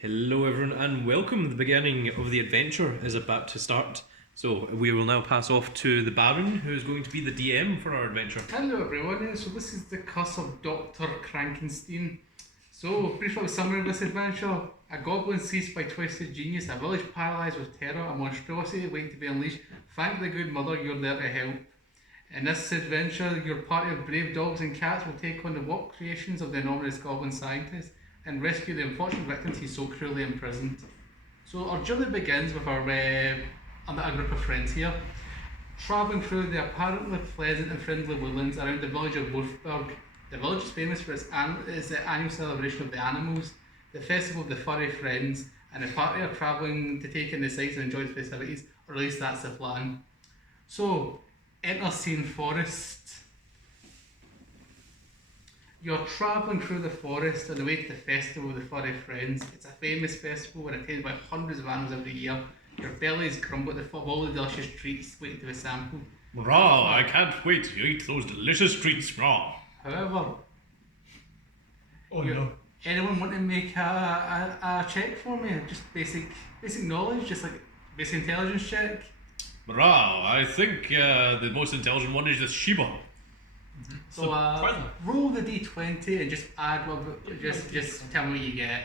Hello everyone and welcome. The beginning of the adventure is about to start. So we will now pass off to the Baron, who is going to be the DM for our adventure. Hello everyone, so this is the curse of Dr. Krankenstein. So, brief little summary of this adventure. A goblin seized by twisted genius, a village paralysed with terror, a monstrosity waiting to be unleashed. Thank the good mother, you're there to help. In this adventure, your party of brave dogs and cats will take on the warped creations of the enormous goblin scientist and rescue the unfortunate victims he so cruelly imprisoned. So our journey begins with a group of friends here, travelling through the apparently pleasant and friendly woodlands around the village of Wolfburg. The village is famous for its the annual celebration of the animals, the festival of the furry friends, and the party are travelling to take in the sights and enjoy the festivities, or at least that's the plan. So, enter Scene Forest. You're travelling through the forest on the way to the festival of the furry friends. It's a famous festival and attended by hundreds of animals every year. Your bellies grumble at the of all the delicious treats waiting to be sampled. Raw, I can't wait to eat those delicious treats, raw. However, no. anyone want to make a check for me? Just basic knowledge, just like basic intelligence check. Raw, I think the most intelligent one is the Sheba. So roll the d20 and just add just tell me what you get.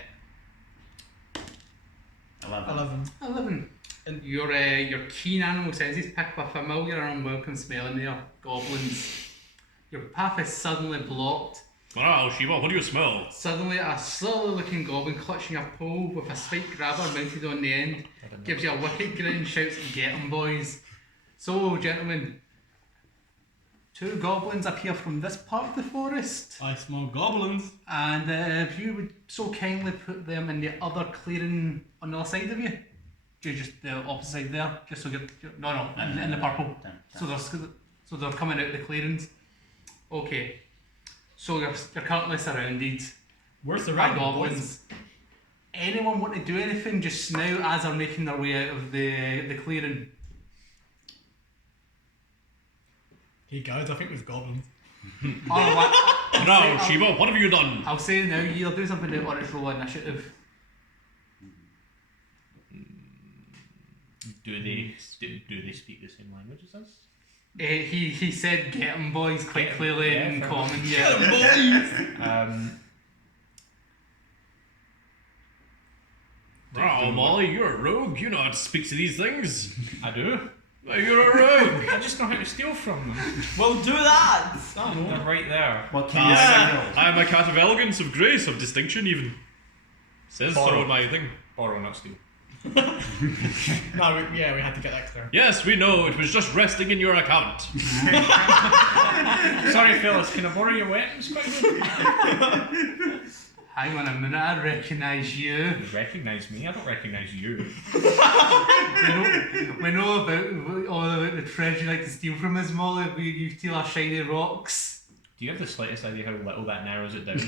11. And your keen animal senses pick up a familiar and unwelcome smell in there. Goblins. Your path is suddenly blocked. Raw, Sheba, what do you smell? Suddenly, a slowly looking goblin clutching a pole with a spike grabber mounted on the end gives you a wicked grin and shouts, "Get 'em, boys!" So, gentlemen, 2 goblins appear from this part of the forest. I smell goblins. And if you would so kindly put them in the other clearing on the other side of you. Just the opposite side there, just so you're in the purple. So they're coming out the clearings. Okay. So you're currently surrounded Where's the by red goblins. Anyone want to do anything just now as they're making their way out of the clearing? Hey guys, I think there's goblins. Raw, Sheba, what have you done? I'll say now, you either do something new or it's roll initiative. Do they speak the same language as us? He said "Get 'em, boys" quite clearly in common. Yeah. Get 'em, boys! Raw, Molly, you're a rogue. You know how to speak to these things. I do. You're a rogue. I just know how to steal from them. Well, do that! They're right there. What can you signal? I'm a cat of elegance, of grace, of distinction even. Says so on my thing. Borrow, not steal. No, we had to get that clear. Yes, we know, it was just resting in your account. Sorry, Phyllis, can I borrow your weapons quickly? Hang on a minute, I recognise you. You recognise me? I don't recognise you. We know about the treasure you like to steal from us, Molly. You steal our shiny rocks. Do you have the slightest idea how little that narrows it down?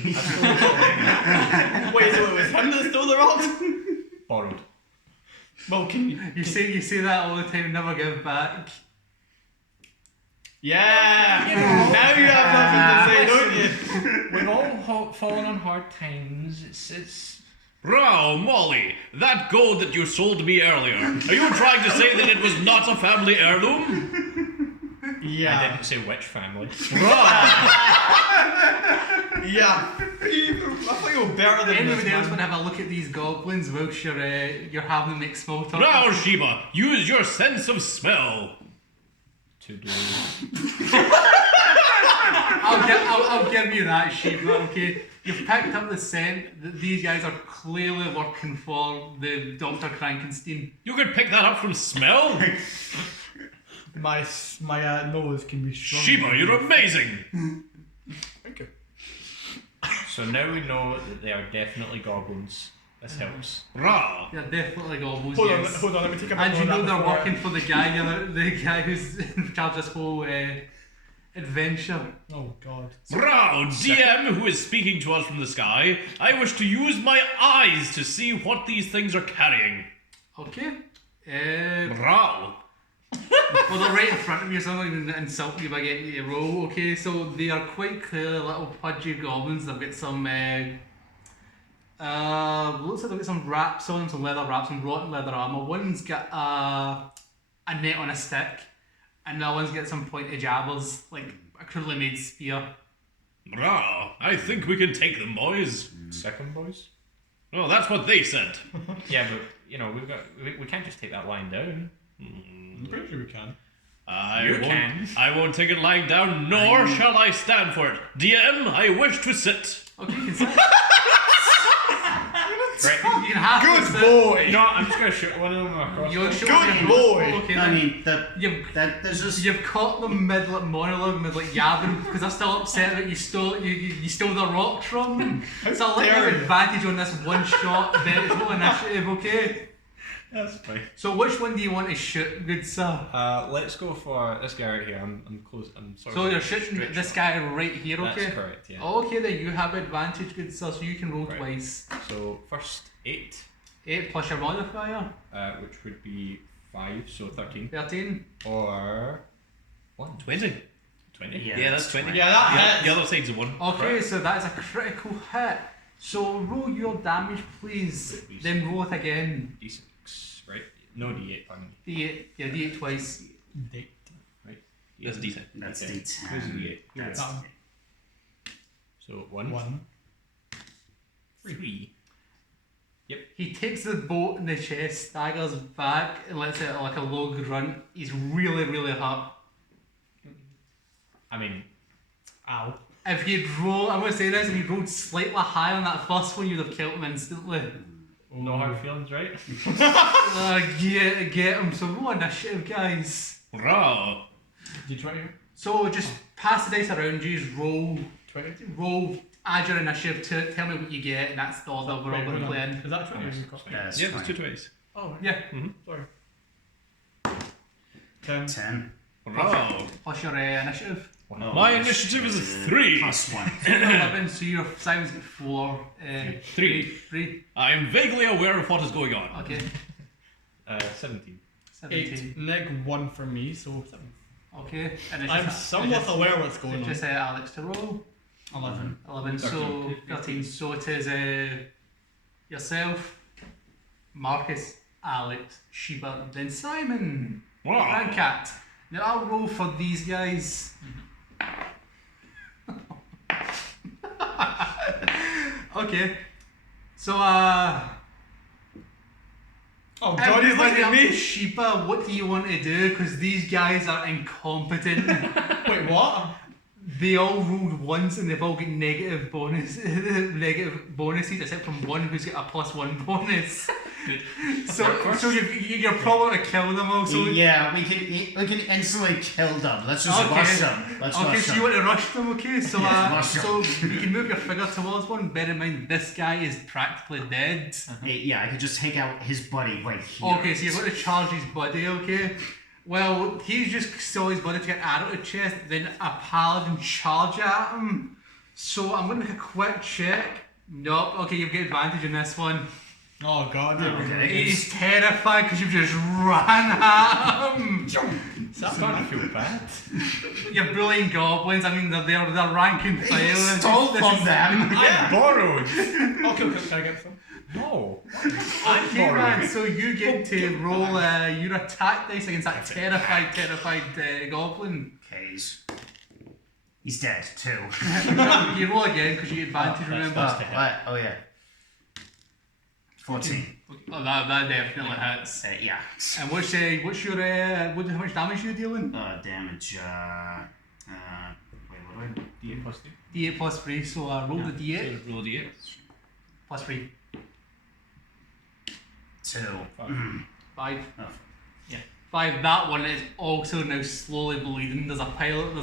Wait, so it was him that stole the rocks? Borrowed. Well, can you... You say that all the time, never give back. Yeah! Now you have nothing to say, don't you? We've all fallen on hard times. It's... Raw, Molly, that gold that you sold me earlier, are you trying to say that it was not a family heirloom? Yeah. I didn't say which family. Yeah. I thought you were better than Anybody this, else man. want to have a look at these goblins whilst you're having them make small talk? Raw, Sheba, use your sense of smell. To do... I'll give you that, Sheba, okay? You've picked up the scent that these guys are clearly working for the Dr. Krankenstein. You could pick that up from smell? My nose can be strong. Sheba, you're amazing. Thank you. So now we know that they are definitely goblins. This helps. Raw. They're definitely goblins, Hold yes. on, let me take a And bit you more know of they're that working for the guy who's in charge of this whole adventure. Oh, God. Raw, DM who is speaking to us from the sky, I wish to use my eyes to see what these things are carrying. Okay. Raw. Well, they're right in front of you, so I'm not going to insult you by getting you to roll. Okay, so they are quite clearly little pudgy goblins. They've got some Looks like they've got some wraps on, some leather wraps, some rotten leather armor. One's got a net on a stick, and the other one's got some pointed jabbers, like a crudely made spear. Rah, I think we can take them, boys. Second, boys. Well, that's what they said. Yeah, but you know we can't just take that lying down. I'm pretty sure we can. I won't take it lying down, nor shall I stand for it. DM, I wish to sit. Okay, you can sit. Right. You can have Good to sit. boy! You know what? I'm just gonna shoot one of them across. You're the- showing Good your boy. Okay, I then. mean, You've, there's just. you've caught them mid like monologue, mid like yabbing because they're still upset that you stole the rocks from them. So I'll let you have dare you. advantage on this one shot. Then it's roll initiative, okay? That's fine. So which one do you want to shoot, good sir? Let's go for this guy right here. I'm close. I'm sorry. So you're shooting this guy right here, okay? That's correct. Yeah. Okay, then you have advantage, good sir. So you can roll Right. twice. So first 8, 8 plus your modifier, which would be 5, so 13, 13. or 1. 20. 20. Yeah, that's 20. Yeah, that Yeah, hits. the other side's a 1. Okay, Right. so that is a critical hit. So roll your damage, please. Then roll it again. D6, right? No D8, pardon me. D8, yeah, D8 twice. Right. That's decent. That's Okay. D10. Who's D8? That's That one. So 1, 1. 3. He takes the boat in the chest, staggers back, and lets out like a low grunt. He's really, really hurt. I mean, Ow. If he'd roll, I'm going to say this, if he rolled slightly higher on that first one, you'd have killed him instantly. no hard feelings, right? Get him. So roll initiative, guys. Rah. D20? So just pass the dice around you, just roll, 20? add your initiative to it, tell me what you get, and that's the order we're all going to play in. Is that 20? That's Yeah, there's 2 fine. twice. Oh, right. Yeah, Sorry. 10. 10 Rah. plus your initiative. Oh, My initiative is a 3. plus 1. 11, so your Simon's got 4. 3. 3. I am vaguely aware of what is going on. Okay, 17. 17. 8. Neg 1 for me, so 7. Okay, and it's I'm just, somewhat aware what's going just on. Alex to roll. 11. 11, so 13. So it is yourself, Marcus, Alex, Sheba, then Simon, Rah. and Cat. Now I'll roll for these guys. Okay, so Oh god, he's everybody looking up at to me! Sheba, what do you want to do? Because these guys are incompetent. Wait, what? They all rolled once and they've all got negative bonuses except from one who's got a +1 bonus. So you're probably gonna kill them all. So Yeah, we can instantly kill them. Let's just Okay. rush them. Let's okay, rush so them. you want to rush them, okay? So Yes, rush so them. you can move your figure towards one. Bear in mind this guy is practically dead. Hey, yeah, I could just take out his buddy right here. Okay, so you're going to charge his buddy, okay? Well, he just saw his buddy take an arrow to the chest, then a paladin charge at him. So I'm going to make a quick check. Nope. Okay, you've got advantage in this one. Oh god. Okay. He's terrified because you've just ran at him. That's starting to feel bad. You're bullying goblins. I mean, they're rank and file. Stole from them. I borrowed. Okay, can I get some? No. Okay, man, so you get to roll your attack dice against that terrified goblin. Okay, he's dead too. You roll again because you get advantage, remember? What? Oh yeah. 14. Oh, that definitely hits. Yeah. And what's your how much damage you dealing? Damage. Wait, what do I? D8 plus 2. D8 plus 3, so roll the D8 Roll a d8. plus 3. 2. 5. Oh. 5. That one is also now slowly bleeding. There's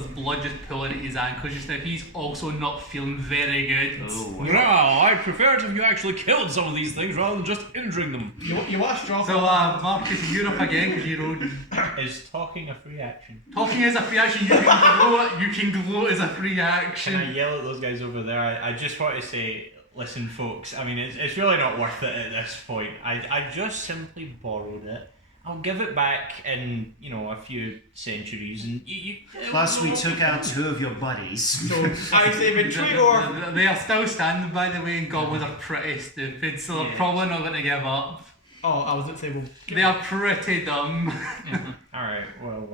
blood just pulling at his ankles just now. He's also not feeling very good. Oh. Rah. I prefer it if you actually killed some of these things rather than just injuring them. You want to drop So Marcus, you're up again because you rolled. Is talking a free action? Talking is a free action. You can gloat. You can gloat as a free Can I action. yell at those guys over there? I just want to say, listen, folks. I mean, it's really not worth it at this point. I just simply borrowed it. I'll give it back in, a few centuries, and you Plus, we took out 2 of your buddies. So I say betray or They are still standing, by the way, and goblins are pretty stupid, so they're probably not going to give up. oh, I was going to say well. They are pretty dumb. Alright, well,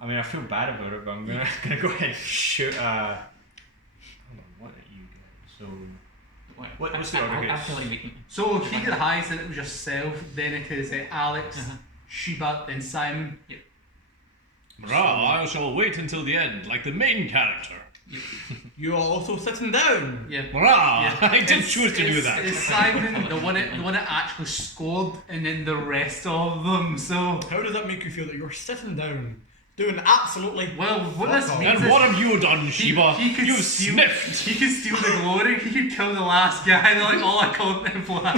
I mean, I feel bad about it, but I'm gonna go ahead and shoot, hold on, what are you guys? So, what's the order, guys? So he did the highest, then it was yourself, then it is Alex, Sheba, then Simon. Morale, I shall wait until the end, like the main character. You are also sitting down. Yeah. Morale, Yeah. I did choose to do that. It's Simon, the one that actually scored, and then the rest of them. So, How does that make you feel that you're sitting down, doing absolutely well, what this fuck means And is what have you done, he Sheba? could You steal- sniffed! he could steal the glory. He could kill the last guy. They're like, all I called them flag.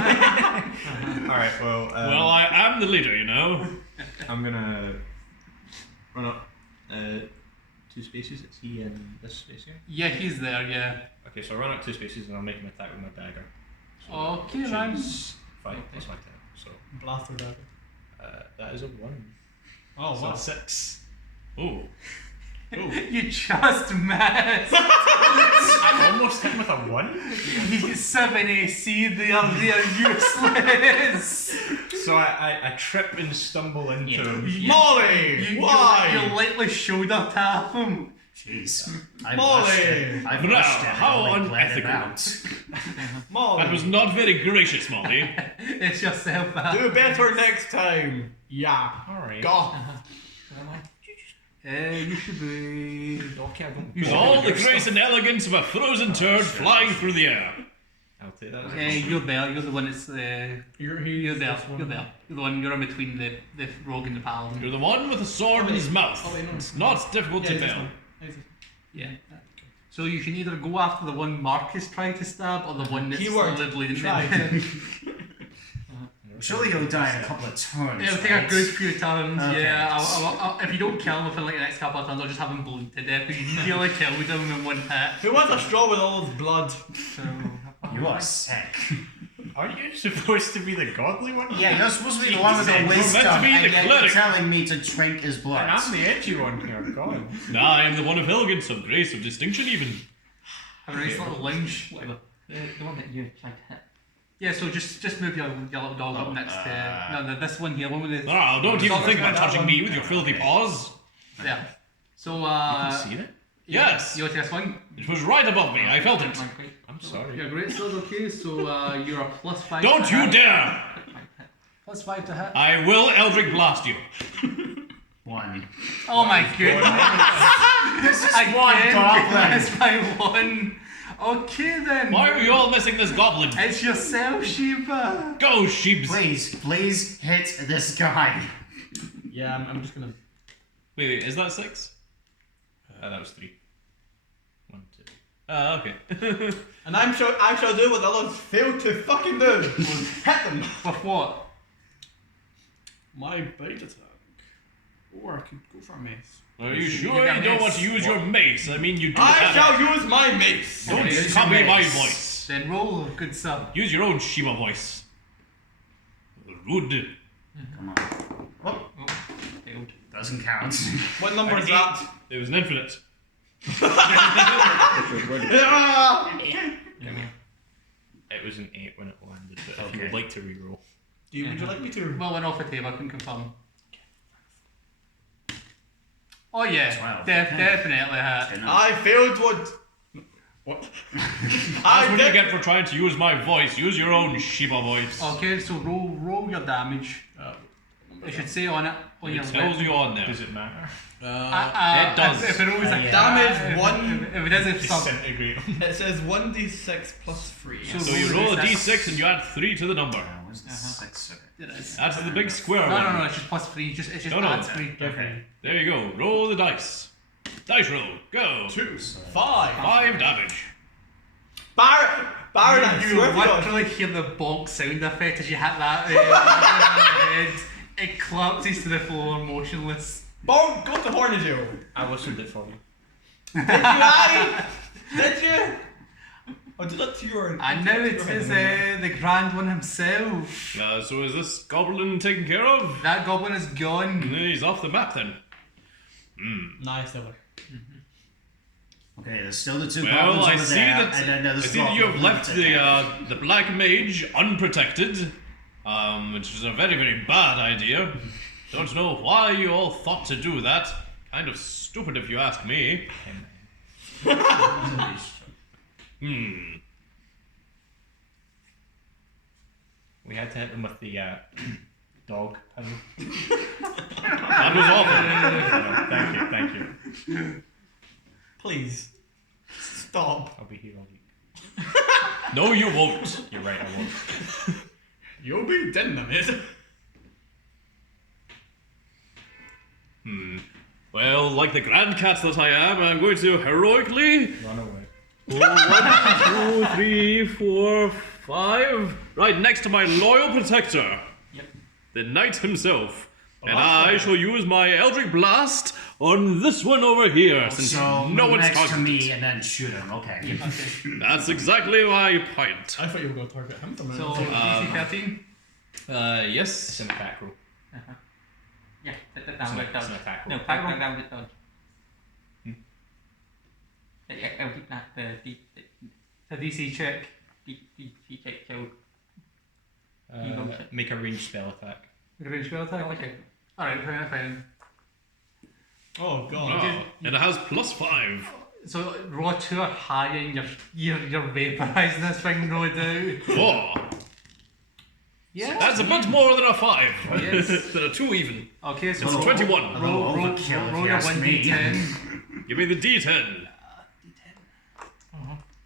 Alright, well, Well, I am the leader, you know. I'm gonna run up 2 spaces. Is he in this space here? Yeah, he's there. Yeah. Okay, so I'll run up 2 spaces and I'll make him attack with my dagger. So, Okay, which man. is 5 plus my 10. So blaster dagger. that is a 1. Oh So wow. 6. Oh. You just missed. I almost hit him with a 1. He's 7 AC. They are useless. So I trip and stumble into him. Molly! You Why? lightly shoulder tap him. Jeez. I Molly! blushed it. I Now, blushed it. how I only bled it unethical. out. Molly. That was not very gracious, Molly. It's yourself. Do better next time. Yeah. Alright. God. You should be. Okay, I don't. With all the grace and elegance of a frozen turd flying through the air. I'll take that. You're there. You're the one that's. You're here. You're there. You're there. You're the one. You're in between the rogue and the paladin. You're the one with a sword in his mouth. Oh, wait, no. It's not difficult to tell. Yeah. So you can either go after the one Marcus tried to stab, or the one that's Keyword, slowly bleeding. tried. Surely he'll die in a couple of turns. It'll take right? a good few turns, Okay. yeah. I'll, if you don't kill him within like the next couple of turns, I'll just have him bleed to death because you nearly killed him in one hit. Who wants a straw with all his blood? So, You are sick. Aren't you supposed to be the godly one? Yeah, you're supposed to be the one with the You're meant to wisdom, be and the yet you're cleric. telling me to drink his blood. And I'm the edgy one here, God. Nah, I am the one of elegance, of grace, of distinction even. have a nice little lunge, whatever. The one that you tried to hit. Yeah, so just move your little dog up next to no, this one here, one with the No, don't even think about touching me with your filthy paws. there. So You can see it? Yes. You want to take this one? It was right above me, I felt it. I'm sorry. Yeah, great sword, okay, so you're a +5 Don't to you hit. dare! +5 to hit. I will Eldritch Blast you. 1. Oh my goodness. This is Again, one goblin. That's my one. Okay then. Why are you all missing this goblin? It's yourself, Sheba. Go, sheeps! Please hit this guy. Yeah, I'm just gonna. Wait, is that 6? That was 3. 1, 2. Okay. And I shall do what the others failed to fucking do. Hit them. With what? My bite attack. Or I could go for a mace. Are you You sure got you don't want mace. to use your mace? I mean, you do I have shall use my mace. Don't Okay, use copy your my mace. voice. Then roll, good sir. Use your own Shiva voice. Rude. Come on. Oh, Failed. doesn't count. What number is that? It was an infinite. Yeah. It was an 8 when it landed, but if Okay. you would like to reroll. Would you like me to? Well, went off the table, I can confirm. Oh yeah, 12, definitely hit. I failed what? What? That's I what you did. get for trying to use my voice. Use your own Shiva voice. Okay, so roll your damage. It should say on it. On your It tells you on there. Does it matter? It does. If it rolls a Damage one. if it does, if some. Disintegrate. It says 1d6 plus 3. So you roll a d6 and you add 3 to the number. Where's the 6? Okay. It is. That's the big square No, one. no, no, it's just +3. It's just No, no. adds 3. Okay. There you go. Roll the dice. Dice roll. Go. 2. 5. 5 damage. Baron, I You swear to God. literally hear the bonk sound effect as you hit that on the head. It collapses to the floor, motionless. Bonk, go to Hornagel. I whistled it for you. Did you? I? Did you? I'll do that to your. And now it is the Grand One himself. So is this goblin taken care of? That goblin is gone. He's off the map then. Nice, Silver. Okay, there's still the two Well, goblins I over see there, that. and then I there's see that you have left the black mage unprotected, which is a very, very bad idea. Don't know why you all thought to do that. Kind of stupid if you ask me. We had to hit them with the dog puzzle. That was awful. Thank you. Please. Stop. I'll be here all week. No, you won't. You're right, I won't. You'll be dead in a minute. Well, like the grand cat that I am, I'm going to heroically. Run away. 1, 2, 3, 4, 5. Right next to my loyal protector. Yep. The knight himself. And that's I fair. shall use my Eldritch Blast on this one over here, since So no one's next to targeted. me and then shoot him. Okay. That's exactly my point. I thought you were going to target him for a minute. So DC 13. Yes. It's an attack roll. Yeah, that It's down an, with it's dodge. an attack No, roll. back down with dodge. I'll keep that A DC check. D check, so Make a ranged spell attack. Range spell attack. okay. Alright, fine. Oh god. Oh, and it has +5. So roll 2 or higher and you're vaporising this thing, no doubt. Oh, Yeah. that's a bit more than a 5. Yes. Than a 2 even. Okay, so It's roll, 21. A little overkill, if roll you your ask me. 1d10. Give me the D10.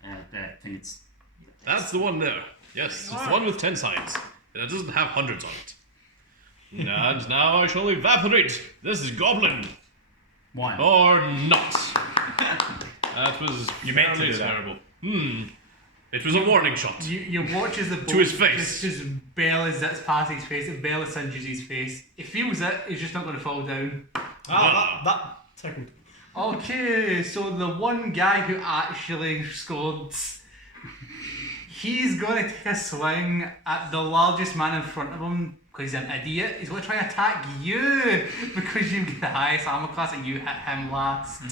I think it's. That's the one there. Yes, it's the one with 10 sides. And it doesn't have hundreds on it. And now I shall evaporate. This is Goblin. 1. Or not. That was You meant to fairly do that. terrible. It was a warning shot. You watch as the bolt his face. just barely zips past his face, it barely singes his face. He feels it, he's just not going to fall down. That tickled. Okay, so the one guy who actually scored, he's going to take a swing at the largest man in front of him because he's an idiot. He's going to try and attack you because you get the highest armor class and you hit him last.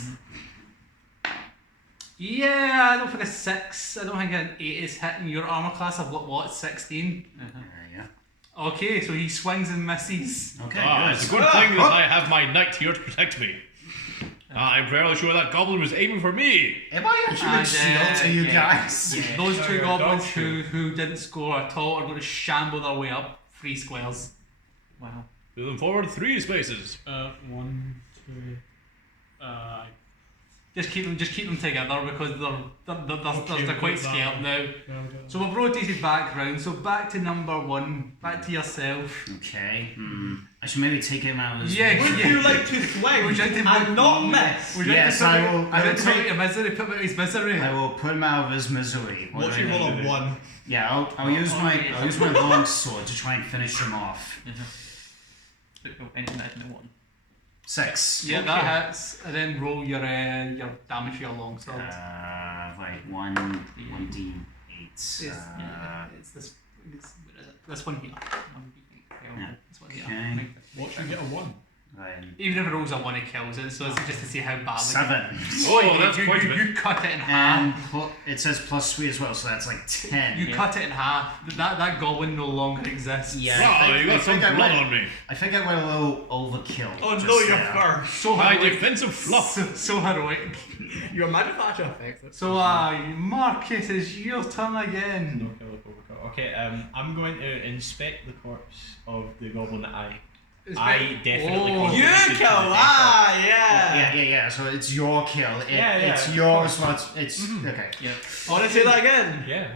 Yeah, I don't think a 6. I don't think an 8 is hitting your armor class of what 16? Yeah. Okay, so he swings and misses. Okay, It's a good. good thing that I have my knight here to protect me. I'm fairly sure that goblin was aiming for me. Am I a human And, shield to you yeah. guys? Yeah. Those So two you're a goblins dog who didn't score at all are going to shamble their way up 3 squares. Wow. Move them forward 3 spaces. 1, 2. Just keep them together because they're quite scared now. So we've rotated back round. So back to number 1. Back to yourself. Okay. I should maybe take him out as. Yeah, Would yeah. you like to swing Would you like to and not miss? Would you Yes, like to I will. put him out of misery? Put him out of his misery. I will put him out of his misery. What What's do I your need roll to of do? 1? Yeah, I'll use my long sword to try and finish him off. But no, anything that isn't a 1. 6. Yeah, that hits. And then roll your damage for your longsword. Right, 1d8. It's this. Where is it? This one here. Yeah. This one here. Okay. What should get a 1? Right. Even if it rolls a 1, it kills it. So it's just to see how bad. 7. Oh, that's you, quite a bit. you cut it in And half. it says +3 as well, so that's like 10. You cut it in half. That goblin no longer exists. Yeah. Wow, you got I some think I blood went- on me. I think I went a little overkill. Oh just no, you're there. first. So My heroic. defensive fluff. So heroic. Your manufacture effects. So Marcus, it's your turn again. No kill if overkill. Okay, I'm going to inspect the corpse of the goblin that I definitely Oh. You contributed to kill! the Ah, death. yeah. Yeah. So it's your kill. Yeah. It's yours. But it's okay. Yep. I want to say that again. Yeah.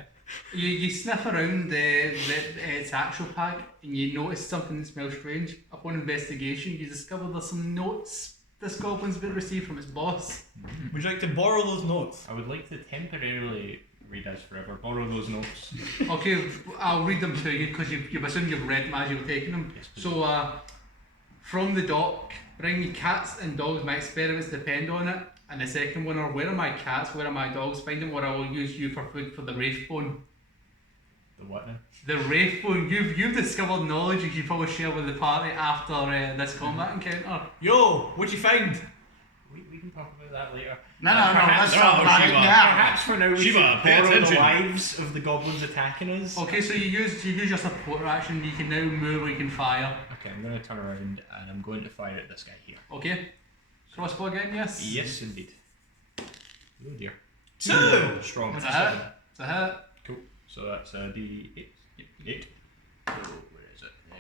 You sniff around its actual pack and you notice something that smells strange. Upon investigation, you discover there's some notes this goblin's been received from its boss. Would you like to borrow those notes? I would like to temporarily read as forever. Borrow those notes. Okay, I'll read them to you because you've assumed you've read them as you were taking them. Yes, please. So, from the dock, bring me cats and dogs. My experiments depend on it. And the second one are, where are my cats, where are my dogs? Find them, or I will use you for food for the Wraith Bone. The what now? The Wraith Bone. You've discovered knowledge you should probably share with the party after this combat encounter. Yo, what'd you find? We can talk about that later. No, let's talk about it Shiva. now. Perhaps for now we Shiva, should pay borrow the attention. lives of the goblins attacking us. Okay, so you use your support action. You can now move or you can fire. Okay, I'm going to turn around and I'm going to fire at this guy here. Okay. Crossbow again, yes? Yes, indeed. Oh dear. 2! Strong. That's a hit. It's a hit. Cool. So that's a D8. 8. So where is it? There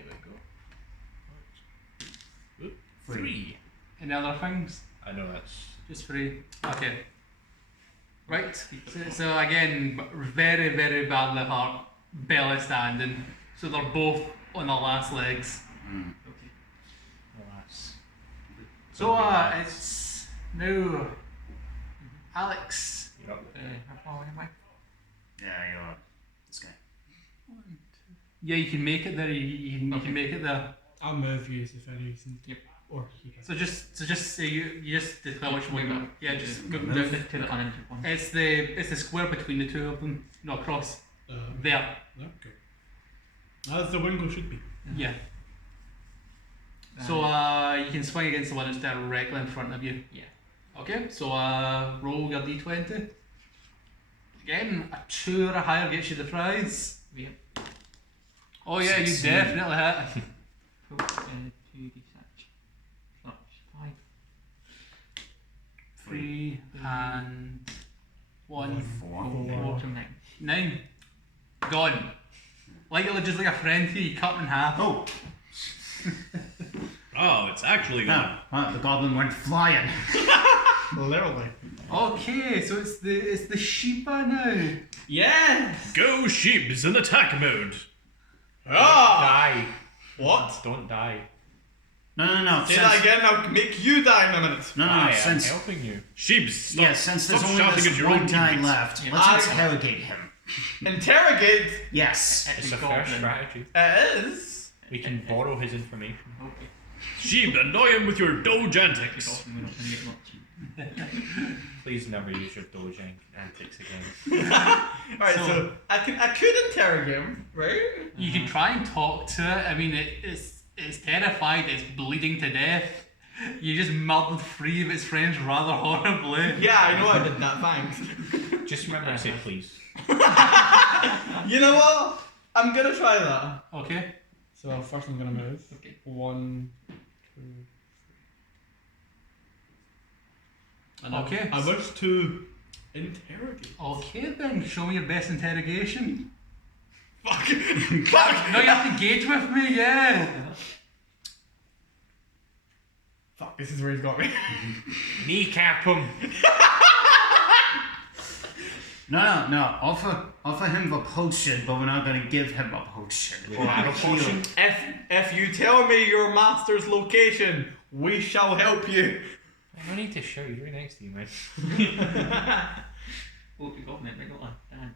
we go. 3. Any other things? I know that's. Just 3. Okay. Right. So again, very, very badly hurt. Barely standing. So they're both on their last legs. Alas. So it's now Alex. You're up. How far away am I? Yeah, you're this guy. Yeah, you can make it there. You can make it there. I'll move you if any reason. Yep. Or keep it. So just say you just declare which one. Move it. Yeah, just go Move down. it to the uninjured one. It's the square between the two of them. No, across there. Okay. As the window should be. Yeah. So you can swing against the one that's directly in front of you. Yeah. Okay, so roll your d20. Again, a 2 or a higher gets you the prize. Yep. Oh yeah, you 16. definitely hit. Cool. 2d6. So, 5. 3 and 1. 4. 4 to 9. 9. Gone. Like just like a friend to you, you cut them in half. Oh, Oh, it's actually gone. no. The goblin went flying. Literally. Okay, so it's the Sheba now. Yes! Go sheeps in attack mode. Ah! Die. What? Don't die. No. Say that again, I'll make you die in a minute. No. I am Since helping you. Sheeps, stop, yeah, since there's stop only shouting this at your one own guy teammates. left, Yeah. let's I- interrogate him. Interrogate? Yes. It's a fair goblin. strategy. It is. We can borrow his information. Okay. Sheep, annoy him with your doge antics. We're not going to get much. Please never use your doge antics again. Alright, So- so I could interrogate him, right? You can try and talk to it. I mean, it's terrified. It's bleeding to death. You just murdered 3 of its friends rather horribly. Yeah, I know I did that, thanks. Just remember to say please. You know what? I'm gonna try that. Okay. So first I'm gonna move. Okay. 1, 2, 3. And Okay. I wish to interrogate. Okay then, show me your best interrogation. Fuck. Fuck. No, you have to gauge with me, yeah. Fuck, this is where he's got me. Kneecap him. No. Offer him the potion, but we're not gonna give him a potion. Or Not a a heal. potion. If you tell me your master's location, we shall help you. I need to shout. You're next to you, man. Oh, you got me, I got one. Dad.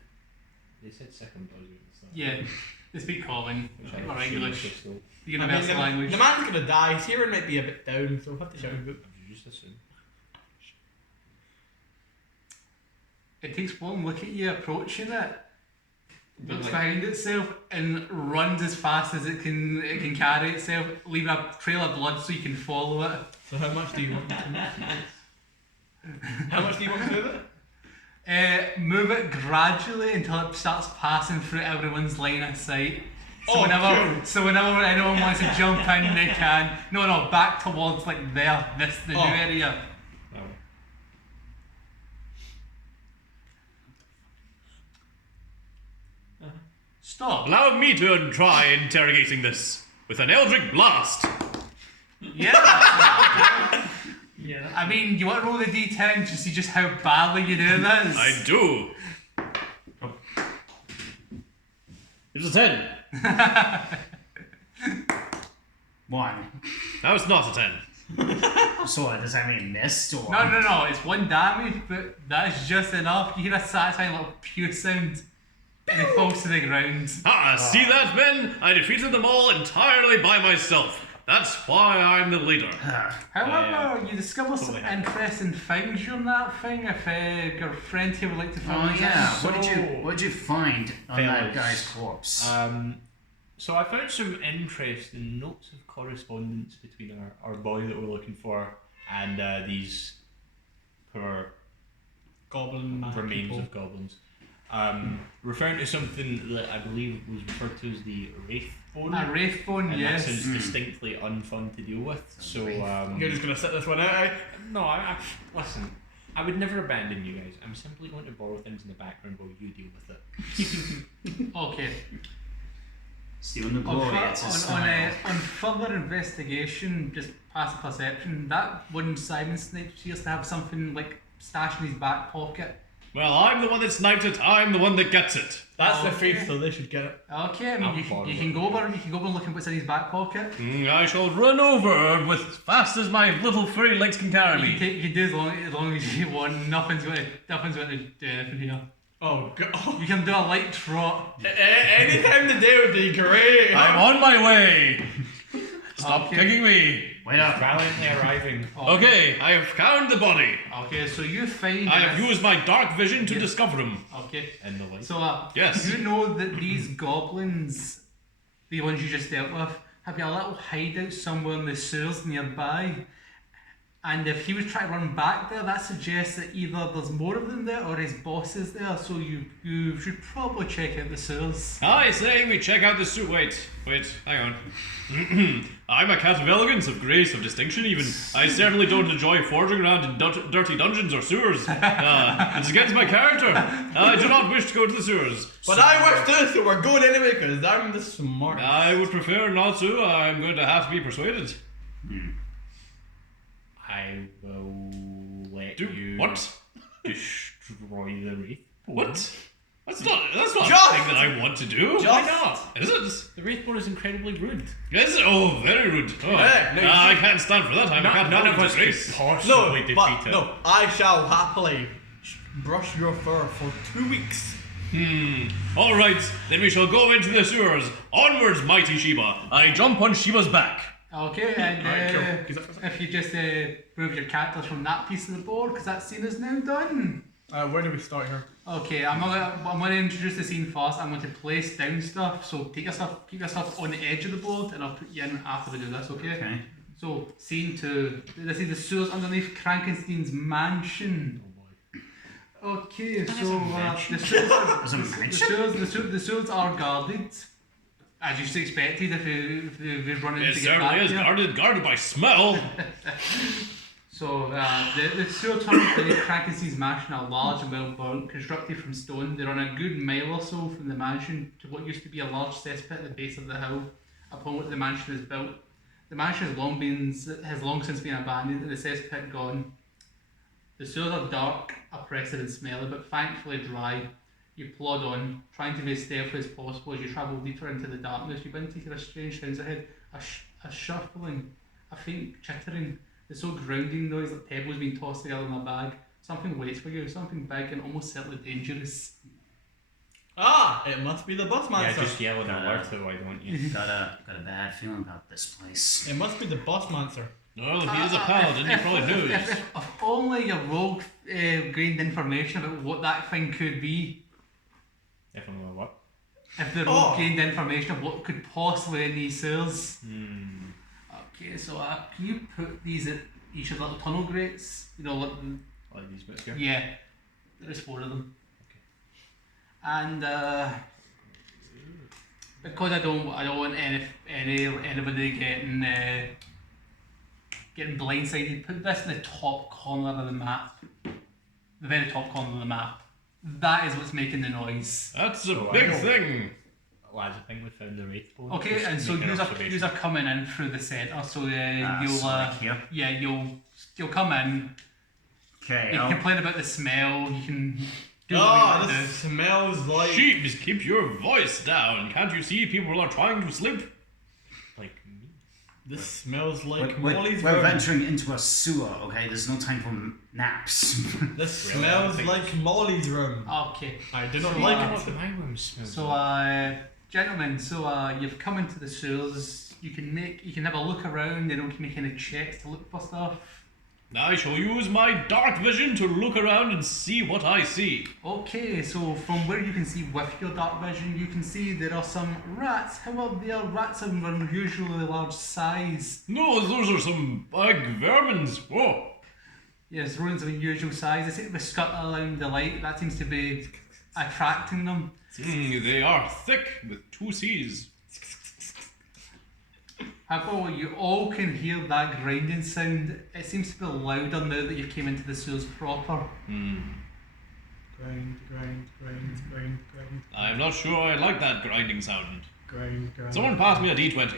They said second buzzard and stuff. Yeah, they speak common Which or I English, assume the universal language. the man's gonna die. His hearing might be a bit down, so we'll have to shout him. You just assume. It takes one look at you approaching it, looks Like- behind itself, and runs as fast as it can carry itself, leaving a trail of blood so you can follow it. So how much do you want to move? How much do you want to move it? Move it gradually until it starts passing through everyone's line of sight. So Oh, whenever anyone wants to jump in, they can. No, back towards like there, the new Oh. area. No. Stop. Allow me to try interrogating this with an Eldritch Blast. Yeah. Yeah. I mean, you want to roll the d10 to see just how badly you do this? I do. It's a 10. 1. Now it's not a 10. So does that mean missed or? No, it's 1 damage, but that's just enough. You hear a satisfying little pew sound, and it falls to the ground. Ah, see that, men? I defeated them all entirely by myself. That's why I'm the leader. However, you discover some totally happy. interesting things during that thing. If your friend here would like to fill Oh us in. yeah. So- What did you find on that Fellas, guy's corpse? So I found some interesting notes of correspondence between our boy that we're looking for and these poor Goblin remains people. of goblins. Referring to something that I believe was referred to as the Wraith Bone. A wraith bone, And yes. that sounds distinctly unfun to deal with. So, You're just gonna sit this one out, eh? no, I listen. I would never abandon you guys. I'm simply going to borrow things in the background while you deal with it. Okay. Stealing the On, glory. It's a style. on further investigation, just past perception, that one Simon Snape appears to have something like stashed in his back pocket. Well, I'm the one that sniped it. I'm the one that gets it. That's the Okay. thief, so they should get it. Okay, I mean, I'll you follow can go over and look at what's in his back pocket. I shall run over with as fast as my little furry legs can carry me. You can do as long as you want. Nothing's going to do anything here. Oh god. You can do a light trot. Any time the day would be great. I'm on my way. Stop Okay. kicking me. Wait up. Valiantly arriving. Okay, I have found the body. Okay, so you find. I have this- used my dark vision to Yes. discover him. Okay. In the light. So, Yes. you know that these goblins, the ones you just dealt with, have got a little hideout somewhere in the sewers nearby. And if he was trying to run back there, that suggests that either there's more of them there or his boss is there. So you should probably check out the sewers. I say we check out the suit. Wait, hang on. I'm a cat of elegance, of grace, of distinction even. I certainly don't enjoy foraging around in dirty dungeons or sewers. It's against my character. I do not wish to go to the sewers. But I wish to, so we're going anyway because I'm the smart. I would prefer not to. I'm going to have to be persuaded. I will let Do you what? destroy the Wraith. What? That's not a Just- thing that I want to do. Why not? Is it? The Wraithborn is incredibly rude. Is it? Oh, very rude. Oh, Yeah, no, you I can't stand for that. I'm a cat None of elegance us of could grace. possibly No, defeat but it. no, I shall happily brush your fur for 2 weeks. All right, then we shall go into the sewers. Onwards, mighty Sheba. I jump on Sheba's back. Okay, and Alright, cool. Is that- if you just move your characters from that piece of the board, because that scene is now done. Where do we start here? Okay, I'm gonna introduce the scene first. I'm going to place down stuff. So keep yourself on the edge of the board, and I'll put you in after we do this. Okay. Okay. So scene 2. This is the sewers underneath Frankenstein's mansion. Okay, so the sewers, There's a mansion? the sewers are guarded, as you expected. If you've run in It to get back certainly is here. guarded by smell. So the sewer tunnels beneath Frankenstein's mansion are large and well built, constructed from stone. They run a good mile or so from the mansion to what used to be a large cesspit at the base of the hill, upon which the mansion is built. The mansion has long since been abandoned and the cesspit gone. The sewers are dark, oppressive and smelly, but thankfully dry. You plod on, trying to be as stealthy as possible as you travel deeper into the darkness. You begin to hear a strange sounds ahead, a shuffling, a faint chittering. The so grounding noise like pebbles being tossed together in a bag. Something waits for you, something big and almost certainly dangerous. Ah, it must be the bus Yeah, monster. just yell and alert it, why don't you? Got a bad feeling about this place. It must be the bus monster. Well, he is a paladin, he probably knows. If only your rogue gained information about what that thing could be. Definitely what? If the rogue gained information of what could possibly in these sewers. Okay, so can you put these at each of the little tunnel grates? You know, Like these bits here? yeah, there's 4 of them. And because I don't want anybody getting blindsided, put this in the top corner of the map. The very top corner of the map. That is what's making the noise. That's a So I big know. thing. Lads, I think we found the Wraithborn. Okay, Just and so make an yous observation. are coming in through the centre. So you'll so like here. yeah you'll come in. Okay. You can complain about the smell. You can do what Ah, you want to this smells like. Sheeps, keep your voice down. Can't you see people are trying to sleep? Like me. This smells like We're Molly's we're room. venturing into a sewer, okay? There's no time for naps. This Really? I don't smells think- like Molly's room. do. Okay. I do not So, like uh, it. What my room smells So like. Gentlemen, so you've come into the sewers. You can have a look around. You can make any checks to look for stuff. I shall use my dark vision to look around and see what I see. Okay, so from where you can see with your dark vision, you can see there are some rats. However, they are rats of an unusually large size. No, those are some big vermins. Whoa. Yes, rodents of unusual size. They seem to be scuttling around the light. That seems to be attracting them. They are thick with 2 C's. However, you all can hear that grinding sound. It seems to be louder now that you came into the sewers proper. Grind. I'm not sure I like that grinding sound. Grind. Someone pass me a D20.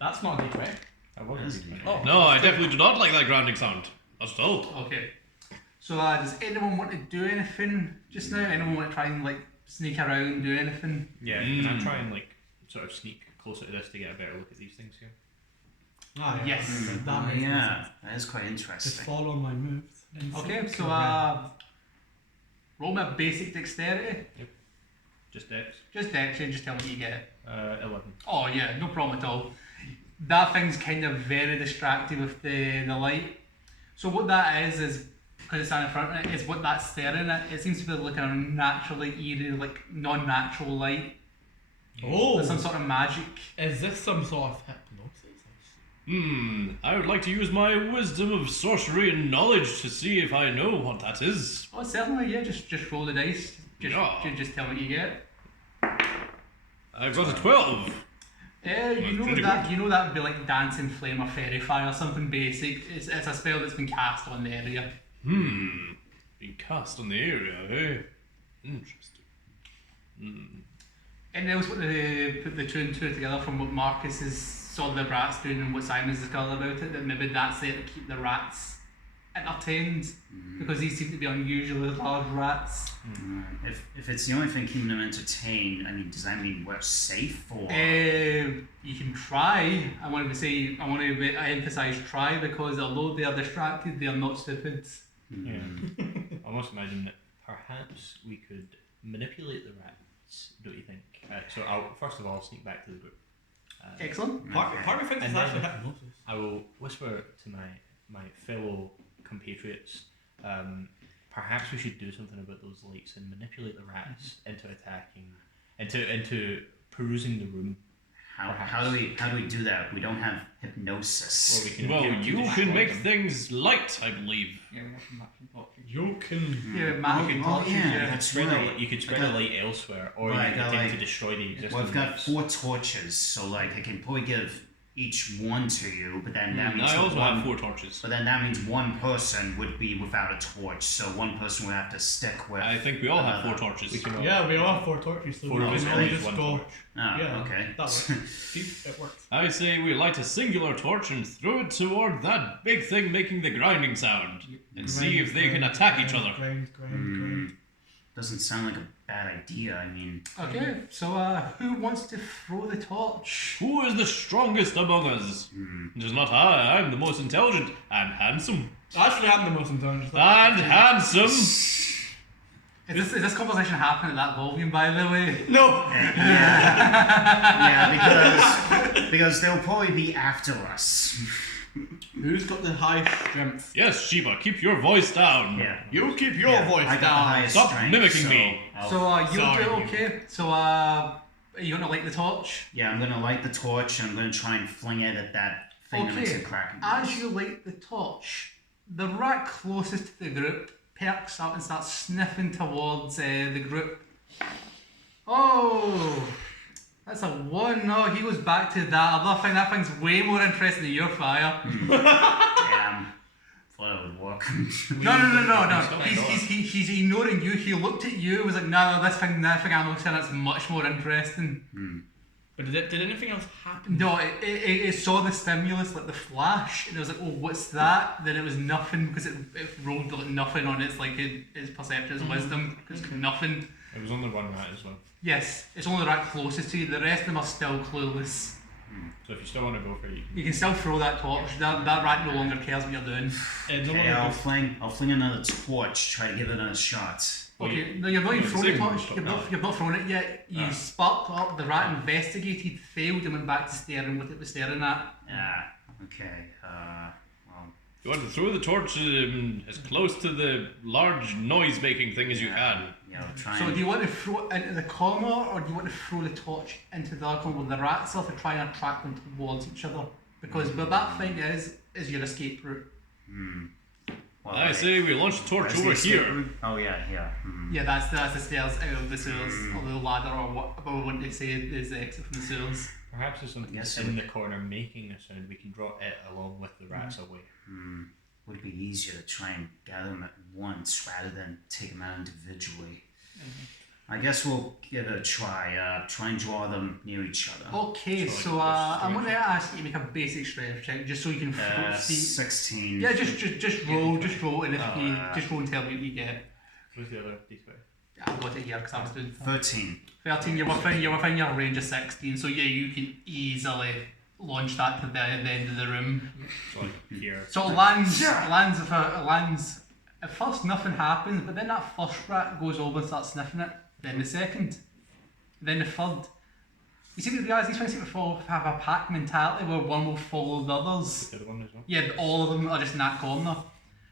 That's not a D20. That wasn't good. Oh. No, I definitely do not like that grinding sound. Not at all. Okay. So does anyone want to do anything just now? Anyone want to try and sneak around, do anything? Yeah, can I try and sort of sneak closer to this to get a better look at these things here? Ah, yeah. Yes. That makes Yeah, that is quite Just interesting. follow my moves. Okay, so roll me a basic dexterity. Just Dex. Just dex, and just tell me what you get. 11. Oh yeah, no problem at all. That thing's kind of very distracting with the light. So what that is because it's standing in front of it, is what that's staring at. It seems to be looking at a naturally eerie, non-natural light. Oh! There's some sort of magic. Is this some sort of hypnosis? I would like to use my wisdom of sorcery and knowledge to see if I know what that is. Oh, certainly, yeah. Just roll the dice. Just tell me what you get. I've got a 12. You know that would be like dancing flame or fairy fire, something basic. It's a spell that's been cast on the area. Been cast on the area, eh? Interesting. And else what they put the 2 and 2 together from what Marcus saw the rats doing and what Simon's discovered about it, that maybe that's there to keep the rats entertained because these seem to be unusually large rats. If it's the only thing keeping them entertained, I mean, does that mean we're safe or? You can try. I I emphasise try because although they are distracted, they are not stupid. Yeah. I must imagine that perhaps we could manipulate the rats, don't you think? So I'll first of all sneak back to the group. Excellent. Part of me thinks it's And actually then- hypnosis. I will whisper to my fellow compatriots, perhaps we should do something about those lights and manipulate the rats into attacking, into perusing the room. How do we do that? We don't have hypnosis. Well, you can make things light, I believe. Yeah, we have some matching torches. You can. Yeah, magic torches. yeah, that's Spread the right. light, you could spread the light elsewhere, or Right, you could I attempt like- to destroy the existing Well, I've got lights. 4 torches, so I can probably give each one to you, but then that means I also one, have 4 torches. But then that means one person would be without a torch, so one person would have to stick with. I think we all have 4 another. torches. We can all, Yeah, we all have 4 torches, so 4 we of us can can all use just one go. torch. Ah, Yeah, okay. that works. See, it works. I say we light a singular torch and throw it toward that big thing making the grinding sound, and see if they can attack each other. Grind. Doesn't sound like a bad idea. I mean, Okay, so who wants to throw the torch? Who is the strongest among us? It is not I. I'm the most intelligent and handsome. Actually, I'm the most intelligent. And handsome. Is this conversation happening at that volume, by the way? No! yeah, because they'll probably be after us. Who's got the highest strength? Yes, Sheba, keep your voice down. Yeah. You keep your Yeah, voice I got the down. highest Stop strength, mimicking so me. I'll- So you Sorry, do you. okay. So are you gonna light the torch? yeah, I'm gonna light the torch and I'm gonna try and fling it at that thing that makes Okay. it crack. As you light the torch, the rat closest to the group perks up and starts sniffing towards the group. Oh, that's a 1. No, he goes back to that other thing. That thing's way more interesting than your fire. Damn. Thought it would work. No. He's ignoring you. He looked at you. Was like, no, that thing I'm looking at is much more interesting. But did anything else happen? No, it saw the stimulus, like the flash, and it was like, oh, what's that? Then it was nothing because it rolled like nothing on its perception, its wisdom. It's nothing. It was on the one rat as well. Yes, it's only the rat closest to you. The rest of them are still clueless. So if you still want to go for it, You can still throw that torch. That rat no longer cares what you're doing. Okay, I'll fling another torch. Try to give it another shot. Okay, no, you're not even throwing the same, torch. but You've not thrown it yet. You sparked up. The rat investigated, failed, and went back to staring what it was staring at. Okay. Well. You want to throw the torch as close to the large noise-making thing as you can. Yeah, I'll try. So do you want to throw it into the corner, or do you want to throw the torch into the other corner where the rats are to try and attract them towards each other? Because where that thing is your escape route. Well, I say we launch the torch where's the over escape here. route? Oh yeah, here. Yeah, that's the stairs out of the sewers, or the ladder, or what we want to say is the exit from the sewers. perhaps there's something Yes, in the corner making a sound. We can draw it along with the rats away. Would it be easier to try and gather them at once rather than take them out individually? I guess we'll give it a try. Try and draw them near each other. Okay, So, so like, I'm going to ask you to make a basic strength check, just so you can see. 16. Yeah, just roll, and if you just roll and tell me what you get. What's the other d20? I've got it here because I was doing 13. 13. You're within your range of 16, so yeah, you can easily launch that to the end of the room. So like here. So it lands. At first, nothing happens, but then that first rat goes over and starts sniffing it. Then the second, then the third. You see, guys, these things seem to have a pack mentality where one will follow the others. The other one as well. Yeah, all of them are just in that corner.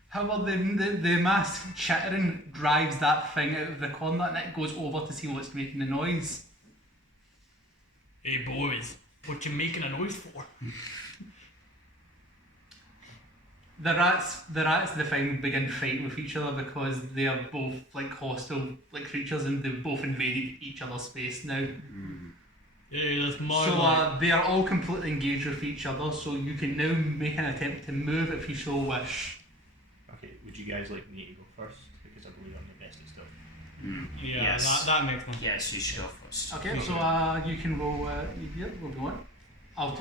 However, the mass chittering drives that thing out of the corner and it goes over to see what's making the noise. Hey boys, what you making a noise for? The rats, the thing begin fighting with each other because they are both like hostile like creatures and they've both invaded each other's space now. Hey, that's my So life. they are all completely engaged with each other. So you can now make an attempt to move if you so wish. Okay, would you guys like me to go first? Because I believe I'm the best at stuff. Yeah, Yes. that makes no sense. Yes, you should go first. Okay, so you can roll. Yeah, what do you want? I'll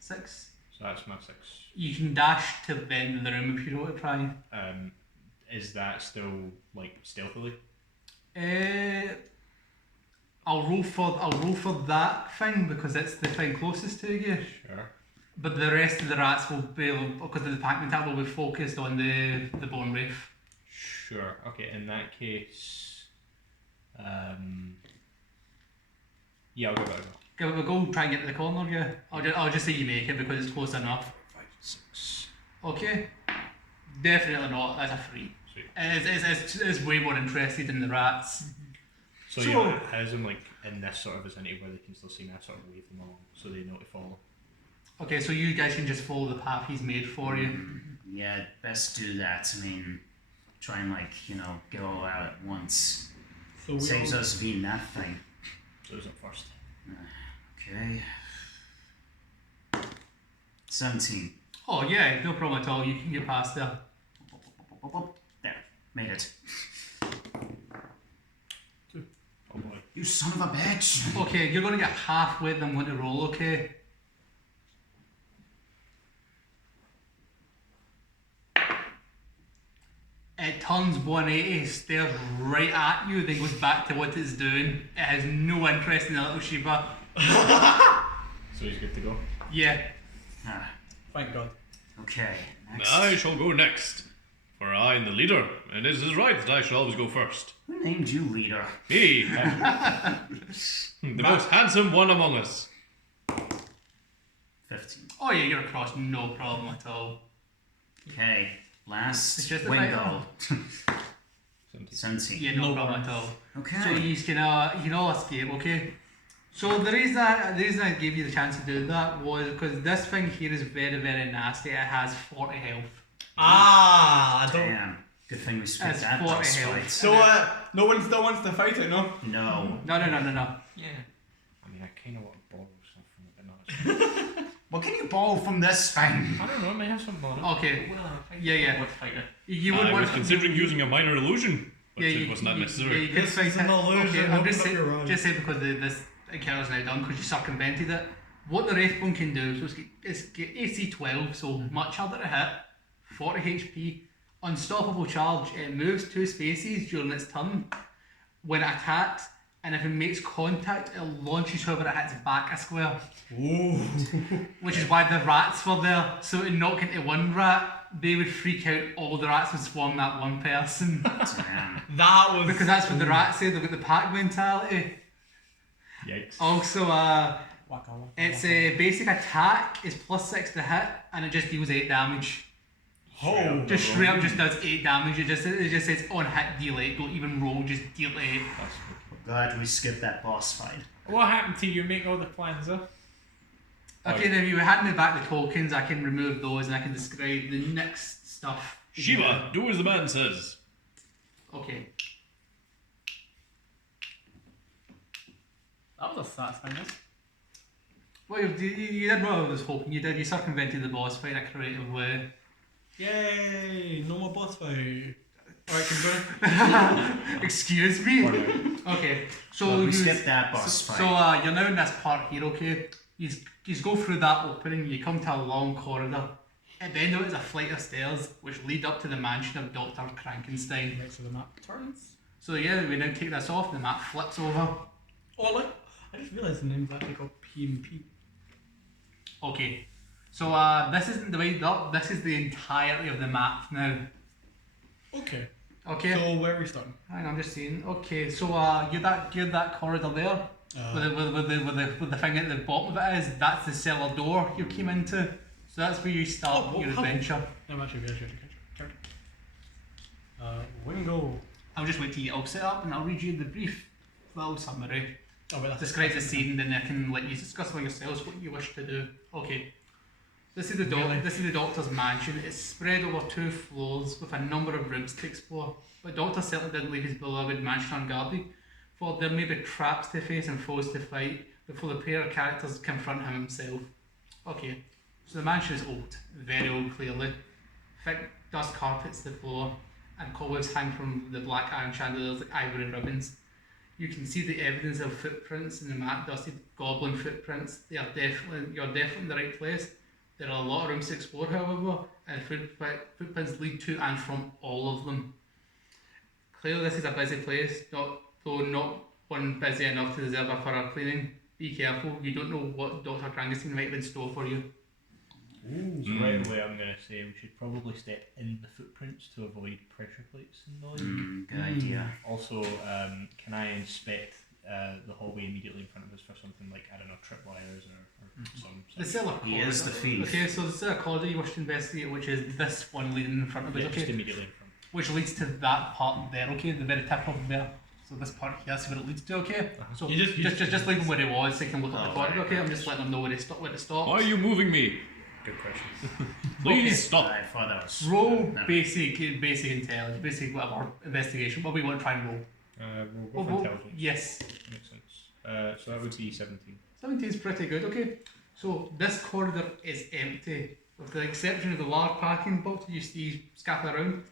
6. So that's my 6. You can dash to the end of the room if you want to try. Is that still like stealthily? I'll roll for that thing because it's the thing closest to you. Sure. But the rest of the rats will be, because the pack mentality will be focused on the bone wraith. Sure. Okay. In that case, yeah, I'll give it a go. Give it a go. Try and get to the corner. Yeah. I'll just say you make it because it's close enough. 5, 6. Okay. Definitely not. That's a 3. Sweet. It's way more interested in the rats. So yeah, it has them like in this sort of vicinity where they can still see me. I sort of wave them along so they know to follow. Okay, so you guys can just follow the path he's made for you. Yeah, best do that. I mean, try and get all out at once. So we Saves all- us being that thing. So who's up first? Okay. 17. Oh yeah, no problem at all. You can get past there. There, made it. Oh boy. You son of a bitch! Okay, you're going to get halfway, then I'm going to roll, okay? It turns 180, stares right at you, then goes back to what it's doing. It has no interest in the little Shiva. So he's good to go. Yeah. Ah, Thank God. okay, next. I shall go next, for I am the leader, and it is right that I shall always go first. Who named you leader? Me, the most handsome one among us. 15. Oh yeah, you're across, no problem at all. Okay, It's last just a window. 17. 17. Yeah, no No problem worries. at all. Okay. So you can all escape, okay? So the reason I gave you the chance to do that was because this thing here is very, very nasty. It has 40 health. I don't. Damn. Good thing we split It's that 40 dice health. fight. So no one still wants to fight it, no? No. No. Yeah. I mean, I kind of want to borrow stuff from it, but not. What can you borrow from this thing? I don't know. I may have something on it. Okay, Well, I Yeah, yeah. would fight it. you would I want was considering using a minor illusion, but it was not Yeah, necessary. you could This fight is an it. illusion, Okay, I'm open just up saying, your eyes. just say because this encounter's now done because you circumvented it. What the Wraithbone can do, so it's get AC 12, so much harder to hit, 40 HP, unstoppable charge. It moves 2 spaces during its turn. When it attacks, and if it makes contact, it launches whoever it hits back a square. Ooh. Which is why the rats were there. So to knock into one rat, they would freak out, all the rats would swarm that one person. Damn. That was. Because that's what the rats say, they've got the pack mentality. Yikes. Also, Waka, waka, its waka. basic attack is +6 to hit, and it just deals 8 damage. Oh. Just straight up just does 8 damage. It just says on hit deal 8, don't even roll, just deal 8. That's Glad we skipped that boss fight. What happened to you make all the plans, huh? Okay, then if you hand me back the tokens, I can remove those and I can describe the next stuff. Shiva, do as the man says. Okay. That was a satisfying. Well, you did what I was hoping you did. You circumvented the boss fight in a creative way. Yay! No more boss fight. Alright, can go. Excuse me? funny. Okay, so Well, we you skipped that boss fight. So you're now in this part here, okay? You go through that opening, you come to a long corridor. At the end of it is a flight of stairs which lead up to the mansion of Dr. Krankenstein. Right, so the map turns. So yeah, we now take this off, the map flips over. Oh, I just realised the name's actually called P&P. Okay, so this isn't divided up, this is the entirety of the map now. Okay. Okay, So where are we starting? hang on, I'm just seeing. Okay, so you're that corridor there. Uh, With the thing at the bottom of it is, that's the cellar door you came into. So that's where you start Oh, your how- adventure. I'm actually very sure to catch Wingo. I'll just wait till you all set up and I'll read you the brief little summary. Oh, wait, that's Describe the scene, then I can let you discuss among yourselves what you wish to do. Okay. This is the doctor's mansion. It's spread over 2 floors with a number of rooms to explore. But Doctor certainly didn't leave his beloved mansion unguarded, for there may be traps to face and foes to fight before the pair of characters confront him himself. Okay, so the mansion is old, very old clearly. Thick dust carpets the floor, and cobwebs hang from the black iron chandeliers like ivory ribbons. You can see the evidence of footprints in the mat dusted goblin footprints. You're definitely in the right place. There are a lot of rooms to explore, however, and footprints lead to and from all of them. Clearly, this is a busy place, though not one busy enough to deserve a thorough cleaning. Be careful, you don't know what Dr. Krankenstein might have in store for you. So right away, I'm going to say we should probably step in the footprints to avoid pressure plates in the leg. Good idea. Also, can I inspect the hallway immediately in front of us for something like, I don't know, tripwires or some... The cellar He corridor. is the thief. Okay, so the cellar corridor you wish to investigate, which is this one leading in front of us, Yeah, just okay? immediately in front. Which leads to that part there, okay? The very tip of there. So this part here, that's where it leads to, okay? So You just leave him where he was, so he can look at the Oh, corridor, right, okay? I'm right. just letting him know where it stops. Why are you moving me? Good question. Please Okay. stop. I thought that was... Roll no. basic intelligence, basic whatever, investigation, what we want to try and roll. We'll go for intelligence. Yes. Makes sense. So that would be 17. 17 is pretty good, okay? So this corridor is empty, with the exception of the large parking boxes you see scattered around.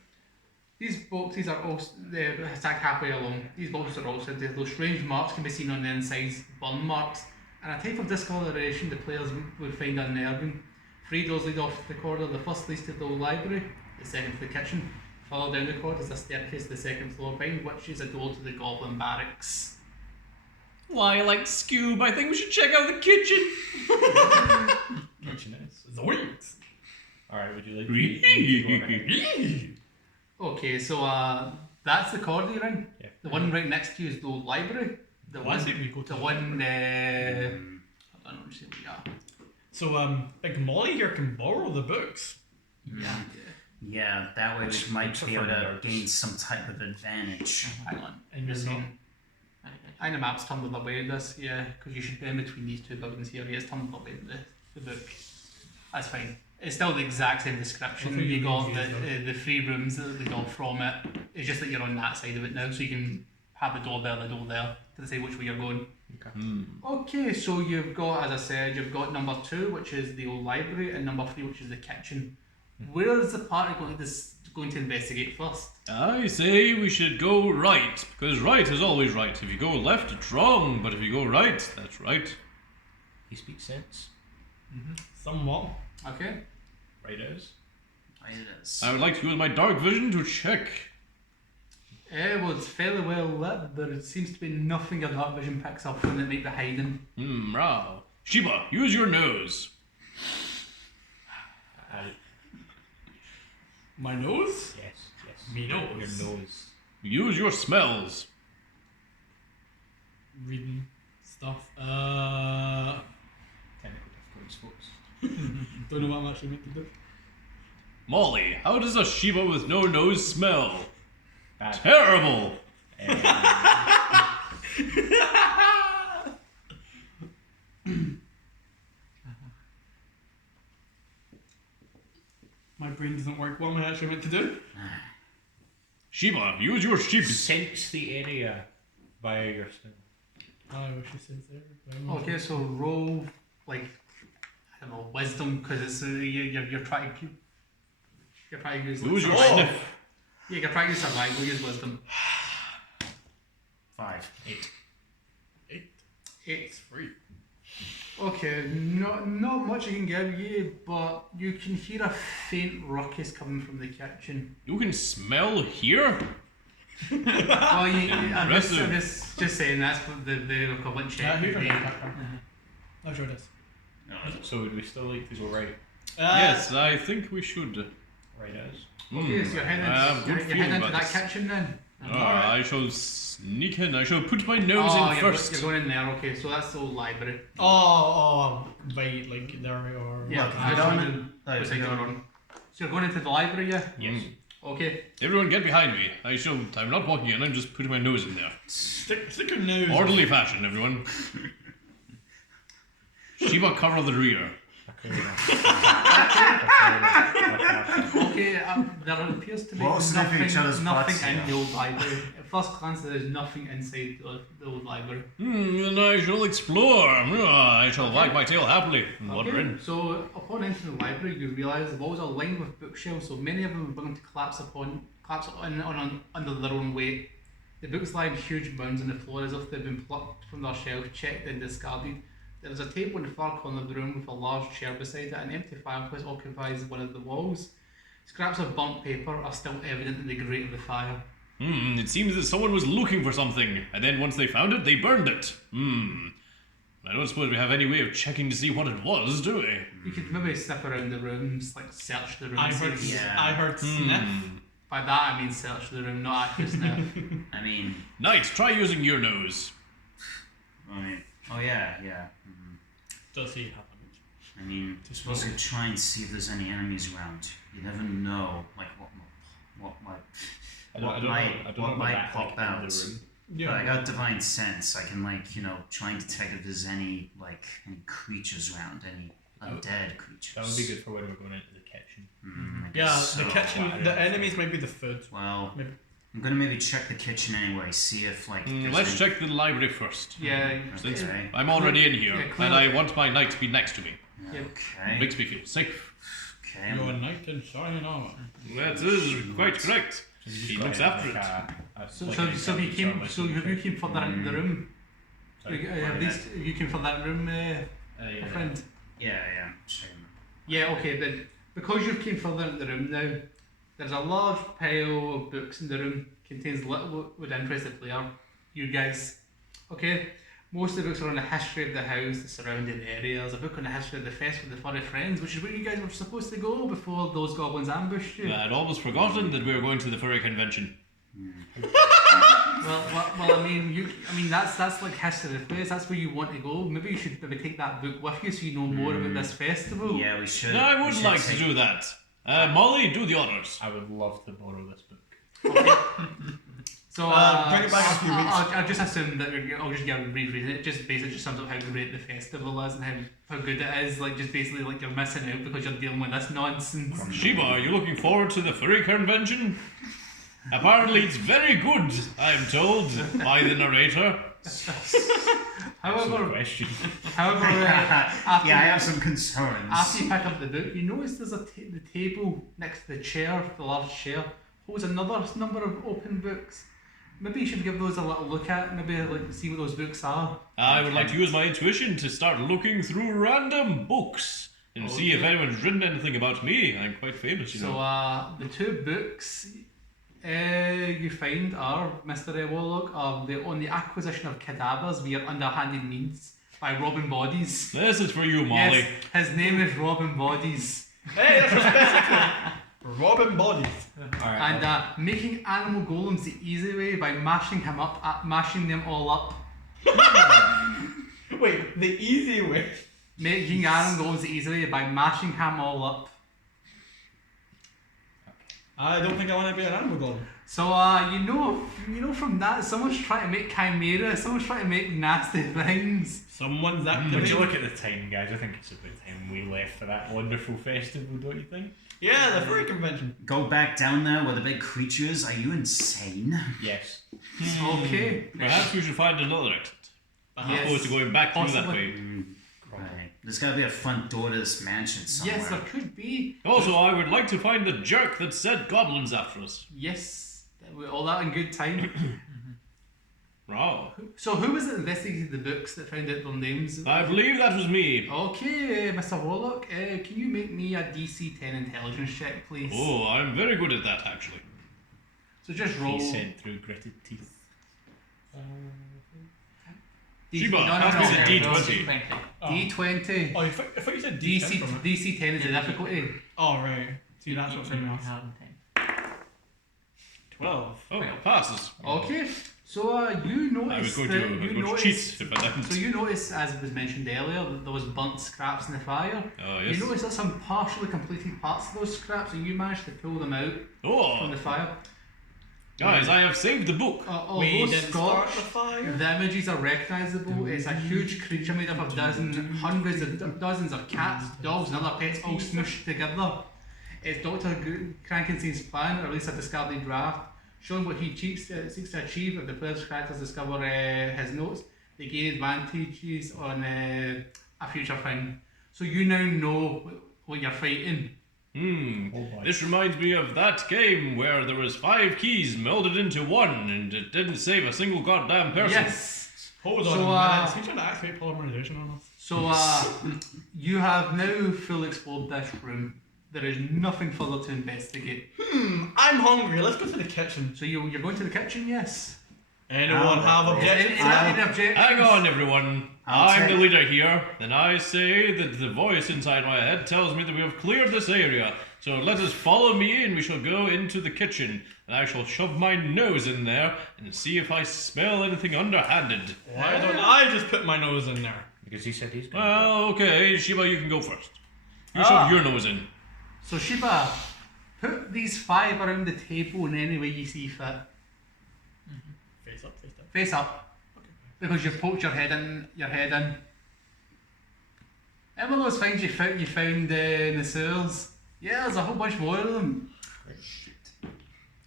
These boxes are all stacked halfway along. These boxes are also empty. Those strange marks can be seen on the insides, burn marks, and a type of discoloration the players would find unnerving. 3 doors lead off the corridor. The first leads to the library, the second to the kitchen. Further down the corridor is a staircase to the second floor, behind which is a door to the Goblin Barracks. Why, like Scoob, I think we should check out the kitchen. Kitchen is. Zoinks! Alright, would you like to go ahead? Okay, so that's the corridor you're in. Yeah. The one right next to you is the library. The Why one, did we go to the the one. I don't know. Just yeah. So, Big Molly here can borrow the books. Yeah. Yeah, that way we might for be able to nerds. gain some type of advantage. Hang on. And you're Just not. saying. I know map's turned the way this, yeah, because you should be in between these 2 buildings here. Yeah, it's turned the way the book. That's fine. It's still the exact same description. Okay, You you got mean the 3 rooms that lead off from it. It's just that you're on that side of it now, so you can have the door there to decide which way you're going. Okay, so you've got, as I said, you've got number 2, which is the old library, and number 3, which is the kitchen. Where is the party going to investigate first? I say we should go right, because right is always right. If you go left, it's wrong, but if you go right, that's right. He speaks sense. Somewhat. Okay. Right is. Right it is. I would like to use my dark vision to check. Well, it's fairly well lit. There seems to be nothing your dark vision picks up on that might be hiding. Rah. Sheba, use your nose. My nose? Yes. Me nose. Your nose. Use your smells. Reading stuff. Technical difficulties, folks. Don't know what I'm actually meant to do. Molly, how does a Sheba with no nose smell? Bad. Terrible. My brain doesn't work. What am I actually meant to do? Sheba, use your sheeps. Sense the area via your smell. I wish it says there. Okay, so roll like I don't know wisdom because it's you're trying to keep. You're trying to use. Use your survival. sniff. Yeah, you're trying to use survival. Use wisdom. 5. 8. 8. 3. Okay, not much I can give you, but you can hear a faint ruckus coming from the kitchen. You can smell here? Well, I'm Impressive. just saying that's what the equivalent check Who's would our be. character? Oh, sure it is. So would we still like to go right? Yes, I think we should. Right as? Okay, so you're heading, I have good you're feeling heading into about that this. kitchen then? I shall sneak in. I shall put my nose in you're first. going in there, okay, so that's the old library. Right, like there or. Yeah, Look, you're I don't going know- in- like, beside I your don't- own. So you're going into the library, yeah? Yes. Okay. Everyone get behind me. I'm not walking in, I'm just putting my nose in there. Stick your nose. Orderly fashion, everyone. Sheba, cover the rear. Okay, there appears to be We're all sniffing each other's nothing butts, in yeah. the old library. At first glance, there is nothing inside the old library. Then I shall explore. I shall wag my tail happily and wander in. So upon entering the library, you realise the walls are lined with bookshelves, so many of them are going to collapse under their own weight. The books lie in huge mounds on the floor as if they've been plucked from their shelves, checked and discarded. There is a table in the far corner of the room with a large chair beside it. An empty fireplace occupies one of the walls. Scraps of burnt paper are still evident in the grate of the fire. It seems that someone was looking for something, and then once they found it, they burned it. I don't suppose we have any way of checking to see what it was, do we? You could maybe step around the room, just like search the room. I and heard. see- Yeah. I heard sniff. By that I mean search the room, not actually sniff. I mean, Knight, try using your nose. oh yeah. Does he have it? I mean, you're supposed to try and see if there's any enemies around. You never know, like what might pop out. But I got divine sense. I can try and detect if there's any creatures around, any undead creatures. That would be good for when we're going into the kitchen. I Yeah, guess the so. kitchen. The enemies might be the food. Well, Maybe. I'm gonna maybe check the kitchen anyway. See if there's Let's any- check the library first. Yeah, Since Okay. I'm already in here, Yeah, and clearly- I want my knight to be next to me. Okay. Makes me feel safe. Okay. You're a knight in shining armor. That is quite correct. He looks after it. So have you came further into the room? At least you came further into the room, my friend. Yeah. Sure. Yeah, okay, then because you've came further into the room now, there's a large pile of books in the room, contains little what would interest the player, you guys. Okay? Most of the books are on the history of the house, the surrounding area. There's a book on the history of the fest with the furry friends, which is where you guys were supposed to go before those goblins ambushed you. I'd almost forgotten that we were going to the furry convention. Well, I mean, that's like history of the place. That's where you want to go. Maybe you should maybe take that book with you so you know more about this festival. Yeah, we should. I we would should like take- to do that. Molly, do the honors. I would love to borrow this book. So bring it back in a few weeks. I'll just assume that I'll just give a brief reason. It just basically just sums up how great the festival is and how good it is. Like just basically like you're missing out because you're dealing with this nonsense. Sheba, are you looking forward to the furry convention? Apparently it's very good, I am told, by the narrator. However, Question. after, Yeah, I have some concerns. after you pick up the book, you notice there's the table next to the chair, the large chair, holds another number of open books. Maybe you should give those a little look at, maybe like see what those books are. I would like to use my intuition to start looking through random books and see if anyone's written anything about me. I'm quite famous, you know. So the two books, you find are, Mr. Warlock, on the acquisition of cadavers via underhanded means by robbing bodies. This is for you, Molly. Yes, his name is Robin Bodies. Hey, that's respectful. Robbing bodies. And making animal golems the easy way by mashing them all up. Wait, the easy way. Making animal golems the easy way by mashing them all up. I don't think I want to be an animal golem. So you know from that, someone's trying to make chimera, someone's trying to make nasty things. Someone's Would activating. you look at the time, guys? I think it's about time we left for that wonderful festival, don't you think? Yeah, the furry convention. Go back down there with the big creatures? Are you insane? Yes. Okay. Perhaps we should find another exit. As opposed to going back through that Possibly. way. Right. There's gotta be a front door to this mansion somewhere. Yes, there could be. Also, I would like to find the jerk that said goblins after us. Yes, all that in good time. Wow. So who was it that investigated the books that found out their names? I believe that was me. Okay, Mr. Warlock, can you make me a DC 10 intelligence check, please? Oh, I'm very good at that, actually. So just roll. He said through gritted teeth. Sheba, no, pass me the D20. D20. Oh, I thought you said D10 from it. DC 10 is the difficulty. Oh, right. See, that's what threw me off. 12. Oh, passes. Okay, so you I was notice going that to cheat if I didn't. So you notice, as was mentioned earlier, that there was burnt scraps in the fire. Oh, yes. You notice that some partially completed parts of those scraps, and you managed to pull them out from Oh, the fire. guys, I have saved the book. Although We didn't start scorched, the fire. the images are recognisable. It's a huge creature made up of dozens of cats, dogs, and other pets all smooshed together. It's Dr. Krankenstein's plan, or at least a discarded draft, showing what he seeks to achieve if the player's characters discover his notes. They gain advantages on a future thing. So you now know what you're fighting. Oh boy. This reminds me of that game where there was 5 keys melded into one and it didn't save a single goddamn person. Yes. Hold on So, a minute. Is he trying to activate polymerization on us? So you have now fully explored this room. There is nothing further to investigate. I'm hungry. Let's go to the kitchen. So you're going to the kitchen, yes? Anyone have objections? Any objections? Hang on, everyone. I'll I'm the take- leader here, and I say that the voice inside my head tells me that we have cleared this area. So let us follow me, and we shall go into the kitchen, and I shall shove my nose in there and see if I smell anything underhanded. Why don't I just put my nose in there? Because he said he's going Well, okay, Sheba, you can go first. You shove your nose in. So Sheba, put these 5 around the table in any way you see fit. Face up, face down. Face up. Because you've poked your head in. And one of those things you found in the sewers. Yeah, there's a whole bunch more of them.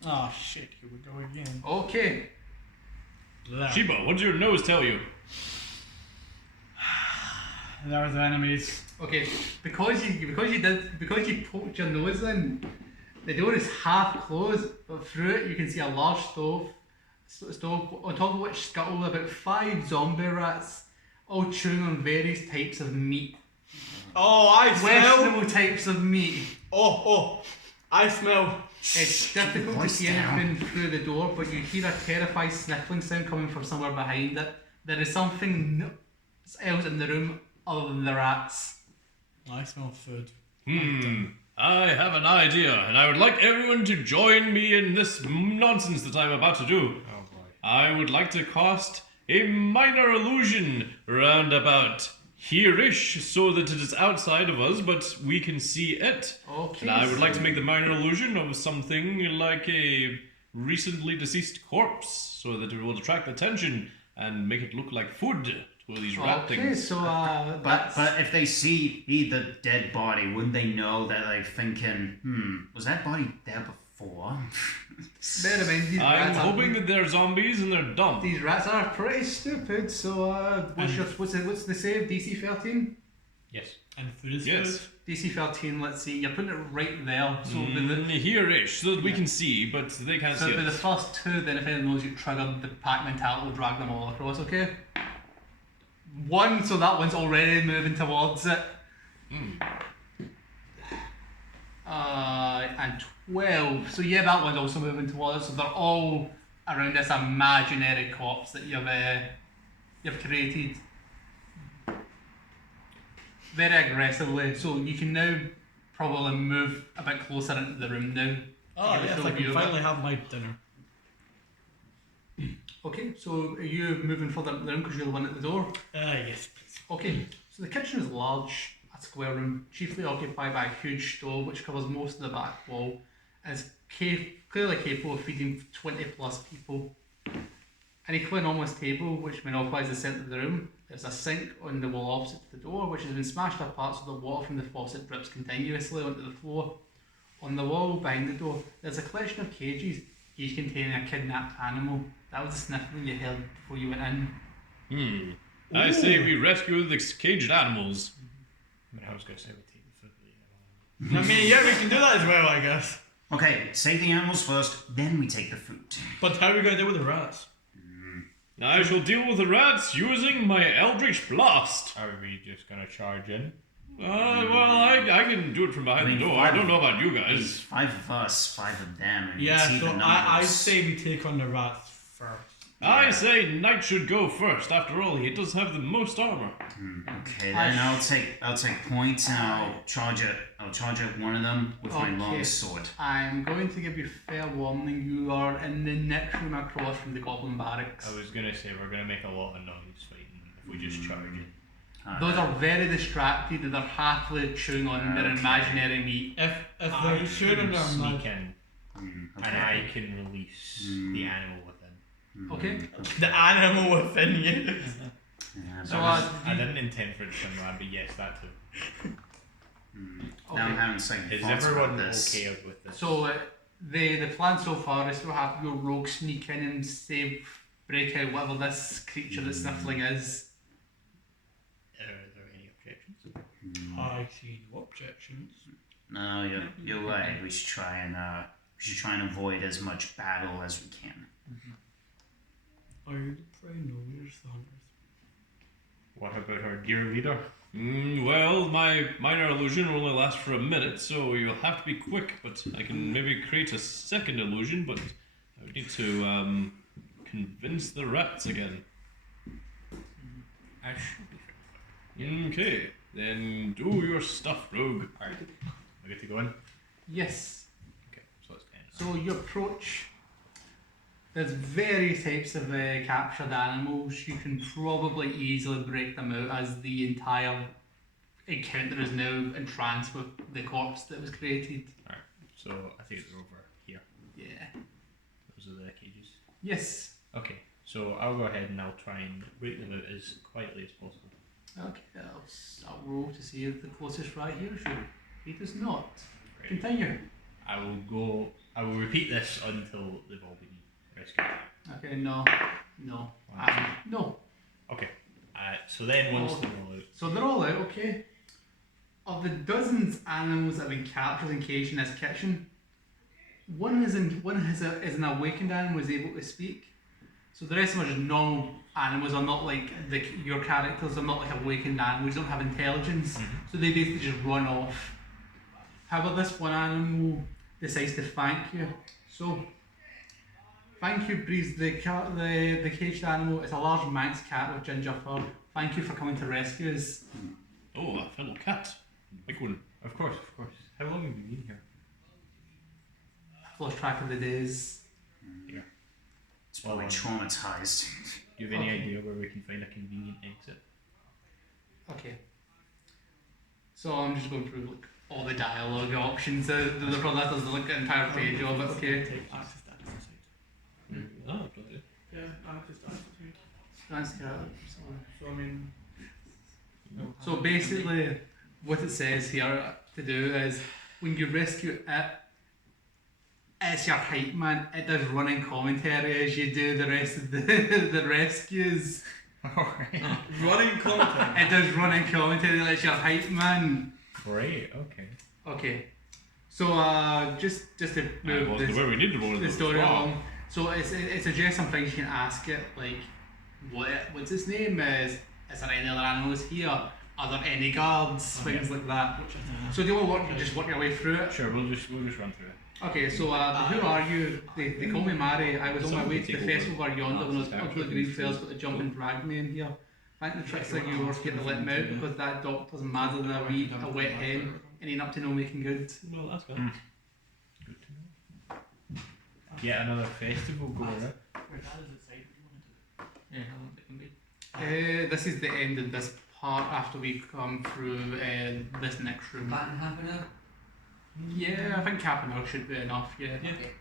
Oh shit, here we go again. Okay. There. Sheba, what does your nose tell you? There's the enemies. Okay. Because you poked your nose in, the door is half closed, but through it you can see a large stove on top of which scuttle about 5 zombie rats, all chewing on various types of meat. Oh, I smell. Questionable types of meat. Oh, I smell. It's difficult to see anything through the door, but you hear a terrified sniffling sound coming from somewhere behind it. There is something else in the room other than the rats. I smell food. I have an idea, and I would like everyone to join me in this nonsense that I'm about to do. Oh boy. I would like to cast a minor illusion round about here-ish, so that it is outside of us, but we can see it. Okay. And I would like to make the minor illusion of something like a recently deceased corpse, so that it will attract attention and make it look like food to these rat Okay, things. so But if they see the dead body, wouldn't they know that they're thinking, was that body there before? bear in mind, I'm hoping that they're zombies and they're dumb. these rats are pretty stupid. So what's the save? DC 13. Yes. And food is Yes. food. DC 13. Let's see. You're putting it right there. So Here-ish, so that we can see, but they can't so see it'll be the us. first 2. Then if anyone knows you triggered the pack mentality, will drag them all across. Okay. 1. So that one's already moving towards it. And 12. So yeah, that one's also moving towards. So they're all around this imaginary corpse that you've created. Very aggressively. So you can now probably move a bit closer into the room now. Oh, Give a yes, full I view can of it. finally have my dinner. Okay, so are you moving further into the room because you're the one at the door? Yes, please. Okay, so the kitchen is large, a square room, chiefly occupied by a huge stove which covers most of the back wall and is clearly capable of feeding 20 plus people. An equally enormous table which monopolises the centre of the room. There's a sink on the wall opposite to the door which has been smashed apart so the water from the faucet drips continuously onto the floor. On the wall behind the door, there's a collection of cages, each containing a kidnapped animal. That was the sniffling you heard before you went in. I say we rescue the caged animals. I mean, I was going to say we take the food. I mean, yeah, we can do that as well, I guess. Okay, save the animals first, then we take the food. But how are we going to deal with the rats? I shall deal with the rats using my Eldritch Blast. Are we just going to charge in? Well, I can do it from behind the door. I don't know about you There's guys. 5 of us, 5 of them, and Yeah, it's so even I'd numbers. say we take on the rats first. I say Knight should go first. After all, he does have the most armor. Okay, then I'll take points and I'll charge at one of them with my Okay. long sword. I'm going to give you fair warning, you are in the next room across from the Goblin Barracks. I was going to say we're going to make a lot of noise fighting if we just charge in. Those are very distracted and they're happily chewing on their Okay. imaginary meat. If I they're shooting can them, sneak in Okay. and I can release the animal within. Okay? the animal within you. Yeah, So, I didn't intend for it to sound bad, but yes, that too. now I'm having second Is thoughts everyone about this. okay with this? So the plan so far is to have your rogue sneak in and break out whatever this creature that's sniffling is. Are there any objections? I see no objections. No, you're right. We should try and avoid as much battle as we can. Are you the prey? No, we're just the hunters. What about our dear leader? Well, my minor illusion will only last for a minute, so you'll have to be quick, but I can maybe create a second illusion, but I would need to convince the rats again. I should be Okay, then do your stuff, rogue. Alright. I get to go in? Yes. Okay, so it's 10. So you approach. There's various types of captured animals. You can probably easily break them out as the entire encounter is now entranced with the corpse that was created. Alright, so I think they're over here. Yeah. Those are the cages. Yes. Okay, so I'll go ahead and I'll try and break them out as quietly as possible. Okay, I'll roll to see if the closest right here should. He does not. Right. Continue. I will repeat this until they've all been rescued. Okay, no. No. No. Okay, so then once Oh. they're all out, So they're all out, okay? Of the dozens of animals that have been captured and caged in this kitchen, one is an awakened animal, is able to speak. So the rest of them are just normal animals, are not like your characters, are not like awakened animals, don't have intelligence, so they basically just run off. However, this one animal decides to thank you. So, thank you, Breeze. The caged animal is a large Manx cat with ginger fur. Thank you for coming to rescue us. Oh, a fellow cat. Big one. of course. How long have you been here? I've lost track of the days. It's probably traumatized. Do you have any Okay. idea where we can find a convenient exit? Okay. So I'm just going through like all the dialogue options. The product does like an entire page of it. Okay. Take access to access site. Oh, bloody. Yeah, access to access site. Nice cat. So I mean, So basically, what it says here to do is when you rescue it, it's your hype man. It does running commentary as you do the rest of the rescues. Alright. running content. It does running commentary. It's your hype man. Great, okay. Okay. So just to That move wasn't the way we need to roll the it. story along. So it suggests some things you can ask it, like what's its name? Is there any other animals here? are there any guards, things like that. So do you want to just work your way through it? Sure, we'll just run through it. Okay, so who are you? They call me Mary. I was on my way to the festival over yonder when I was up to the green trails, but the jump and dragged me in here. I think the tricks like you were getting to let him out because that doctor's madder than a wet hen and ain't up to no making good. Well, that's good. Good to know. Yet another festival going on. Yeah, how long it can be. This is the end of this part after we come through this next room. About in half an hour? Yeah, I think half an hour should be enough, yeah. Okay,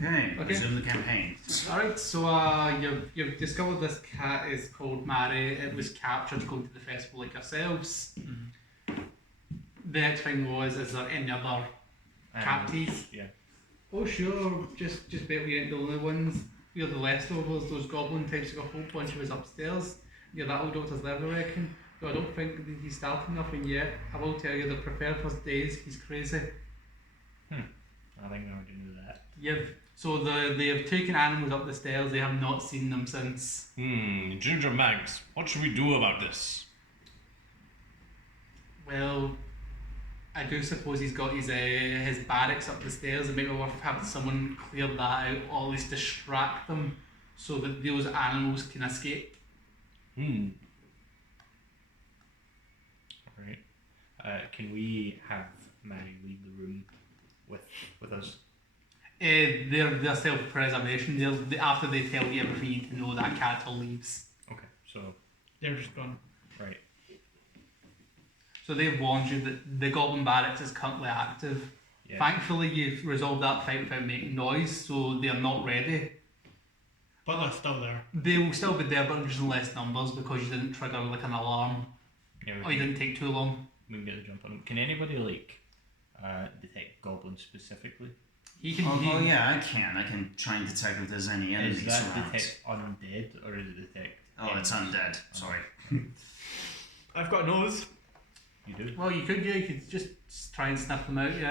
Okay. resume the campaign. Alright, so you've discovered this cat is called Mary. It was captured to go to the festival like yourselves. The next thing is there any other captives? Yeah. Oh sure, just bet we ain't the only ones. We're the leftovers, those goblin types got a whole bunch of us upstairs. You're that old doctor's level, I reckon. Though I don't think that he's starting nothing yet. I will tell you the prepared first days, he's crazy. I think I already knew that. So they have taken animals up the stairs, they have not seen them since. Ginger Mags, what should we do about this? Well, I do suppose he's got his barracks up the stairs, and maybe worth having someone clear that out, or at least distract them, so that those animals can escape. Alright. Can we have Mary leave the room with us? They're self-preservation. After they tell you everything you need to know, that character leaves. Okay, so They're just gone. right. So they've warned you that the Goblin Barracks is currently active. Yeah. Thankfully, you've resolved that fight without making noise, so they're not ready. But they're still there. They will still be there, but just in less numbers because you didn't trigger like an alarm, Yeah, or you didn't take too long. we can get the jump on them. Can anybody detect goblins specifically? He can. Oh yeah, I can. I can try and detect if there's any enemies Is that around. detect undead or is it detect? Oh, it's undead. Sorry. I've got a nose. You do. Well, you could just try and sniff them out. Yeah.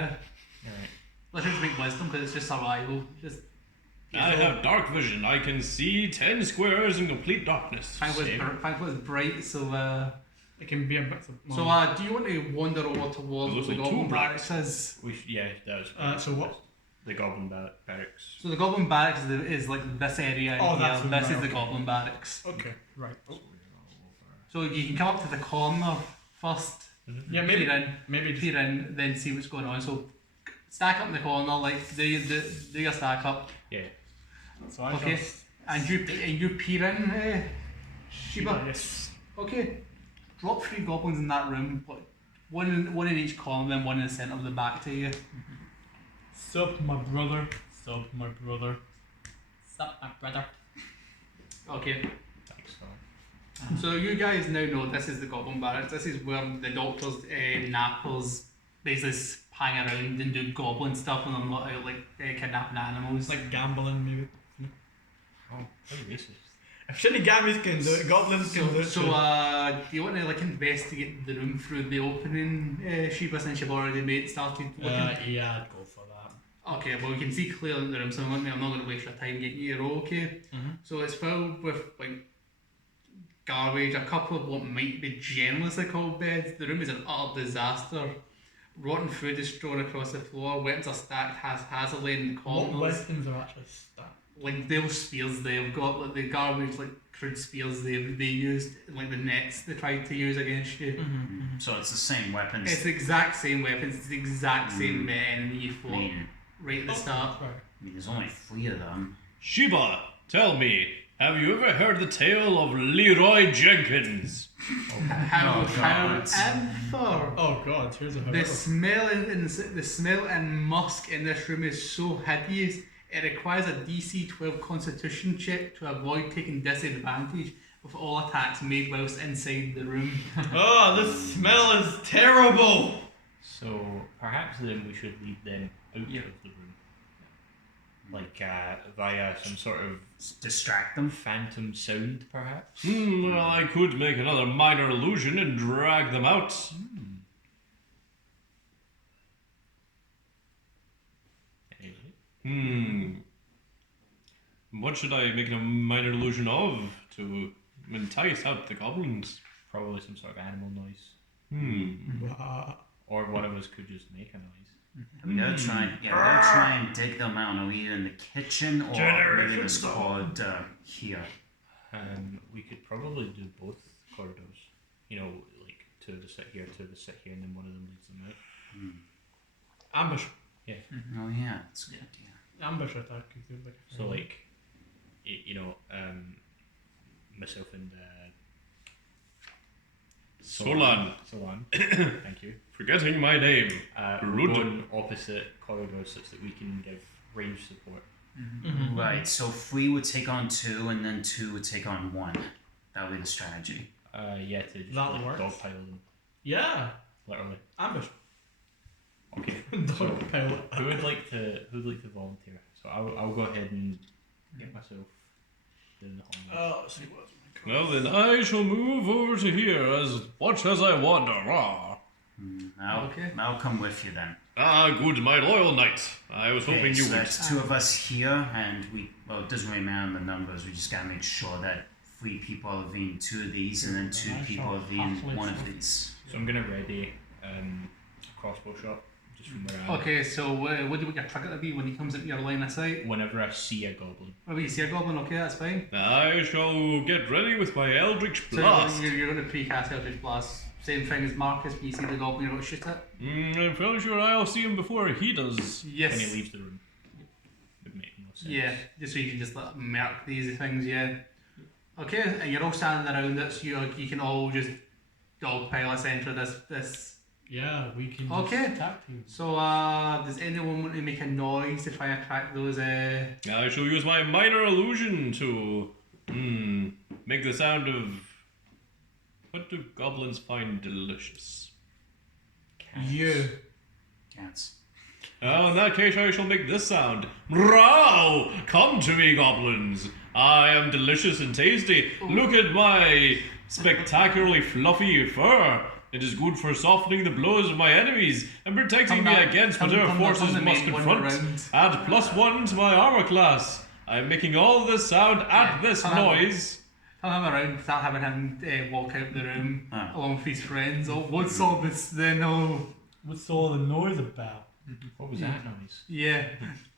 Alright. Let's just make wisdom because it's just survival. Just. I have dark vision. I can see 10 squares in complete darkness. Thankfully it's bright, so. It can be a bit of. So, do you want to wander over towards Those where the are too Goblin bright. Barracks is? Yeah, that was. So what? The Goblin Barracks. So the Goblin Barracks is like this area. Oh, here. that's This right, is the okay. Goblin Barracks. Okay, right. Oh. So you can come up to the corner first. Yeah, Peer in, then see what's going on. So stack up in the corner, like do your stack up. Yeah. So I Okay. just. And you peer in, Sheba. Yes. Okay. Drop 3 goblins in that room. One in each corner, then one in the centre of the back to you. Sup, my brother. Sup, my brother. Sup, my brother. Okay. Thanks, Phil. So you guys now know this is the Goblin Barracks. This is where the doctors, nappers, basically hang around and do goblin stuff when they're not out like kidnapping animals. It's like gambling, maybe. Oh, very racist. If Shinigamis can do it, goblins can do it. So, too. do you want to like investigate the room through the opening, Sheba, since you've already started looking? Yeah, I'd go for that. Okay, well you can see clearly in the room, so I'm not going to waste your time getting you a roll, okay? So it's filled with like garbage, a couple of what might be generously called beds. The room is an utter disaster. Rotten food is strewn across the floor, weapons are stacked haphazardly in the What corners. weapons are actually stacked? Like those spears they've got, like the garbage, like crude spears they used, like the nets they tried to use against you. So it's the same weapons. It's the exact same weapons, it's the exact same enemy you I fought mean, right at the start. Right. there's only 3 of them. Sheba, tell me, have you ever heard the tale of Leroy Jenkins? However, Oh god, here's a the smell and musk in this room is so hideous. It requires a DC 12 Constitution check to avoid taking disadvantage with all attacks made whilst inside the room. Oh, this smell is terrible! So perhaps then we should lead them out of the room, like via some sort of Distract them. phantom sound, perhaps. Well, I could make another minor illusion and drag them out. What should I make a minor illusion of to entice out the goblins? Probably some sort of animal noise. Or one of us could just make a noise. We gotta try. Yeah, we gotta try and dig them out. Are we in the kitchen or maybe it's called here? We could probably do both corridors. You know, like two of us sit here, two of us sit here, and then one of them leads them out. Ambush. Oh yeah, that's a good idea. Ambush attack. You do like. So like, you know, myself and Solan. Thank you. Forgetting my name. We're Rude. going opposite corridors such that we can give range support. Right. So 3 would take on 2, and then 2 would take on 1. That would be the strategy. Yeah, to just That like, works. dogpile them, Yeah. literally. Ambush. Okay. Dog pile. Who would like to volunteer? So I'll go ahead and get myself doing the whole. Let's see what's Well, then I shall move over to here as much as I wander. I'll come with you then. Good, my loyal knight. I was hoping you so would. that's 2 of us here, and it doesn't really matter the numbers. We just gotta make sure that 3 people are leading 2 of these, and then 2 people are leading 1 of these. So I'm gonna ready a crossbow shot just from where I am. Okay, so what do you want your trigger to be when he comes into your line of sight? Whenever I see a goblin. Well, you see a goblin, okay, that's fine. I shall get ready with my Eldritch So Blast. you're going to precast Eldritch Blast. Same thing as Marcus, when you see the goblin, you're going to shoot it? I'm fairly sure I'll see him before he does. Yes. When he leaves the room. Would make no sense. Yeah, just so you can just like, merc these things, yeah. Okay, and you're all standing around it, so you can all just dogpile essentially this. Yeah, we can. Okay. Just attack you. So, does anyone want to make a noise to try and attract those? I shall use my minor illusion to make the sound of. What do goblins find delicious? You. Cats. Oh, in that case, I shall make this sound. Row! Come to me, goblins. I am delicious and tasty. Look at my spectacularly fluffy fur. It is good for softening the blows of my enemies and protecting me against whatever forces must confront. Add +1 to my armor class. I am making all this sound at this noise. Turn him around, start having him walk out the room along with his friends. Oh, what's all this then? Oh, What's all the noise about? What was that noise? yeah.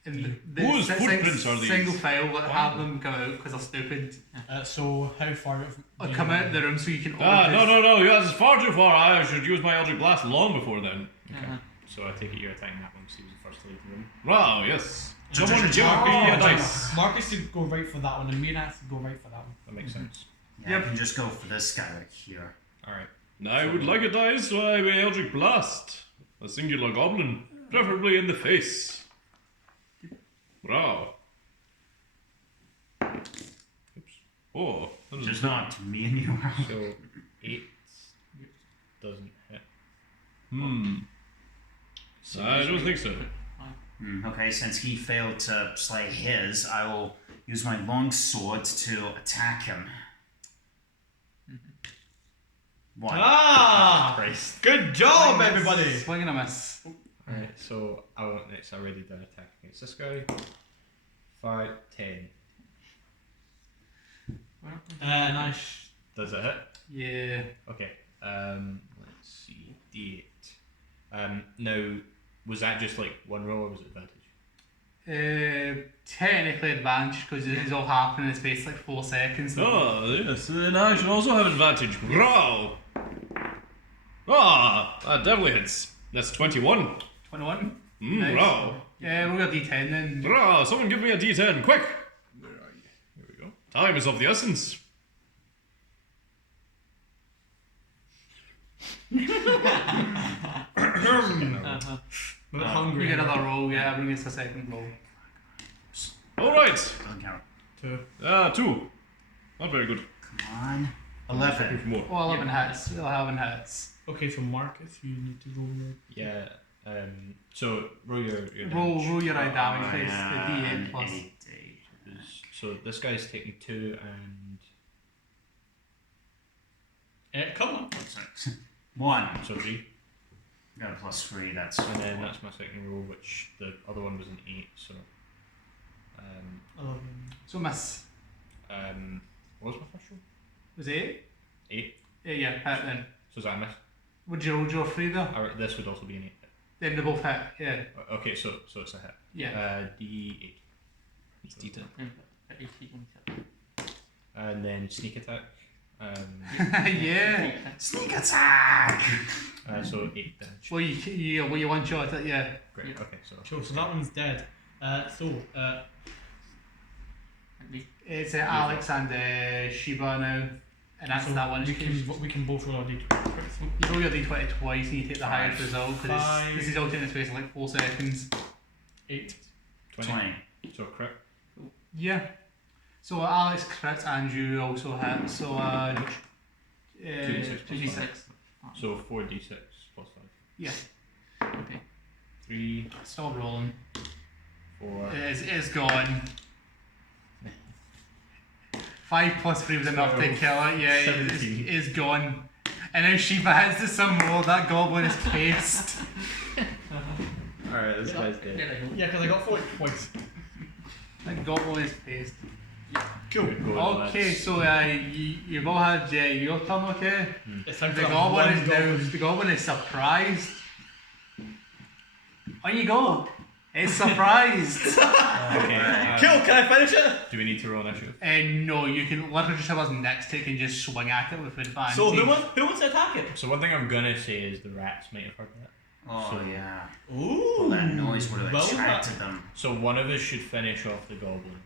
And Whose footprints are these? Single file, like, have them come out because they're stupid. So how far? Or come out of the room so you can. No, that's far too far. I should use my Eldritch Blast long before then. Okay. So I take it you're attacking that one because he was the first to leave the room. Wow, yes. Someone give me a dice. Marcus did go right for that one, and me and Axe did go right for that one. That makes sense. Yeah, I can just go for this guy right here. Alright. I would like a dice so I may Eldritch Blast a singular goblin, preferably in the face. Wow. Oops. Oh, that is Just not me and you. So 8 doesn't hit. I don't think so. Okay, since he failed to slay his, I will use my long sword to attack him. 1. Ah! Christ. Good job, everybody. Swing and a miss. Alright, so I want next. I already done attack against this guy. 5, 10. Nice. Does it hit? Yeah. Okay. Let's see. D8. Now, was that just like one roll or was it advantage? Technically advantage because it is all happening in the space like 4 seconds. Oh, yes, then I should also have advantage. Wow! Ah, that definitely hits. That's 21. 21. Wow. Yeah, roll your d10 then. Wow, someone give me a d10, quick! Where are you? Here we go. Time is of the essence. I'm hungry. We get another roll, yeah, bring us a second roll. Alright. Doesn't count. 2. Not very good. Come on. 11. For more. Oh, 11 hits. 11 hits. Okay, so Marcus, you need to roll your. Yeah. So roll your Roll your eye damage, please. And The d8 plus. 8. So this guy's taking 2 and Come on. 1. so 3. Got a +3, that's And then that's my second roll, which the other one was an 8. So 11. So miss. what was my first roll? Was it 8? 8. Yeah, hit then. So is that a miss? Would you roll your 3 though? Or this would also be an 8. Then they both hit, yeah. Okay, so it's a hit. Yeah. D8. It's D10. And then sneak attack. Yeah. Sneak attack! So 8 damage. Well, you one shot it, yeah. Great. Okay, so Sure, so that one's dead. It's Alex and Shiba now. And that's that one. We can both roll our d20. You roll your d20 twice and you take the highest result because Five. this is all taking space in like 4 seconds. 8. 20. So crit. Yeah. So Alex crits and you also hit. So 2d6 plus 2d6. five. So 4d6 plus 5. Yeah. 3, Stop rolling. 4. It's gone. 5 plus 3 was enough to kill it. Yeah, 17. it's gone. And now Shiva hits the some more. That goblin is paced. Alright, this guy's dead. Yeah, because I got 4 twice. That goblin is paced. Cool. Good going, Okay, lads. so you've all had your turn, okay? It's time for The that goblin one is now. The goblin is surprised. On you go. It's surprised. Okay. Kill, can I finish it? Do we need to roll initiative? No, you can literally just have us next take and just swing at it with advantage. So who wants to attack it? So one thing I'm gonna say is the rats might have heard that. Oh, So- yeah. Ooh. Well, that noise would have Well, attracted them. So one of us should finish off the goblin,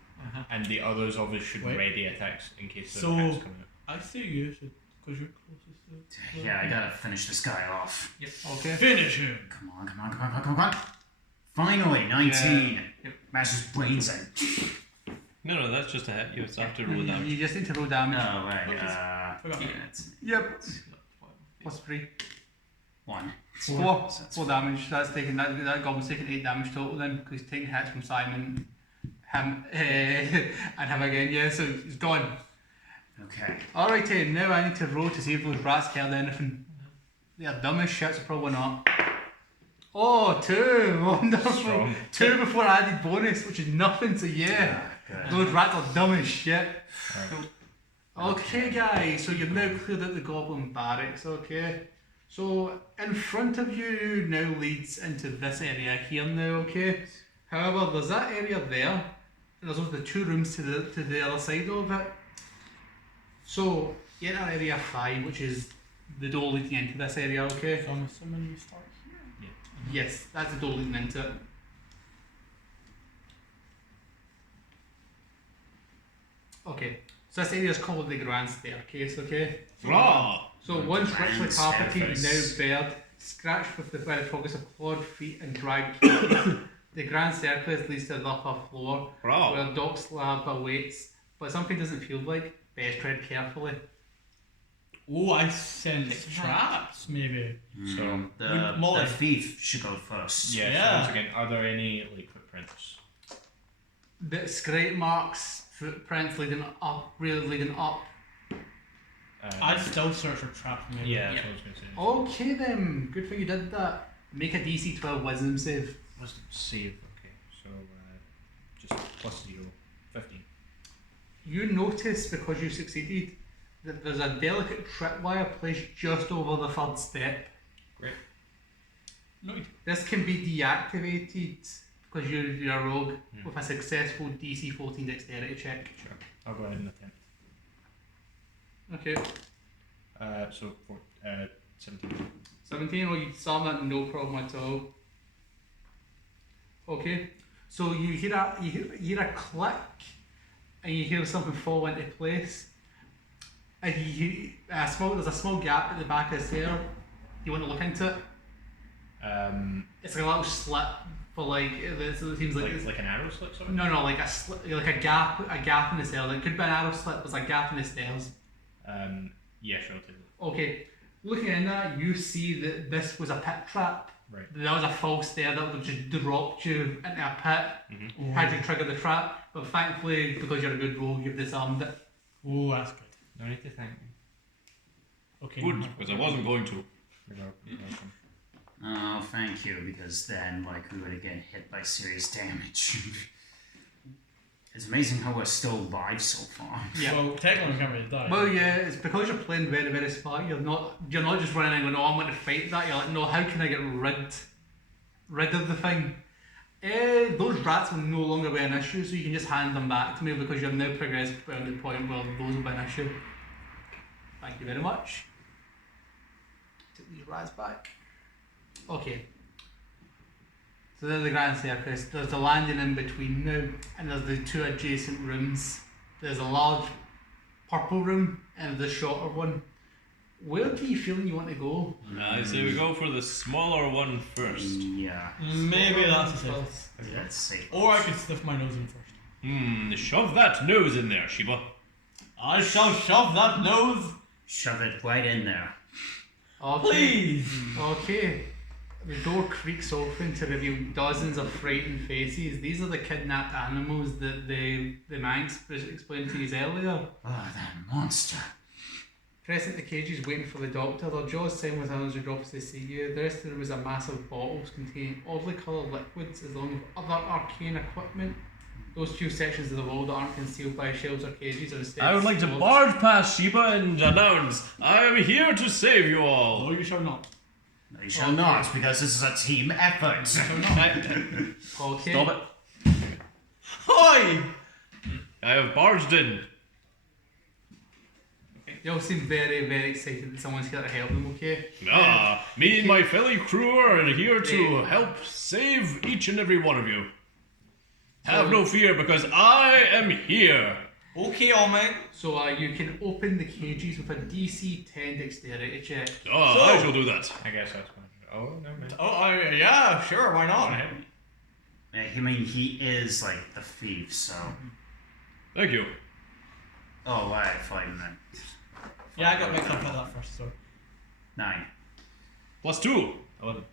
and the others of us should Wait. ready attacks in case the So- rats come out. I say you should, because you're closest to Yeah, I gotta finish this guy off. Okay. Finish him. Come on, come on, come on, come on, come on. Finally, 19. Smashes brains in. No, that's just a hit. You just have to roll damage. You just need to roll damage. Oh, right. Forgot. Yeah, it's Yep. Plus 3. 1. 4. So that's 4 damage. That's taking that goblin's taking 8 damage total then because he's taking hits from Simon, him, and him again. Yeah, so he's gone. Okay. Alrighty, now I need to roll to see if those rats heard anything. They're dumb as shit, so probably not. Oh, 2! Wonderful! Strong. 2 before added bonus, which is nothing, so yeah. Good. Those rats are dumb as shit. Alright. Okay, guys, so you've now cleared out the Goblin Barracks, okay? So, in front of you now leads into this area here now, okay? However, there's that area there, and there's also the 2 rooms to the other side of it. So, you enter area 5, which is the door leading into this area, okay? So I'm assuming you start here. Yes, that's the door leading into it. Okay, so this area is called the Grand Staircase, okay? Raw! So once richly Grand carpeted, now Staircase. bared, scratched with the by the progress of clawed feet and dragged the Grand Staircase leads to the upper floor, Raw! where Doc Slab awaits, but something doesn't feel like. Best tread carefully. Oh, I sense traps, maybe. So The thief should go first. yeah. Yeah. So once again, are there any like footprints? The scrape marks, footprints leading up, really leading up. I'd still search for traps, maybe. Yeah, that's what I was gonna say. Okay then, good thing you did that. Make a DC 12 wisdom save. Wisdom save. Okay, so just plus 0, 15. You notice, because you succeeded, that there's a delicate tripwire placed just over the 3rd step. Great. No, This can be deactivated because you're a rogue with a successful DC 14 dexterity check. Sure. I'll go ahead and attempt. Okay. So for 17. 17, well, you saw that no problem at all. Okay. So you hear a click and you hear something fall into place. And there's a small gap at the back of the stair. You want to look into it? It's like a little slit for like it seems Like an arrow slit sort of? no, like a gap in the stairs. It could be an arrow slit, but there's a gap in the stairs. Yeah, sure. I'll take it. Okay, looking in that, you see that this was a pit trap. Right. That was a false stair that would just dropped you into a pit. Had you triggered the trap, but thankfully, because you're a good rogue, you've disarmed it. Oh, that's good. No need to thank me. Okay. Good, because I wasn't going to. You're welcome. Oh, thank you, because then, like, we would have get hit by serious damage. It's amazing how we're still alive so far. Yeah. Well, technically we can't really die. Well, yeah, it's because you're playing very, very smart. You're not just running and going, "Oh, I'm going to fight that." You're like, "No, how can I get rid of the thing?" Those rats will no longer be an issue, so you can just hand them back to me because you've now progressed to the point where those will be an issue. Thank you very much. Take these rats back. Okay. So there's the Grand Circus. There's the landing in between now, and there's the two adjacent rooms. There's a large purple room and the shorter one. Where do you feel you want to go? I say we go for the smaller one first. Yeah. Maybe that's a safe. Yeah, it's safe. Or I could sniff my nose in first. Shove that nose in there, Sheba. I shall shove that nose. Shove it right in there. Okay. Please. Okay. The door creaks open to reveal dozens of frightened faces. These are the kidnapped animals that the Manx explained to you earlier. Oh, that monster. Present the cages waiting for the doctor. Their jaws simultaneously drop as they see you. The rest of the room is a massive bottles containing oddly coloured liquids along with other arcane equipment. Those few sections of the wall that aren't concealed by shelves or cages are instead I would like to slopes. barge past Sheba and announce, I am here to save you all. No, you shall not. No, you shall not, because this is a team effort. You shall not. Okay. Stop it. Hi! I have barged in. You all seem very, very excited that someone's here to help them, okay? Me and my fellow crew are here to Yeah. help save each and every one of you. Have no fear because I am here. Okay, all men. So you can open the cages with a DC 10 dexterity check. I shall do that. I guess that's fine. Oh, no, man. Oh, yeah, sure, why not? I mean, he is like the thief, so. Thank you. Oh, right, fine then. Yeah, I got mixed up with that first, so. 9. +2. 11.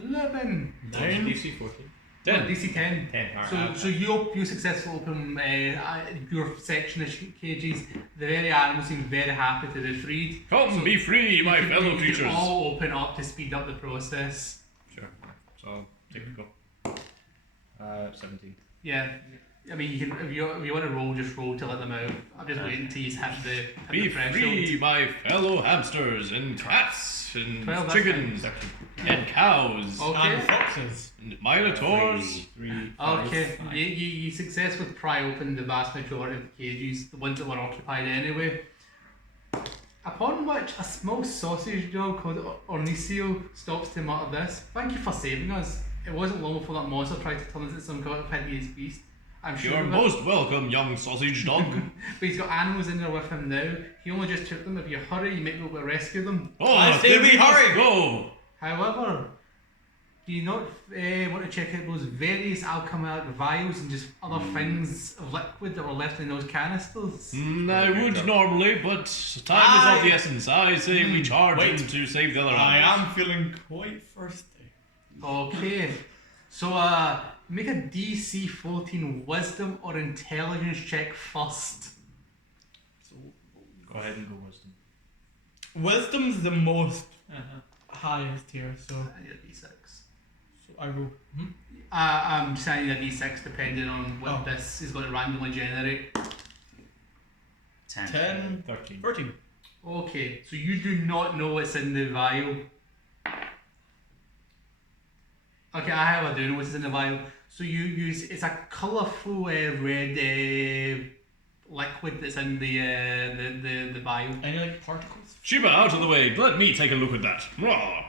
11. 9. DC 14. 10. No, DC 10. 10. Alright. So you successfully open your section of cages. The very animals seem very happy to be freed. Come, be free, my You can- fellow you creatures. can all open up to speed up the process. Sure. So I'll take a go. 17. Yeah. I mean, you can if you want to roll, just roll to let them out. I'm just waiting till you hit the Be threshold. free, my fellow hamsters and cats and 12, that's chickens and cows Okay. And foxes. and minotaurs. 3, Okay, you successfully pry open the vast majority of the cages, the ones that were occupied anyway. Upon which a small sausage dog called Ornicio stops to mutter this: "Thank you for saving us. It wasn't long before that monster tried to turn us into some kind of hideous beast. I'm sure You're of it." most welcome, young sausage dog. But he's got animals in there with him now. He only just took them. If you hurry, you might be able to rescue them. I say then we must hurry. Go. However, do you not want to check out those various alchemized vials and just other things of liquid that were left in those canisters? I would normally, but time is of the essence. I say we charge Wait. in to save the other I animals. am feeling quite thirsty. Okay, so make a DC 14 Wisdom or Intelligence check first. So, Go ahead and go wisdom. wisdom's the most highest here, so I need a D6. I roll. I'm just saying a D6 depending on what Oh. this is going to randomly generate. 10. 10, 13. 13. Okay, so you do not know what's in the vial. Okay, I do know what's in the vial. So you use it's a colourful red liquid that's in the vial. Any like particles? Sheba, out of the way. Let me take a look at that. Raw.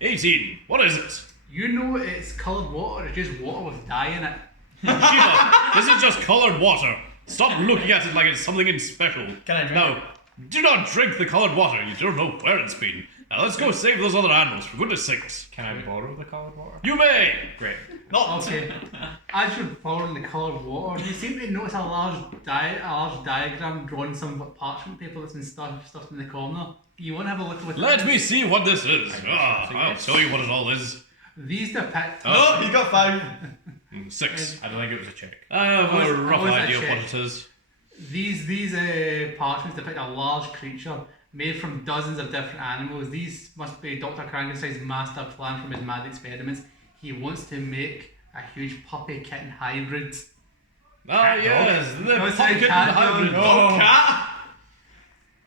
18. What is it? You know it's coloured water. It's just water with dye in it. Sheba, this is just coloured water. Stop looking at it like it's something special. Can I drink No, do not drink the coloured water. You don't know where it's been. Now let's go save those other animals, for goodness sakes. Can I borrow the coloured water? You may! Great. Not. Okay. As you're following the coloured water, you seem to notice a large diagram drawn some parchment paper that's been stuffed in the corner. You want to have a look at what Let it me is? see what this is. I'll tell you what it all is. These depict. No, you got 5. 6. I don't think it was a check. I have Was- a rough was that idea of what check? it is. These parchments depict a large creature made from dozens of different animals. These must be Dr. Krankenstein's master plan from his mad experiments. He wants to make a huge puppy kitten hybrid. Ah, yes, the No, it's pumpkin a cat hybrid dog. dog. Cat!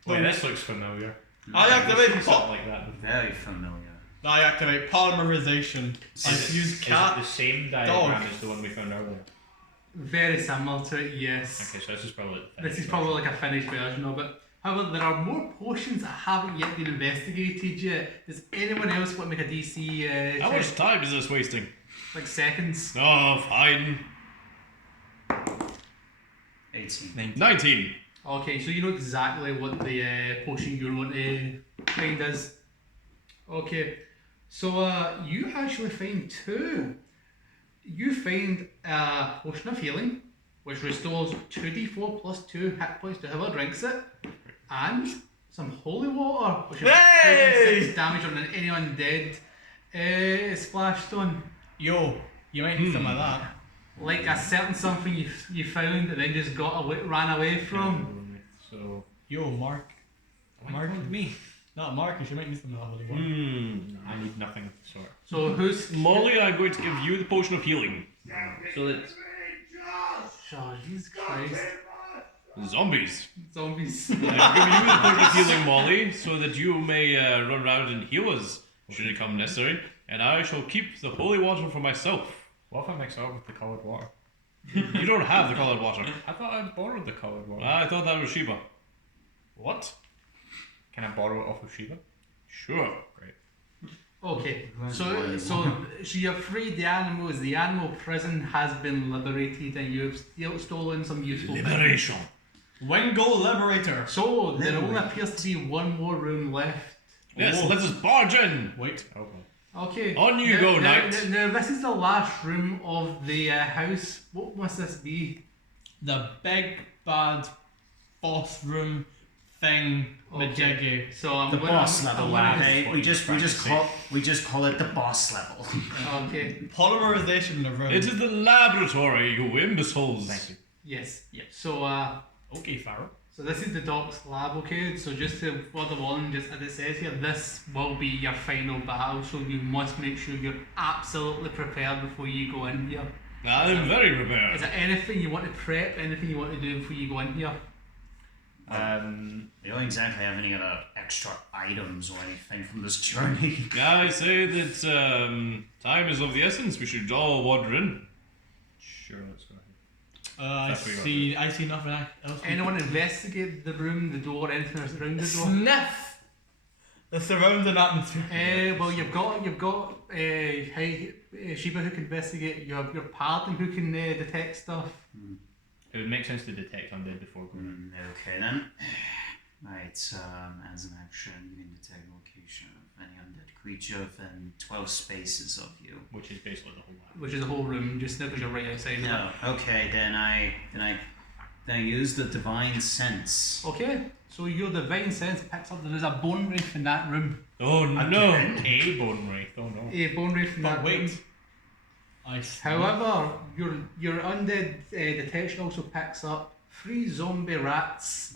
Wait, this looks familiar. I activate Something like that. Very familiar. I activate polymerization. I Is use it cat. the same diagram as the one we found earlier? Very similar to it, yes. Okay, so this is probably This is probably like a finished version of it. However, there are more potions that haven't yet been investigated yet. Does anyone else want to make a DC How check? much time is this wasting? Like seconds? Oh, fine. 18. 19. Okay, so you know exactly what the potion you're going to find is. Okay, so you actually find two. You find a potion of healing, which restores 2d4 plus 2 hit points to whoever drinks it, and some holy water, which Hey! 6 damage on any undead splash stone. Yo, you might need some of that. Like a certain something you found and then just ran away from. So, Yo, Mark. Mark with me. Not Marcus, you might need some of that holy water. I need nothing of the sort. So who's Molly, I'm going to give you the potion of healing. So that Oh, Jesus Christ. zombies. Zombies. I'm giving you the potion of healing, Molly, so that you may run around and heal us should it come necessary. And I shall keep the holy water for myself. What if I mix it up with the coloured water? You don't have the coloured water. I thought I borrowed the coloured water. I thought that was Sheba. What? Can I borrow it off of Sheba? Sure. Great. Okay, so you've freed the animals. The animal prison has been liberated, and you've stolen some useful things. Liberation. Wingo Liberator. So there only appears to be one more room left. Yes, Oh. let us barge in. Wait. Oh, well. Okay. On you go, knight. Now this is the last room of the house. What must this be? The big bad boss room thing. Majiggy. So I'm The gonna- boss I'm level, gonna- okay? We just call it the boss level. Okay. Polymerization in the room. It is the laboratory, you imbeciles. Thank you. Yes. Yeah. So Okay, Pharaoh. So this is the doc's lab, okay? So just to further on, just as it says here, this will be your final battle, so you must make sure you're absolutely prepared before you go in here. I'm very Is prepared. there anything you want to prep, anything you want to do before you go in here? We don't exactly have any other extra items or anything from this journey. I say that time is of the essence. We should all wander in. Sure, let's go ahead. I That's what see nothing else. Anyone investigate the room, the door, anything else around the door? Sniff the surrounding atmosphere. Well, you've got Sheba who can investigate. You have your paladin who can detect stuff. It would make sense to detect undead before going in. Okay then. Right, as an action, you can detect location of any undead creature within 12 spaces of you. Which is basically the whole lab. Which is the whole room, just now because you're right outside of No, okay, then I use the divine sense. it. Okay, so your divine sense picks up there is a bone wraith in that room. Oh no! A bone wraith, oh no. A bone wraith in But that wait. room. However, However, your undead detection also picks up 3 zombie rats.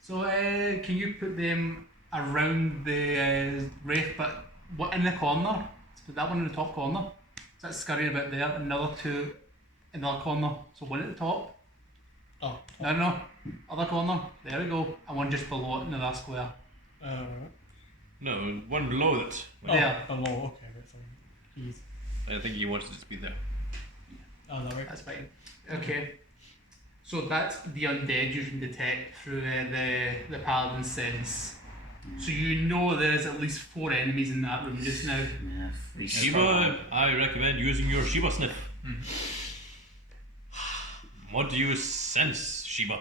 So can you put them around the wraith, but what in the corner? Let's put that one in the top corner. So that's scurrying about there. Another 2 in the other corner. So one at the top. oh, No, other corner. There we go. And one just below it in the last square. No, one below it. There. Oh, okay, that's fine. Jeez. I think he wanted it to be there. Oh, that works. That's fine. Okay. So that's the undead you can detect through the paladin's sense. So you know there is at least 4 enemies in that room just now. Yeah, free Sheba, I recommend using your Sheba sniff. What do you sense, Sheba?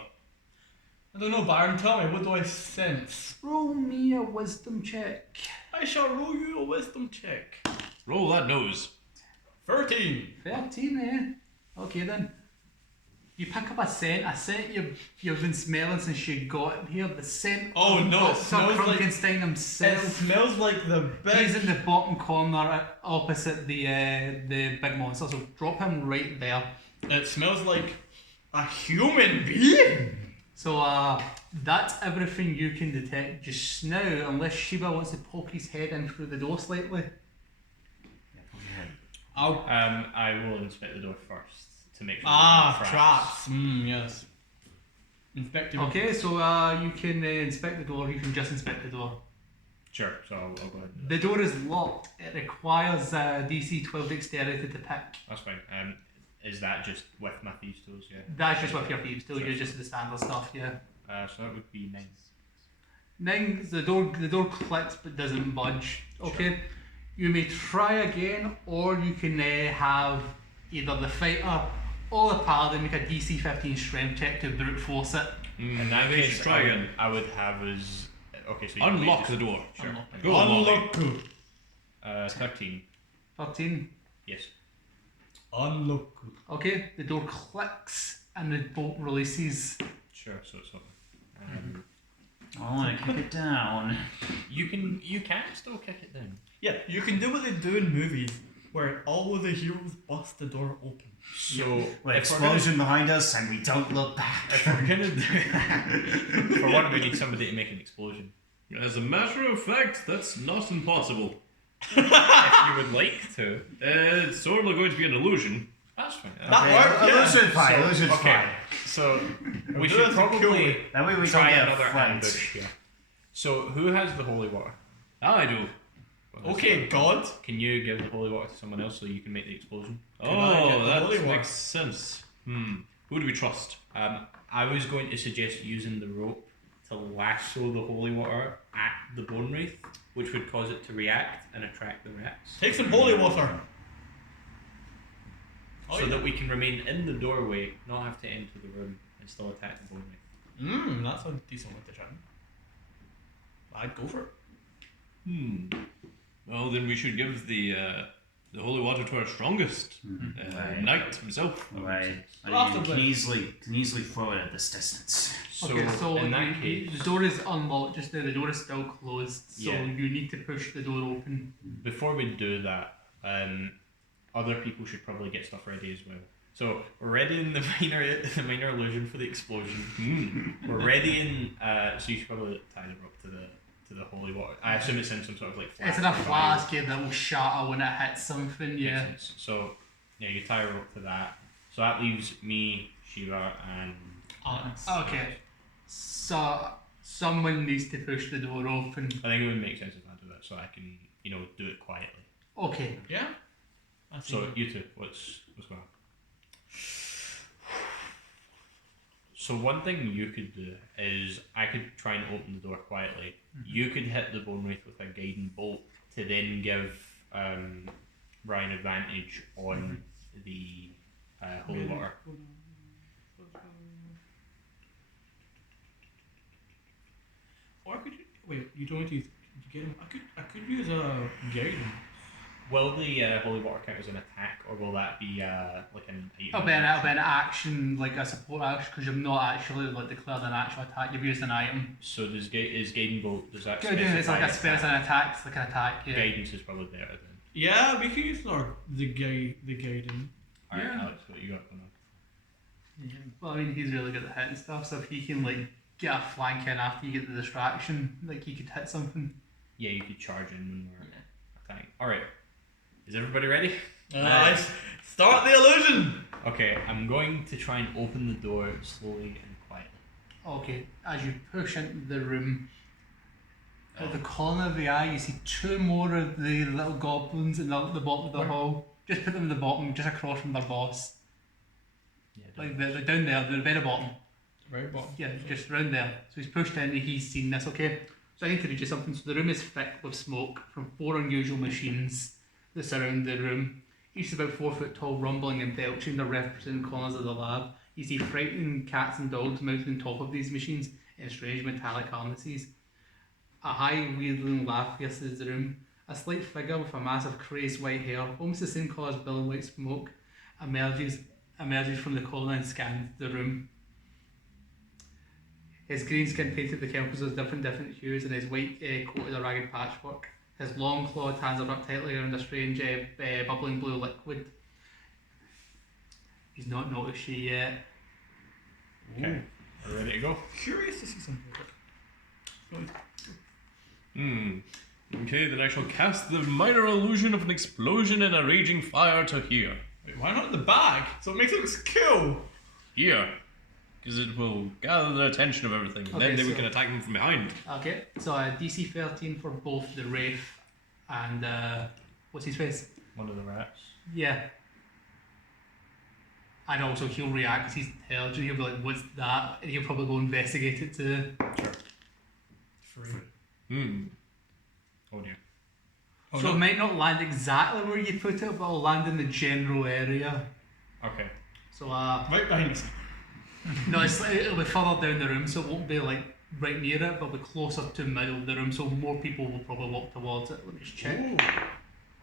I don't know, Baron, tell me, what do I sense? Roll me a wisdom check. I shall roll you a wisdom check. Roll that nose. 13. 13, eh? Okay then. You pick up a scent you've been smelling since you got here. The scent Oh, of no, it Dr. smells like- Frankenstein It himself. smells like the He's big... in the bottom corner opposite the big monster, so drop him right there. It smells like a human being. So that's everything you can detect just now, unless Sheba wants to poke his head in through the door slightly. I will inspect the door first to make sure. Traps. Yes. Inspect the door. Okay, so you can inspect the door. You can just inspect the door. Sure. So I'll go ahead. And The door is locked. It requires DC 12 dexterity to pick. That's fine. Is that just with my thieves tools? Yeah. That's just with your thieves too. Sure. You're just the standard stuff. Yeah. So that would be 9. 9. The door clicks but doesn't budge. Okay. Sure. You may try again, or you can have either the fighter or the paladin make a DC 15 strength check to brute force it. In that Maybe case, try again. I would have as okay. So you Unlock just- the door. Sure. Go on. 13. 13. Yes. Unlock. Okay. The door clicks and the bolt releases. Sure. So it's open. I want to kick it down. You can still kick it down. Yeah, you can do what they do in movies, where all of the heroes bust the door open. So With if we're explosion behind us, and we don't look back. If we're gonna do, for one, we need somebody to make an explosion. As a matter of fact, that's not impossible. If you would like to, It's sort of going to be an illusion. that's fine. That works, yeah. Illusion fine. So, Illusion's okay. fine. So we do should it as a cool probably way. That way we try don't get another flanked. ambush here. So who has the holy water? I do. Okay, God. Can you give the holy water to someone else so you can make the explosion? I get the That holy makes water? sense. Who do we trust? I was going to suggest using the rope to lasso the holy water at the bone wraith, which would cause it to react and attract the rats. Take some holy water. So that we can remain in the doorway, not have to enter the room, and still attack the bone wraith. That's a decent way to try. I'd go for it. Well, then we should give the holy water to our strongest Right. knight himself. Right. Lots You of can them. easily throw it at this distance. So, Okay, so in that case, the door is unlocked just now. The door is still closed, so Yeah. you need to push the door open. before we do that, other people should probably get stuff ready as well. So we're ready in the minor illusion for the explosion. We're ready in. So you should probably tie the rope to the holy water. I assume it's in some sort of like. It's in a or flask yeah, that will shatter when it hits something. Makes Yeah. sense. So yeah, you tie a rope to that. So that leaves me, Shiva, and Alex. Okay. So someone needs to push the door open. I think it would make sense if I do that, so I can do it quietly. Okay. Yeah? So you two, what's going on? So one thing you could do is I could try and open the door quietly. You could hit the bone wraith with a guiding bolt to then give Ryan advantage on the holy water. Or could you wait? You don't need to get him. I could use a guidance. Will the holy water count as an attack, or will that be like an item? It'll be an action, like a support action, because you've not actually declared an actual attack. You've used an item. So is guiding bolt? Does that? Good, yeah, it's like a specify spell, an attack. It's like an attack. Yeah. Guidance is probably better then. Yeah, we can use the guiding. Alright, Yeah. Alex, what you got going on? Well, I mean, he's really good at hitting stuff. So if he can get a flank in after you get the distraction, he could hit something. Yeah, you could charge in when we're attacking. Alright. Is everybody ready? Start the illusion. Okay, I'm going to try and open the door slowly and quietly. Okay, as you push into the room, at the corner of the eye, you see two more of the little goblins in the bottom of the hall. Just put them in the bottom, just across from their boss. Yeah, They're down there, they're very bottom. Right bottom. Yeah, just round there. So he's pushed in and he's seen this, okay? So I need to read you something. So the room is thick with smoke from 4 unusual machines that surround the room. Each is about 4 foot tall, rumbling and belching the representing corners of the lab. You see frightening cats and dogs mounted on top of these machines in strange metallic harnesses. A high wheeling laugh pierces the room. A slight figure with a massive crazed white hair, almost the same colour as billowing white smoke, emerges from the corner and scans the room. His green skin painted the chemicals as different hues, and his white coat is a ragged patchwork. His long clawed hands are wrapped tightly around a strange bubbling blue liquid. He's not noticed you yet. Okay, we're ready to go. Curious to see something. Okay, then I shall cast the minor illusion of an explosion and a raging fire to here. Wait, why not in the bag? So it makes it look cool. Here. Because it will gather the attention of everything, and Okay, then we so- can attack them from behind. Okay, so DC 13 for both the Wraith and what's his face? One of the rats. Yeah. And also he'll react because he's intelligent. He'll be like, "What's that?" And he'll probably go investigate it too. Hmm. Oh dear. Oh, So no. it might not land exactly where you put it, but it'll land in the general area. Okay. So Right behind us. no, it'll be further down the room, so it won't be like right near it, but it'll be closer to the middle of the room, so more people will probably walk towards it. Let me just check. Ooh.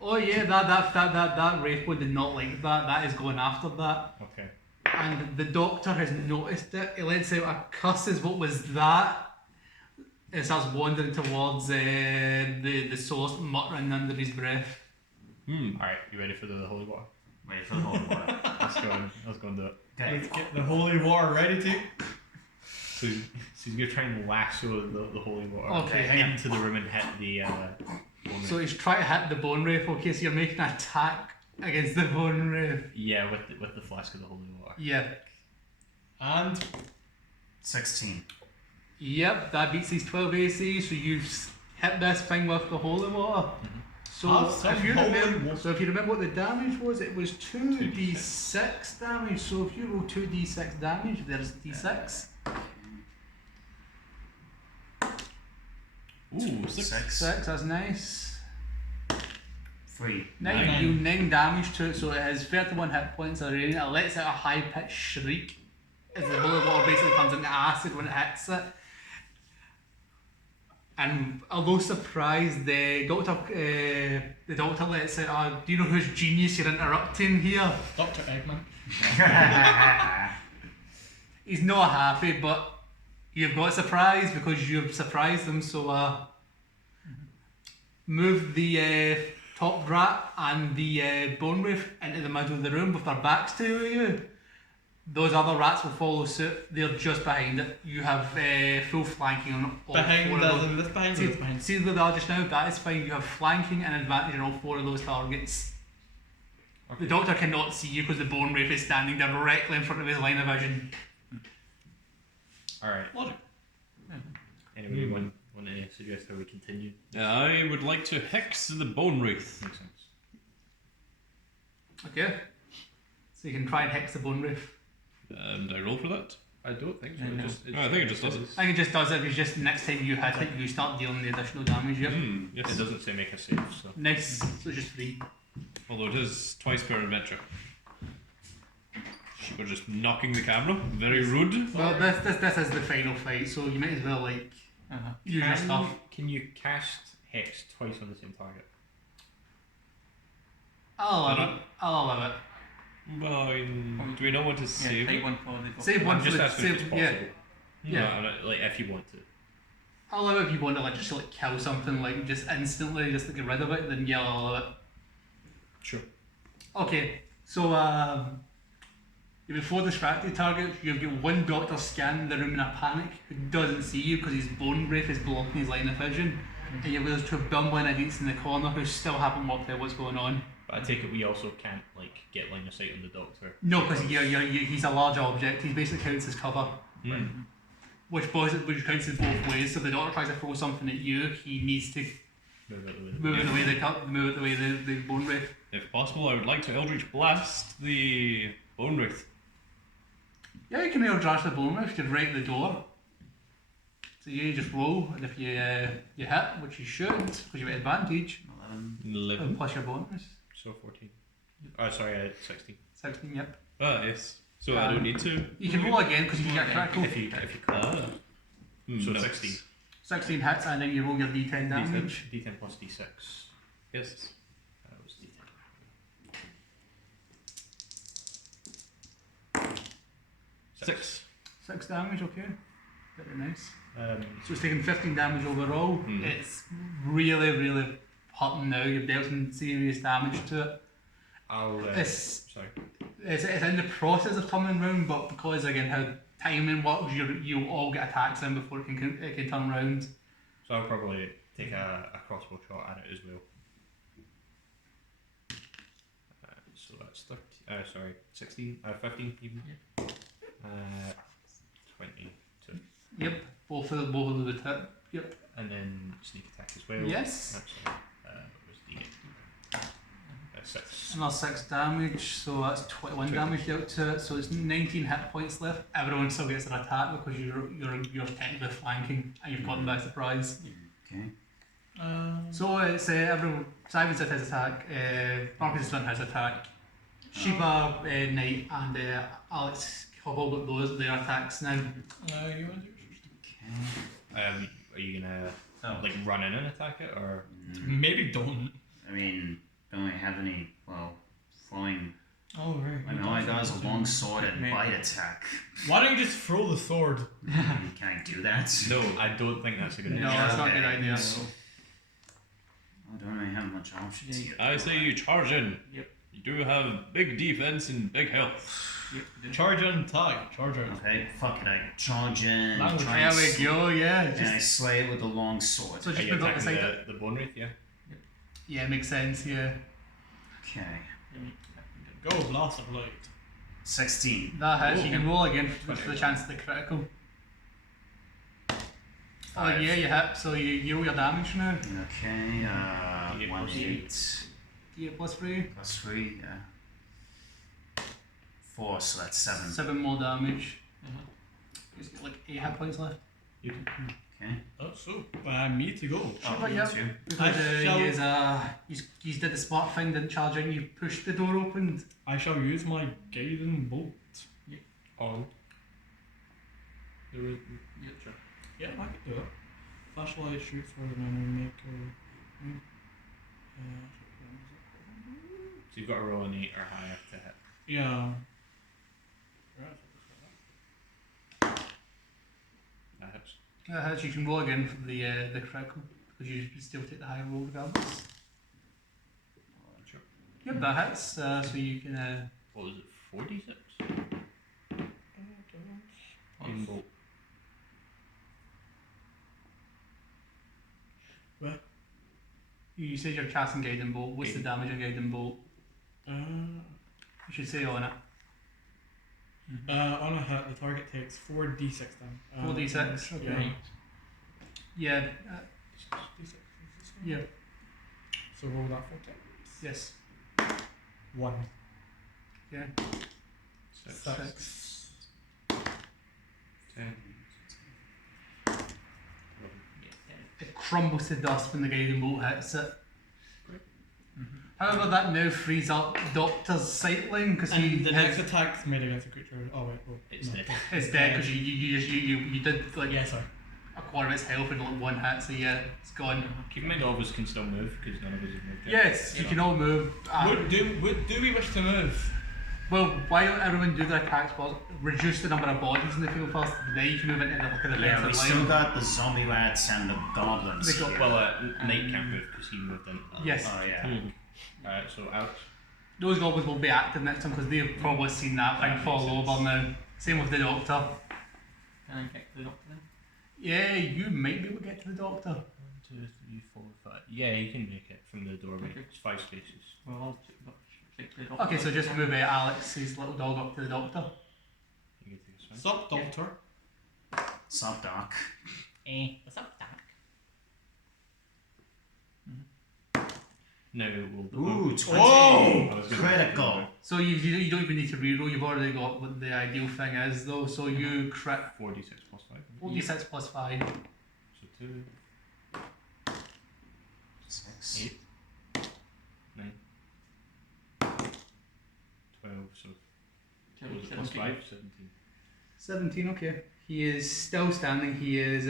Oh yeah, that Wraith boy did not like that. That is going after that. Okay. And the doctor has noticed it. He lets out a cuss. Is what was that? It starts wandering towards the source, muttering under his breath. Alright, you ready for the holy water? Wait for the holy water. Let's go and do it. Okay. Let's get the holy water ready to. So he's going to try and lasso the holy water Okay. into the room and hit the bone So wraith. he's trying to hit the bone wraith. Okay, so you're making an attack against the bone wraith. Yeah, with the flask of the holy water. Yeah. And 16. Yep, that beats his 12 AC. So you've hit this thing with the holy water. So Have some if you holy remember, water. so if you remember what the damage was, it was 2d6 damage. So if you roll 2d6 damage, there's d6. Ooh, six. 6. 6, that's nice. 3. Now you Nine. deal 9 damage to it, so it has 31 hit points remaining. It lets out a high pitched shriek as the holy water basically turns into acid when it hits it. And although surprised, the doctor lets out, do you know whose genius you're interrupting here? Dr. Eggman. He's not happy, but you've got surprised because you've surprised him, so move the top rat and the bone wraith into the middle of the room with their backs to you. Those other rats will follow suit. They're just behind it. You have full flanking on all Behind four of us them. and this behind us, See, this behind us. see where they are just now? That is fine. You have flanking and advantage on all 4 of those targets. The doctor cannot see you because the bone wraith is standing directly in front of his line of vision. Alright. Logic. Anybody want to suggest how we continue? I would like to hex the bone wraith. Makes sense. Okay. So you can try and hex the bone wraith. And I roll for that? I don't think so. No. I think it just does it. I think it just does it. It's just next time you hit it, you start dealing the additional damage. Yep. Yes. It doesn't say make a save, so. Nice. So it's just 3. Although it is twice per adventure. We're just knocking the camera. Very rude. Well, this is the final fight, so you might as well like use your stuff. Can you cast hex twice on the same target? I'll allow it. I'll allow it. Well, do we know what to save? Take one for the Save one I'm for just the asking if it's save. possible. Yeah. No, I'm not- like if you want to. I'll allow it if you want to like just like kill something like just instantly, just to get rid of it. Then yeah, I'll allow it. Sure. Okay, so before distracted targets, you've got one doctor scanning the room in a panic who doesn't see you because his bone wraith is blocking his line of vision. And you've got those 2 bumbling idiots in the corner who still haven't worked out what's going on. But I take it we also can't like get line of sight on the doctor. No, because he's a large object. He basically counts as cover, which counts in both ways. So if the doctor tries to throw something at you, he needs to Move out the way. move it the way the bone wraith. If possible, I would like to Eldritch Blast the bone wraith. Yeah, you can Eldritch the bone wraith. You're right at the door. So you just roll, and if you hit, which you should, because you have advantage, 11. plus your bonus. So 14. Oh, sorry, 16. 16, yep. Ah, yes. So I don't need to. You can roll again because you can get critical. If you could. Ah. So No. 16. 16 hits, and then you roll your d10 damage. D10 plus D6. Yes. That was D10. 6. 6 damage, okay. Very nice. Um, So it's taking 15 damage overall. It's really, really hurting now. You've dealt some serious damage to it. I'll. It's Sorry. it's in the process of turning around, but because again how timing works, you all get attacks in before it can turn around. So I'll probably take a crossbow shot at it as well. So that's 16, 15 even. 22. Yep. Both of them would hit. Yep. And then sneak attack as well. Yes. That's what was the 6. Another 6 damage, so that's 21 damage dealt to it. So it's 19 hit points left. Everyone still gets an attack because you're technically flanking and you've got them by surprise. Okay. So it's everyone. Simon's did his attack. Marcus has done his attack. Sheba, Knight, and Alex have all got their attacks now. You want to do it? Okay. Are you gonna Oh. like run in and attack it, or Maybe don't. I mean, don't really have any, throwing. Oh, right. I mean, all I got is a long sword and bite attack. Why don't you just throw the sword? Can I do that? no? I don't think that's a good idea. No, that's not a good Okay. idea. I don't really have much options here. I say you charge in. Yep. You do have big defense and big health. Charge and attack. Charge out. Okay, fuck it, I charge in, That was- try There and, we go, yeah. and I Just, slay it with the long sword. so Are just you move up attacking beside it. the bone wraith? Yeah. Yeah, makes sense, yeah. Okay, Go, blast of light. 16. That hits. Oh. You can roll again for the chance of the critical. Oh, Five. yeah, you hit, so you roll your damage now. Okay, D8 1 plus 8 D8 plus 3. plus 3, yeah. 4, so that's 7. 7 more damage. He's got like 8 hit points left. Okay. Oh, so me to go. Sure, you yeah. too. Because shall- he's did the smart thing, didn't charge in, you pushed the door open. I shall use my guiding bolt. On. Yeah, I could do it. Flashlight shoots for the memory maker. So you've got to roll an 8 or higher to hit. Yeah. That hits. That hits. You can roll again for the critical, because you still take the high roll regardless. Sure. Yep, that hits, so you can... What was it? 46. In bolt. You said you're casting Guiding Bolt. What's the damage on Guiding Bolt? You should say on it. On a hit, the target takes 4d6 then. 4d6, okay. Yeah, D6. yeah, So roll that 4 times. yes. 1. Yeah. 6. 10. It crumbles to dust when the Guiding Bolt hits it. However, that now frees up Doctor's sight line because And the next attack's made against a creature. Oh wait, well, It's no. dead. it's dead because you did like Yeah, sorry. a quarter of its health in like one hit, so yeah, it's gone. Keep in mind all of us can still move because none of us have moved yet. Yes, you can all move. Do we wish to move? Well, why don't everyone do their attacks first? Reduce the number of bodies in the field first, then you can move into the look of the Yeah, better we line. still got the zombie rats and the goblins. They got- here. Well, Knight can't move because he moved in. Yes. Oh, yeah. So Alex. Those goblins will be active next time because they've probably seen that thing That fall makes sense. over now. Same with the Doctor. Can I get to the doctor then? Yeah, you might be able to get to the Doctor. 1, 2, 3, 4, 5. Yeah, you can make it from the doorway. Okay. It's 5 spaces. Well, I'll take the doctor. Okay, so just move Alex's little dog up to the Doctor. You can take a swing. Sup, Doctor? Sup, Doc? What's up, Doc? Now we'll. Ooh, 20. Whoa! I was gonna- Critical. So you don't even need to reroll, you've already got what the ideal thing is though, so you crit 4d6 plus 5. 46 plus 5. So 2, 6. 8, 9, 12. So what was it, plus 5, 17. 17, okay. He is still standing, he is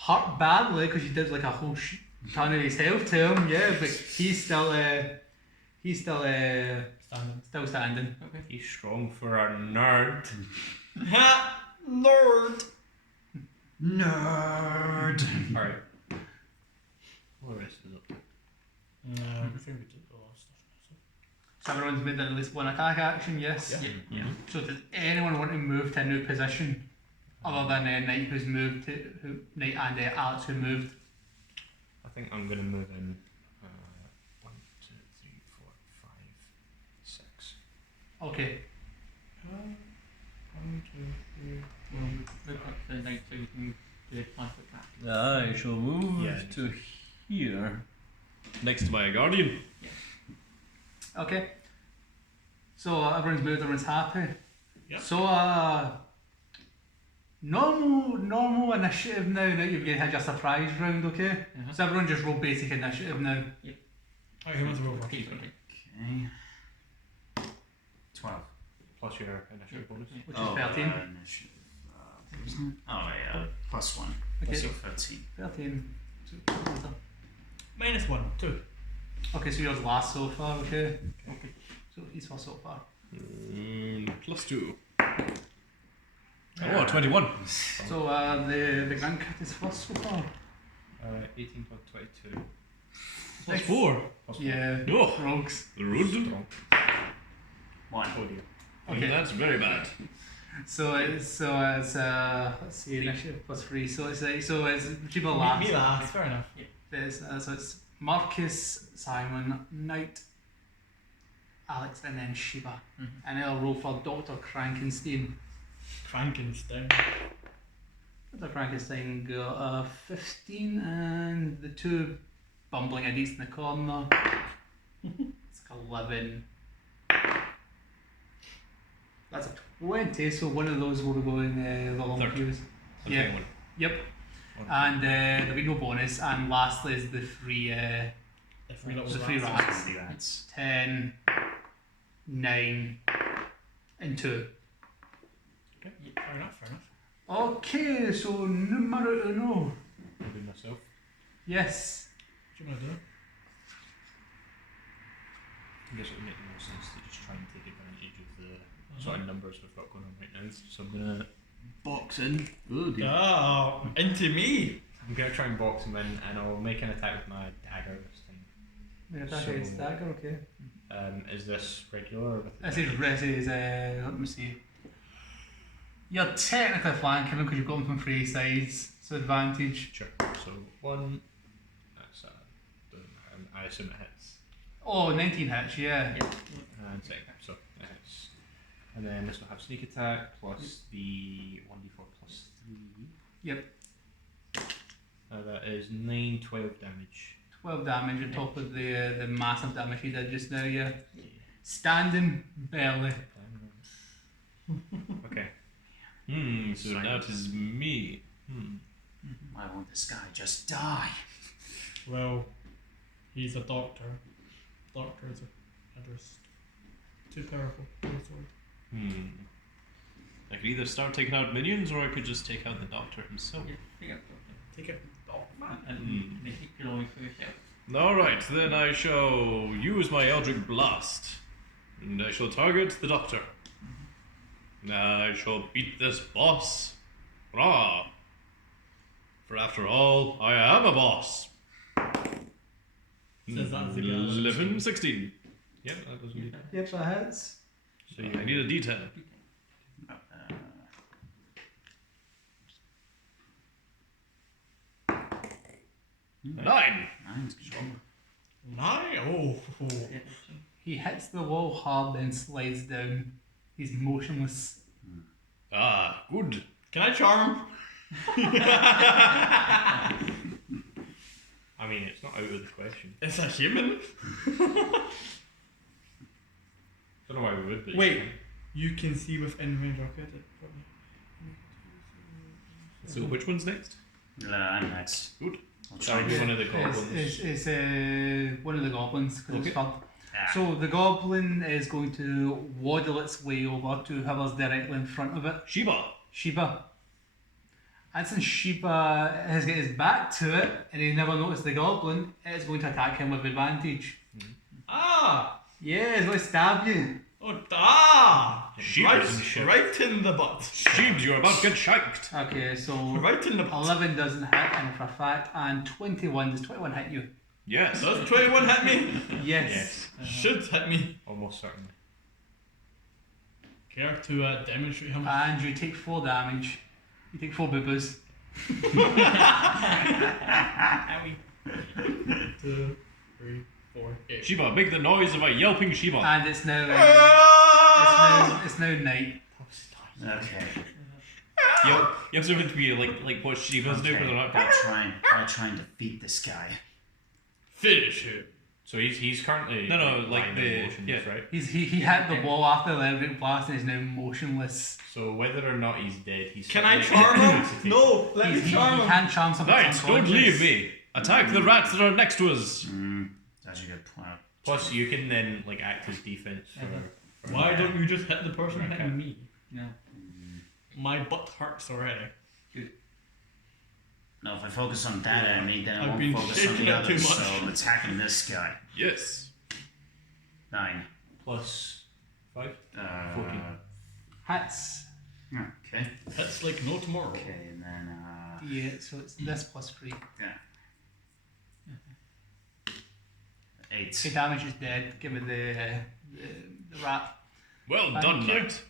hurt badly because you did like a whole ton of his health to him, yeah, but he's still standing. Okay. He's strong for a nerd. Ha! Lord! Nerd. Alright. What the rest is up? I think we did the last stuff. So everyone's made at least one attack action, yes? Yeah. So does anyone want to move to a new position? Other than Knight who's moved, Knight and Alex who moved. I think I'm gonna move in. 1, 2, 3, 4, 5, 6. Okay. 1, 2, 3. Well, look up the night so you can do a conflict track. I shall move Yeah. to here. Next to my guardian. Okay. So everyone's moved, everyone's happy. Yep. So normal initiative now that you've had your surprise round, okay? Uh-huh. So everyone just roll basic initiative now. Alright, who wants to roll first? Okay, okay. Okay. 12. Plus your initial bonus. Which is 13. Initiative. Wasn't it? Oh, yeah. +1. Okay. So 13. 13. -1, 2. Okay, so yours last so far, okay? So he's first so far. +2. Oh, 21. So the Grand Cat is first so far. 18 plus 22. +4. Plus Yeah. Oh, Rogues. rude. Strong. 1. Oh dear. Okay. That's very bad. So it's let's see, initiative +3. So it's Shiva last. Me last, fair enough. So it's Marcus, Simon, Knight, Alex, and then Shiva. And I'll roll for Dr. Frankenstein. Frankenstein. Dr. Frankenstein got 15, and the two bumbling idiots in the corner. It's like 11. That's a 20, so one of those will go in the long 30. fuse. Yeah. Okay, one. Yep. And there'll be no bonus. And lastly is the three The three little the three rats. rats. Three rats. 10, 9, and 2. Okay, fair enough, fair enough. Okay, so numero uno. I'll do myself. Yes. What do you want to do? I guess it would make more sense to just try and take advantage of the sort of numbers we've got going on right now. So I'm gonna box in. Good. Oh, into me! I'm gonna try and box him in, and I'll make an attack with my dagger this time. The attack So- against dagger, okay. Is this regular? Or with This is let me see. You're technically flanking him because you've got him from three sides, so advantage. Sure. So 1. That's I assume it hits. Oh, 19 hits, yeah. And second, so it hits. And then this will have sneak attack plus the 1d4 plus 3. Yep. That is 9, 12 damage. 12 damage on top of the massive damage he did just now, yeah. Standing belly. Okay. So now it is me. Why won't this guy just die? Well, he's a doctor. Doctors are just too powerful for the sword. I could either start taking out minions, or I could just take out the doctor himself. Take it. Oh, man. And they keep glowing for yourself. Alright, then I shall use my Eldritch Blast. And I shall target the doctor. I shall beat this boss. Hurrah! For after all, I am a boss. Says that as a guy. 11, 16. Yep, that does indeed. Yep, that hits. So you I need a D10. Nine. 9's good. 9? Oh. He hits the wall hard, then slides down. He's motionless. Ah, good. Can I charm? I mean, it's not out of the question. It's a human? Don't know why we would, but Wait. you can. You can see within range. Okay, probably. So which one's next? I'm next. Good. I'll Shall I try. do one of the goblins? It's one of the goblins, because Okay. it's fun. Ah, So the goblin is going to waddle its way over to whoever's directly in front of it. Sheba. Sheba. And since Sheba has got his back to it and he never noticed the goblin, it's going to attack him with advantage. Ah! Yeah, it's going to stab you. Oh, Sheeps. right in the butt. Sheebs, you're about to get shanked. Okay, so Right in the butt. 11 doesn't hit, and for a fact, and 21. Does 21 hit you? Yes. Does 21 hit me? Yes. Should hit me. Almost certainly. Care to demonstrate him? And you take 4 damage. You take 4 boo-boos. 2, 3, 4, 8. Shiba, make the noise of a yelping Shiba. And it's now it's now night. Okay. You have to be like what Shibas do for the night. I'll try and defeat this guy. Finish him. So he's currently No, like lying the- in motionless, yeah. right? He hit the wall after the electric blast and is now motionless. So whether or not he's dead, he's. Can I certainly charm him? incapacitated. No, let He me charm him. can charm something. Knights, don't leave me. Attack the rats that are next to us. That's a good plan. Plus, you can then like act as defense for. Why don't you just hit the person Okay. hitting me? No. My butt hurts already. No, if I focus on that enemy, then I I've won't been focus on shaking the it too others. much. So I'm attacking this guy. Yes. 9. Plus 5. 14. Hits. Okay. That's like no tomorrow. Okay, and then Yeah, so it's this plus 3. 8. 3 damage is dead. Give it the rat. Well Thank done, you. knight.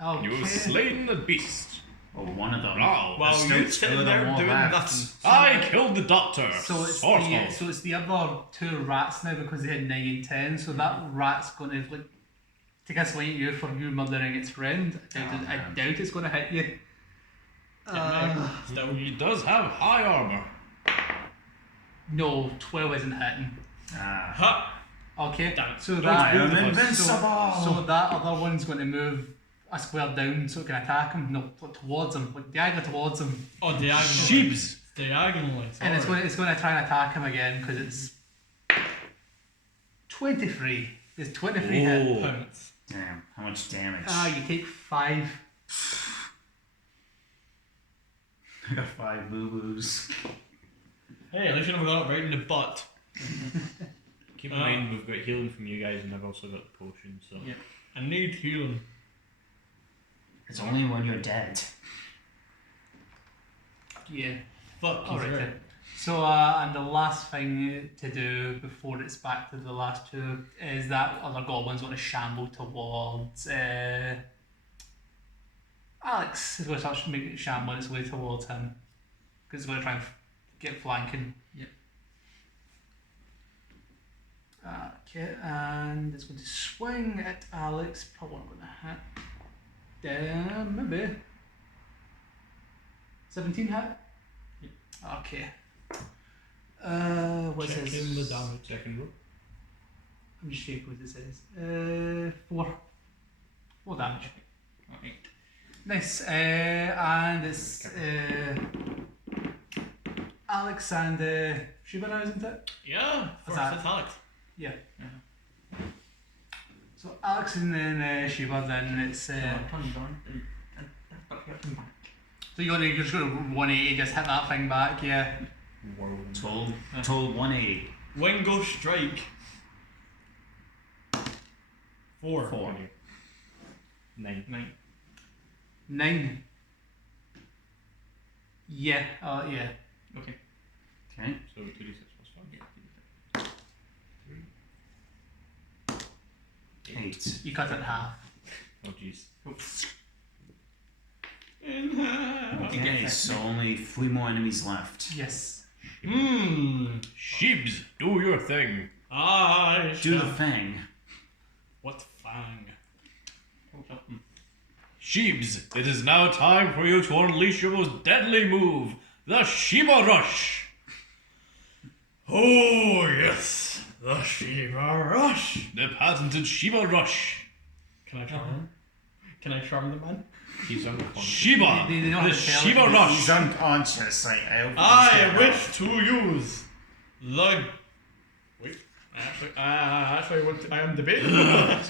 Okay. You have slain the beast. Oh, one of them. Wow. While There's you're still sitting two of there them all doing left. nothing. I killed the doctor. So it's Sort the of. so it's the other 2 rats now because they had 9 and 10. So that rat's going to like take a swing at you for you murdering its friend. I doubt it's going to hit you. He does have high armor. No, 12 isn't hitting. Ha! Okay, Damn it. so I that am so invincible. that other one's going to move a square down so it can attack him. No, towards him, like diagonal towards him, Oh, diagonally. Sheeps. Diagonally. and it's sorry. going to try and attack him again because it's 23. It's 23 hit. Oh. Pounce. Damn, how much damage? You take 5. I got 5 boo-boos. Hey, at least you never got it right in the butt. Keep in mind, we've got healing from you guys, and I've also got the potion. So. Yeah. I need healing. It's only when you're dead. Yeah. Fuck, he's Alright right. then. So, and the last thing to do before it's back to the last 2 is that other goblin's going to shamble towards Alex. Is going to start making it shambling its way towards him because it's going to try and get flanking. Yeah. Okay, and it's going to swing at Alex. Probably not going to hit. Damn, maybe. 17 hit? Okay. What's Check his? in the damage. Second row. I'm just checking what it says. 4. 4 damage. Okay. Nice. And it's Alex and Shiba now, isn't it? Yeah, What's first that? it's Alex. Yeah. So Alex and then Shiba, then it's. So I turned on and but you come back. So you're just going to 180, just hit that thing back, yeah. Whirlwind. Total 180. Wingo strike. 4. 4. 9. 9. 9. Yeah, yeah. Okay. Okay. So 2d6 plus 5. Yeah. 8. You cut it in half. Oh jeez. Okay, so only 3 more enemies left. Yes. Sheeps, do your thing. I Do shall- the thing. What fang? Oh, something. Sheeps, it is now time for you to unleash your most deadly move, the Shiba Rush. Oh yes, the Shiva Rush. The patented Shiba Rush. Can I charm him? Can I charm the man? He's unconscious. Shiba, They don't the have to tell Shiba it. Rush. He's unconscious. I wish to use the. Wait, actually, I am debating.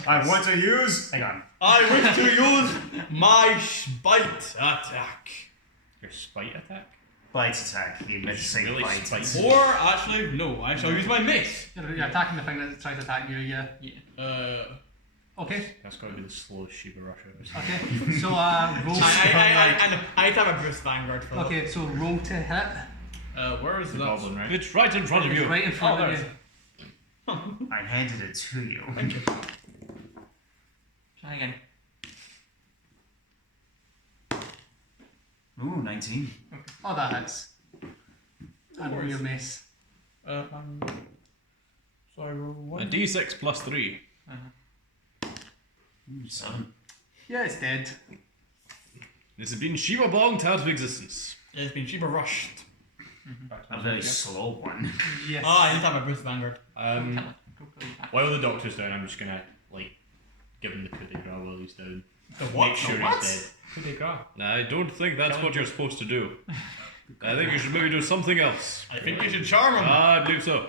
I want to use. Hang on. I wish to use my spite attack. Your spite attack? Bite attack. He meant to say Really bite. spicy. Or actually, no, I shall use my mace. You're attacking the thing that tries to attack you, yeah. Okay, That's got to be the slowest Shiba Rush I've ever seen. okay. So, roll. I have a Bruce Vanguard for Okay, so roll to hit. that. Where is The that? goblin, right? It's right in front of It's you. right in front Oh, of there you. I handed it to you. Thank you. Try again. Ooh, 19. Oh, that hits. And roll your mace. So I roll A 1. d6 plus 3. Ooh, 7. Yeah, it's dead. This has been Shiva bonked out of existence. It's been Sheba rushed. A very slow one. Yes. I need to have my Bruce Vanguard. While the doctor's down, I'm just gonna give him the coup de grace while he's down. The what? Make sure The what? he's dead. Coup de grace. I don't think that's what you're supposed to do. I think you should maybe do something else. I think we should charm him. I believe so.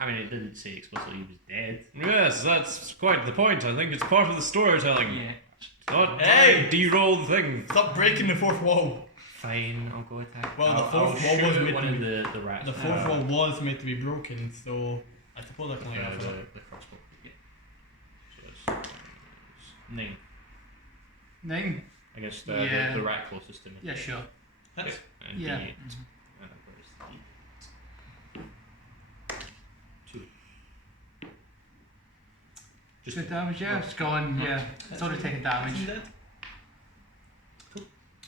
I mean, it didn't say explicitly he was dead. Yes, that's quite the point. I think it's part of the storytelling. Yeah. Not Hey! de-roll the thing. Stop breaking the fourth wall. Fine, I'll go attack. Well, the I'll fourth wall shoot was at made one to of be- the rats. The fourth wall was meant to be broken, so I suppose I can like that. the crossbow. Yeah. So it's 9 9. against Yeah. the rat closest to me. Yeah, sure. That's And Yeah. D8. Where's the 2. Just Good damage, yeah. It's gone, yeah. It's already taken damage. dead.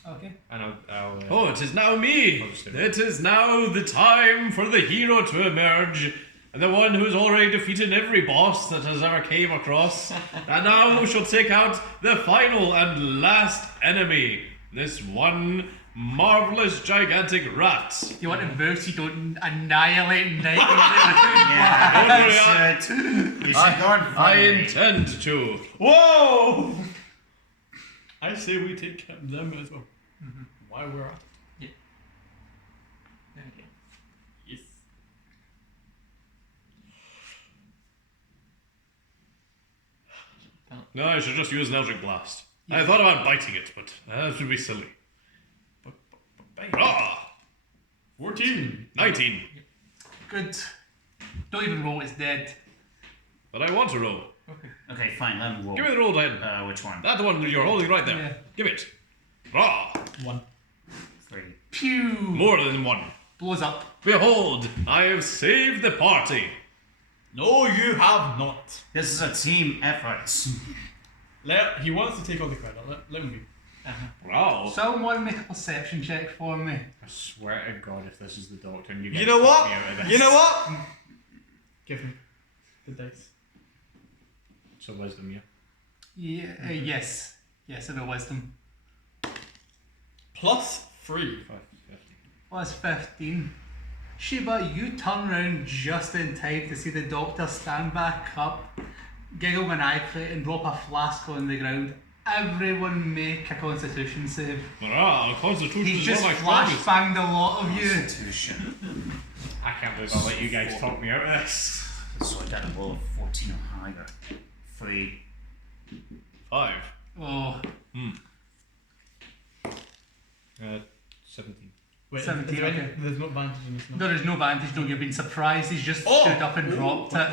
Okay. and I'll Oh, it is now me! It is now the time for the hero to emerge. And the one who's already defeated every boss that has ever came across. And now shall take out the final and last enemy. This one marvelous gigantic rat. You want to move so you don't annihilate Night. Yeah, we should go and I find intend to. Whoa! I say we take them as well. Why we're at. Okay. Yes. No, I should just use an Eldritch Blast. I thought about biting it, but that would be silly. Bang. Ah! 14. 19. Good. Don't even roll, it's dead. But I want to roll. Okay, fine, let him roll. Give me the roll, Dan. Which one? That one you're holding right there. Yeah. Give it. Ah! 1. 3. Pew! More than one. Blows up. Behold, I have saved the party. No, you have not. This is a team effort. He wants to take all the credit. Let him be. Wow. Someone make a perception check for me. I swear to God, if this is the doctor and you You guys know talk what? me out of this. You know what? Give me the dice. So wisdom, yeah. Yeah, yes. Yes, a bit of wisdom. Plus 3. 50. Plus 15. Shiva, you turn around just in time to see the doctor stand back up, giggle maniacally, and drop a flask on the ground. Everyone make a constitution save. Ah, Constitution He's is just one of my strongest. flashbanged a lot of you. Constitution. I can't believe I'll let you guys talk me out of this. So I got a roll of 14 or higher. 3. 5. Oh, 17. Wait, 17, is there okay. There's no advantage in this. No. there is no vantage, no, you've been surprised. He's just Oh! stood up and dropped it.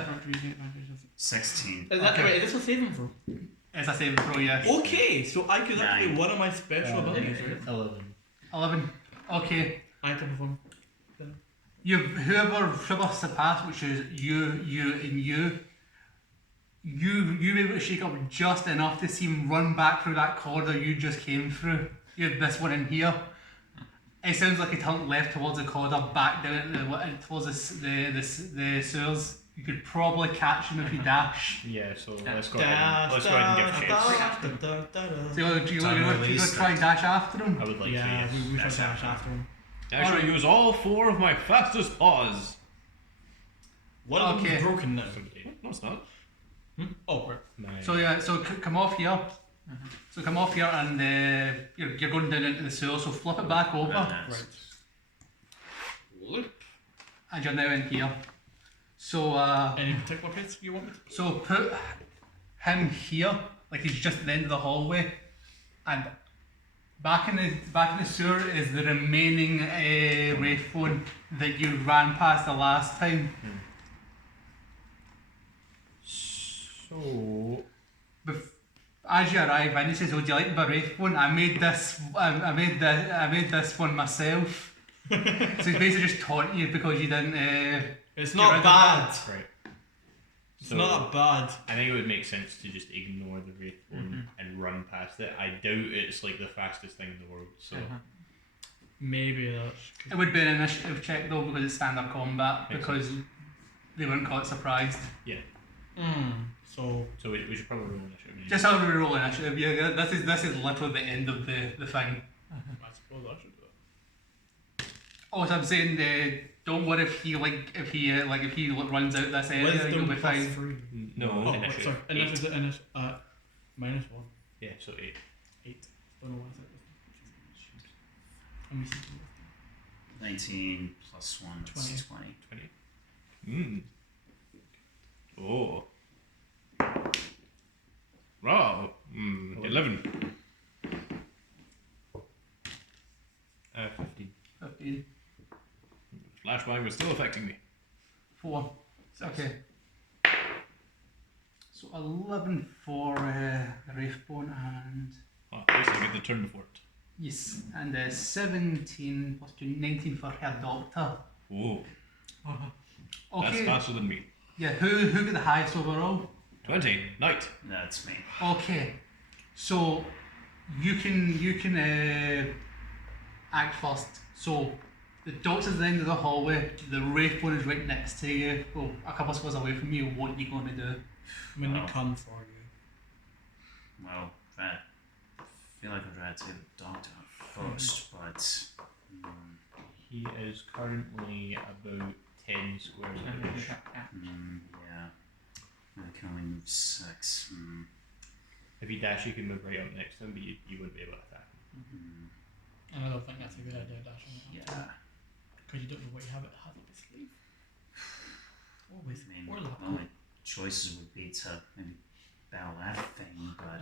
16. Is that Okay. wait? Is this a saving throw? It's a saving throw, yes. Okay, so I could activate 9. one of my special abilities, right? 11. 11. Okay. I have to perform. Whoever surpassed, which is you, and you were able to shake up just enough to see him run back through that corridor you just came through. You had this one in here. It sounds like he turned left towards the corridor, back down towards the sewers. You could probably catch him if you dash. Yeah, so let's go ahead and give chase. So do you want to try and dash after him? I would like Yeah, to, we should yes. dash after him. I shall use all 4 of my fastest paws. One of them Okay. is broken now. No, it's not. Oh, right. Nice. So yeah, so come off here. So come off here and you're going down into the sewer. So flip it back over, Right. Loop. and you're now in here. So Any particular place you want me to? so put him here, like he's just at the end of the hallway, and back in the sewer is the remaining wraith phone that you ran past the last time. So, As you arrive in, he says, "Would you like the wraith phone? I made this one myself." So he's basically just taunting you because you didn't. It's Get rid not of bad. right. It's not bad. I think it would make sense to just ignore the wraith phone and run past it. I doubt it's like the fastest thing in the world, so maybe that's. It would be an initiative check though because it's standard combat because they weren't caught surprised. So So we should probably roll initiative. maybe. Just how we roll initiative. Yeah, this is literally the end of the thing. I suppose I should do it. Oh, so I'm saying, don't worry if he runs out this area, you'll Wisdom be plus fine. 3. No, Oh, wait, initiative. sorry. Eight. Initiative. Minus 1. Yeah, so 8. 8. Don't know why I said this. I'm missing 19 plus 1 is 20. Hmm. Oh. Wow. 11. 15. 15. Flashbang was still affecting me. 4. Okay. So 11 for Wraithbone and Oh, at least I get the turn before it. yes, and 17 plus 2, 19 for her doctor. Whoa. That's Okay. faster than me. Yeah. Who got the highest overall? 20. Knight. That's me. Okay. So you can act first. So the doctor's at the end of the hallway. The Wraithbone is right next to you. Well, a couple of squares away from you. What are you going to do? I'm in Wow. the con for you. Well, I feel like I'd rather take the doctor first, but He is currently about 10 squares away. yeah, I can only move 6. If you dash, you can move right up next to him, but you wouldn't be able to attack him. And I don't think that's a good idea, dashing it. Yeah, Because you don't know what you have up his sleeve. Or with I mean, or the laptop. only choices would be to maybe battle that thing, but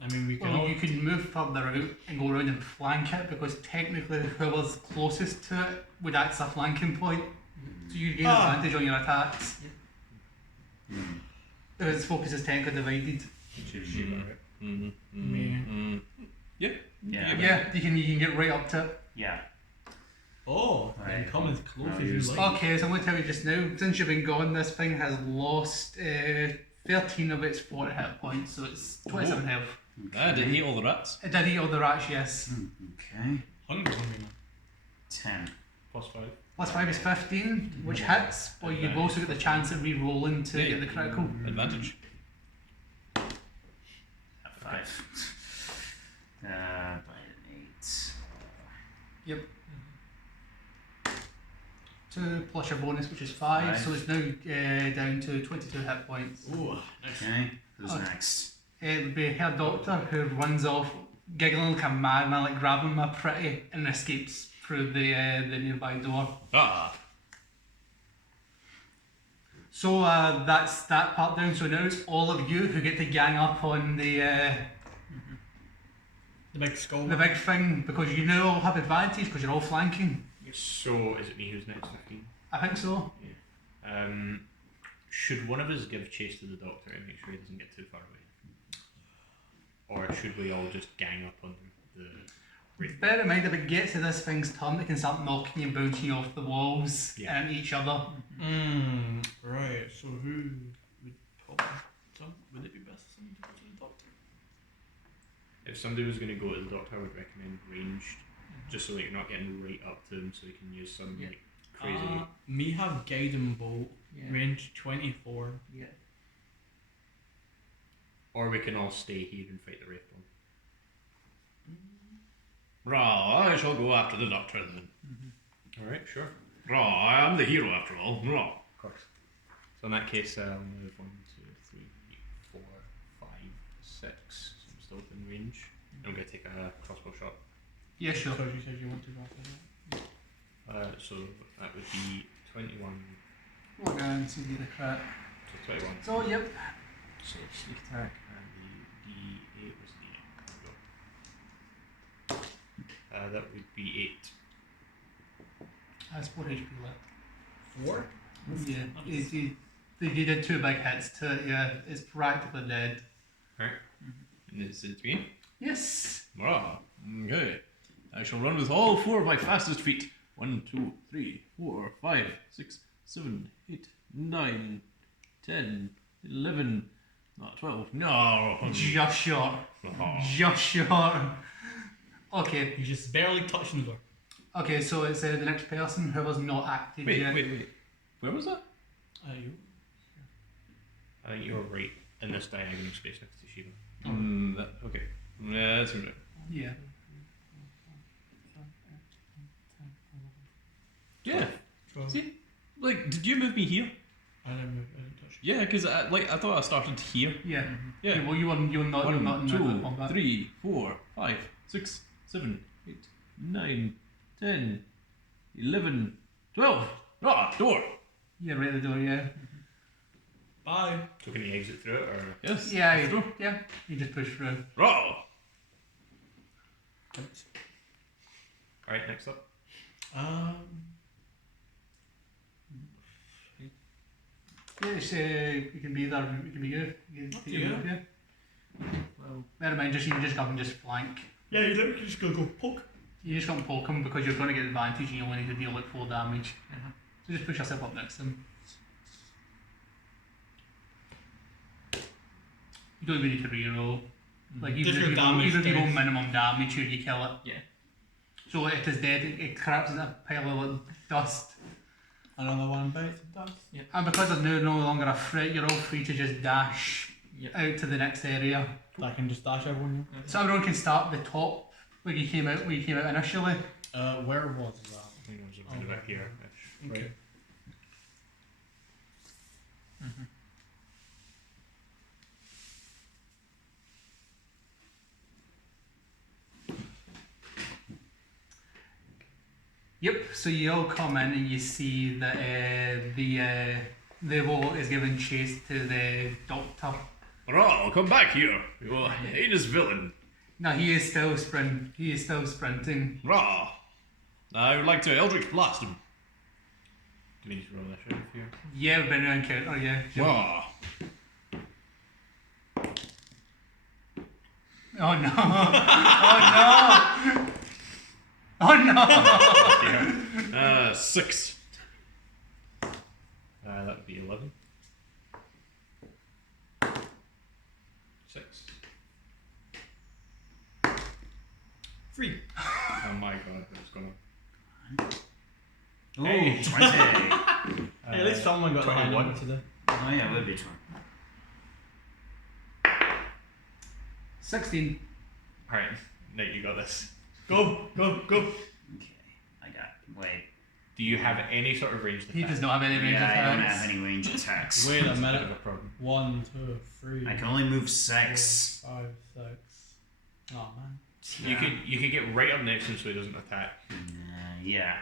I mean, we can Well, all. you can move further out and go around and flank it because technically whoever's closest to it would act as a flanking point. So you gain advantage on your attacks. If its focus is technically divided. yeah, Yeah, you can get right up to it. yeah. Oh, you Right. can come as close Now as you use- like. Okay, so I'm going to tell you just now, since you've been gone, this thing has lost 13 of its 40 hit points, so it's 27 health. I didn't eat all the rats. It did eat all the rats, yes. Okay, Hungry man. 10. Plus 5. Plus 5 is 15, which hits, but you've also got the chance of re-rolling to get the critical. Advantage. 5. By an 8. Yep. 2 plus your bonus, which is 5, so it's now down to 22 hit points. Ooh, nice. Okay, who's Okay. next? It would be her doctor who runs off, giggling like a madman, like grabbing my pretty, and escapes through the nearby door. Ah. So that's that part down. So now it's all of you who get to gang up on the The big skull. big thing because you now all have advantage because you're all flanking. So, is it me who's next? 15? I think so. Should one of us give chase to the doctor and make sure he doesn't get too far away? Or should we all just gang up on the Wraith? Bear in mind if it gets to this thing's turn, it can start knocking you and bouncing you off the walls Yeah. and each other. Right, so who would probably. Would it be best for someone to go to the doctor? If somebody was going to go to the doctor, I would recommend ranged, just so that you're not getting right up to him, so you can use some Yeah. like crazy. Me have guiding bolt, Yeah. range 24. Yeah. Or we can all stay here and fight the Wraithbone. Raw, I shall go after the doctor then. Alright, sure. Raw, I am the hero after all. Raw. Of course. So in that case, I'll move 1, 2, 3, 4, 5, 6. So I'm still within range. I'm going to take a crossbow shot. Yeah, sure. Because you said you want to go after that. So that would be 21. We're going to do the crit. So 21. So, yep. So sneak attack and the D8 was D8. There we go. That would be 8. That's 4 HP left. 4? Yeah. You did 2 big hits to it, yeah. It's practically dead. Alright. Is it me? Yes. Raw. Okay. I shall run with all 4 of my fastest feet. 1, 2, 3, 4, 5, 6, 7, 8, 9, 10, 11, not 12. No. Just short. Oh. Just short. Okay. He's just barely touching the door. Okay, so it's the next person who was not active yet. Wait. Where was that? You. I think you're right in this diagonal space next to Shiva. Okay. Yeah, that's right. Yeah. Yeah. 12. See? Like, did you move me here? I didn't move. I didn't touch. Yeah, because I thought I started here. Yeah. Yeah. Well, you're not. You're not in One, the two, combat. 3, 4, 5, 6, 7, 8, 9, 10, 11, 12. Ah, door. Yeah, right at the door. Yeah. Bye. So can you exit through it or? Yes. Yeah. Door. Yeah. You just push through. Raw. Alright, next up. Yeah, it's, you can be there. You can be you. You can take Yeah. your move, yeah. Well, never mind. You can just go and just flank. Yeah, you're just gonna go poke. You just got to poke him because you're going to get advantage and you only need to deal like 4 damage. So just push yourself up next to him. You don't even need to reroll. Like even Just if your you roll, damage even if you roll dice. minimum damage, you kill it. Yeah. So it is dead. It collapses in a pile of like, dust. Another one bites and does. And because there's no longer a threat, you're all free to just dash Yep. out to the next area. I can just dash everyone. So everyone can start at the top where you came out initially. Where was that? I think it was around about here. Okay. Right. Yep. So you all come in and you see that the vote is giving chase to the doctor. Raw, come back here, you heinous villain. No, he is still sprinting. Raw. I would like to Eldritch Blast him. Do we need to roll this right here? Yeah, we've been around counter. Yeah. Sure. Raw. Oh no! Oh no! Oh no! 6. That would be 11. 6. 3. Oh my god, it's gonna. Ooh, Hey. 20. Hey, at least someone got 21. the today. Oh yeah, it would be 20. 16. Alright, Nate, you got this. Go. Okay, I got. Wait. Do you have any sort of ranged attack? He does not have any range Yeah, I don't attacks. have any range attacks. Wait a Bit minute. of a problem. 1, 2, 3. I can only move 6. 4, 5, 6. Oh man. You could get right up next to him so he doesn't attack. Yeah.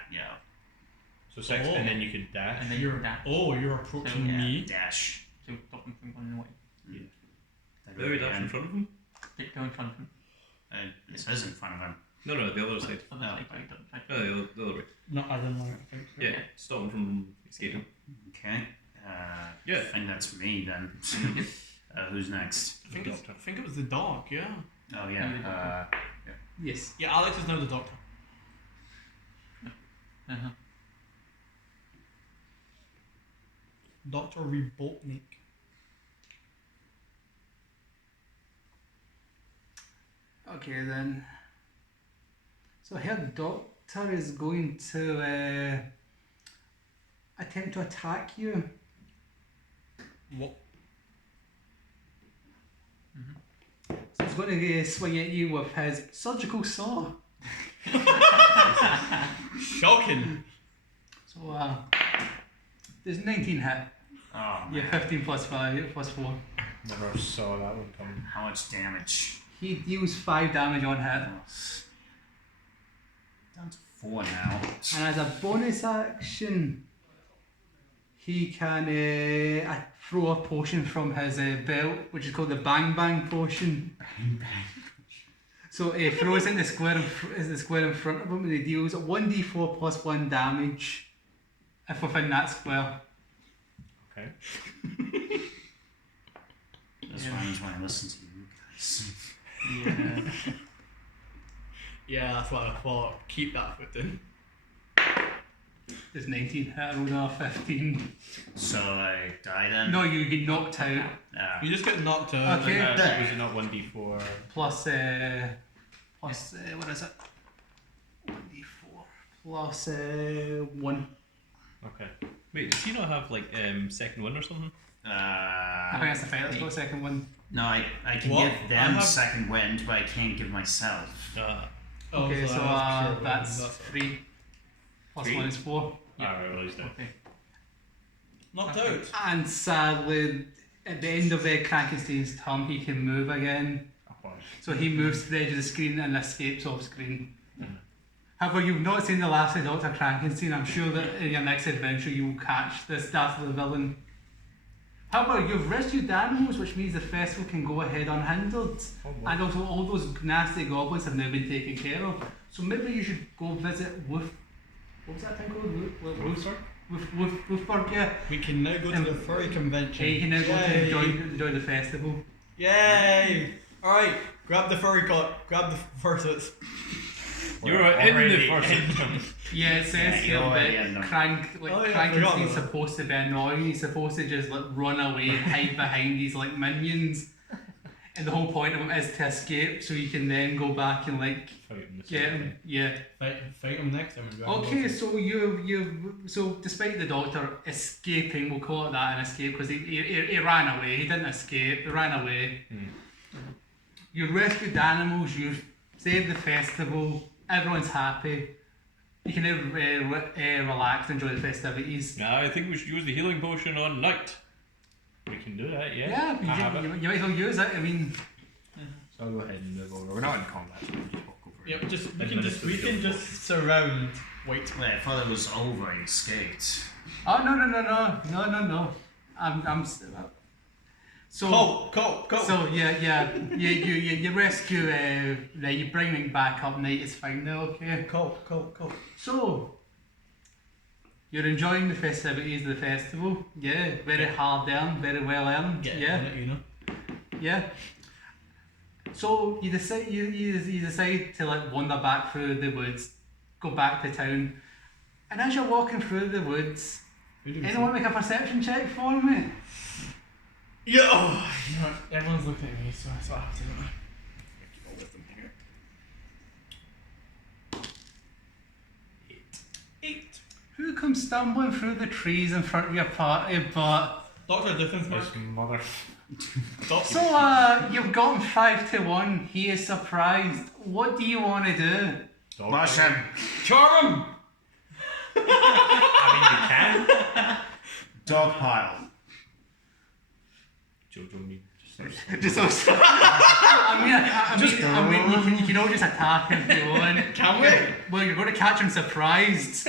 So 6, Oh. and then you could dash. And then you're dash. Oh, you're approaching Yeah. me. Dash. So stop him from running away. Very dash in front of him? Go in front of him. It says in front of him. No, the other side. Other side, but he doesn't try to- The other way. No, I didn't like it. I think so. Yeah, stop him from escaping. Okay. Yeah. I think that's me then. Who's next? I think it was the dog, yeah. Oh yeah. Yes. Yeah, Alex is now the doctor. Uh-huh. Dr. Rebotnik. Okay then. So her doctor is going to attempt to attack you. What? So he's going to swing at you with his surgical saw. Shocking. So there's 19 hit. Oh, Yeah, 15 plus 5 plus 4. Never saw that one coming. how much damage? He deals 5 damage on hit. Down to 4 now. And as a bonus action, he can throw a potion from his belt, which is called the Bang Bang potion. So he throws it in the square in front of him, and he deals 1d4 plus 1 damage if within that square. Okay. That's why I just want to listen to you guys. Yeah. Yeah, that's what I thought. Keep that foot in. There's 19 hit, I rolled a 15. So I die then? No, you get knocked out. You just get knocked out. Okay. Was it not 1d4? Plus plus, what is it? 1d4 plus 1. Okay. Wait, does he not have like second wind or something? I think that's the fight. Let's go second one. No, I can What? give them I have- second wind, but I can't give myself. Okay, so pure that's wind, 3. Plus 3? 1 is 4. Alright, well, he's dead. Okay. Knocked out. And sadly, at the end of Krankenstein's turn, he can move again. So he moves to the edge of the screen and escapes off screen. However, you've not seen the last of Dr. Krankenstein. I'm sure that in your next adventure you will catch this dastardly villain. However, you've rescued animals, which means the festival can go ahead unhindered. And also all those nasty goblins have now been taken care of. So maybe you should go visit Wolf... What was that thing called? Wolfburg, yeah. We can now go to the furry convention. You can now go to Yay. enjoy the festival. Yay! Alright, grab the furry cot, grab the fursuits. You're in the first. Yeah, it says here you're that already in them. Krankenstein's supposed to be annoying. He's supposed to just like run away, hide behind these like minions, and the whole point of him is to escape, so you can then go back and like get him. Yeah. Fight him next time. And grab Okay, him. so despite the Doctor escaping, we'll call it that an escape because he ran away. He didn't escape. He ran away. You rescued animals. You saved the festival. Everyone's happy. You can now relax and enjoy the festivities. Now I think we should use the healing potion on Knight. We can do that, yeah. Yeah, I have it. you might as well use it. I mean, So I'll go ahead and move over. We're not in combat, so we'll just walk over. Yep, we can just surround White. Wait, I thought it was over. He escaped. oh no. I'm so. Colt. So you rescue, you bring him back up. Night is fine now, okay. Colt. So you're enjoying the festivities of the festival, yeah. Very hard earned, very well earned, yeah. You know. Yeah. So you decide you decide to like wander back through the woods, go back to town, and as you're walking through the woods, anyone make a perception check for me? Yeah. Oh, you know what? Everyone's looking at me, so I have to. Keep all with them here. 8. Who comes stumbling through the trees in front of your party? But Doctor Distance Mark. This mother. so you've gotten 5 to 1. He is surprised. What do you want to do? Rush him. Charm him. I mean, you can. Dog pile. Jojo me. Just so I mean, you can all just attack him if you want. Can we? Well, you're going to catch him surprised.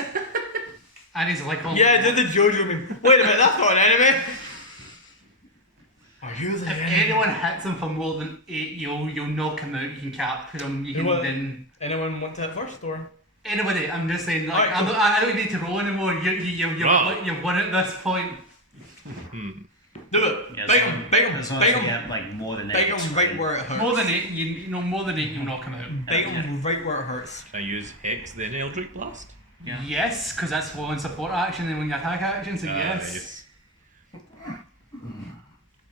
And he's like, oh, Yeah, did the Jojo meme. Wait a minute, that's not an enemy. Are you the If anyone hits him for more than 8, you'll knock him out. You can capture him. You can What? then. Anyone want to hit first or? Anybody, I'm just saying. Like, Alright, cool. I don't need to roll anymore. You've won at this point. Do it. Yeah, Bite as long- him. Bite him. As long as Bite you him. get like more than Bite 8. him right where it hurts. More than 8, you know, more than 8, you knock him out. Bite him right where it hurts. Can I use Hex then Eldritch Blast? Yeah. Yes, because that's one support action, and when you attack action, so yes.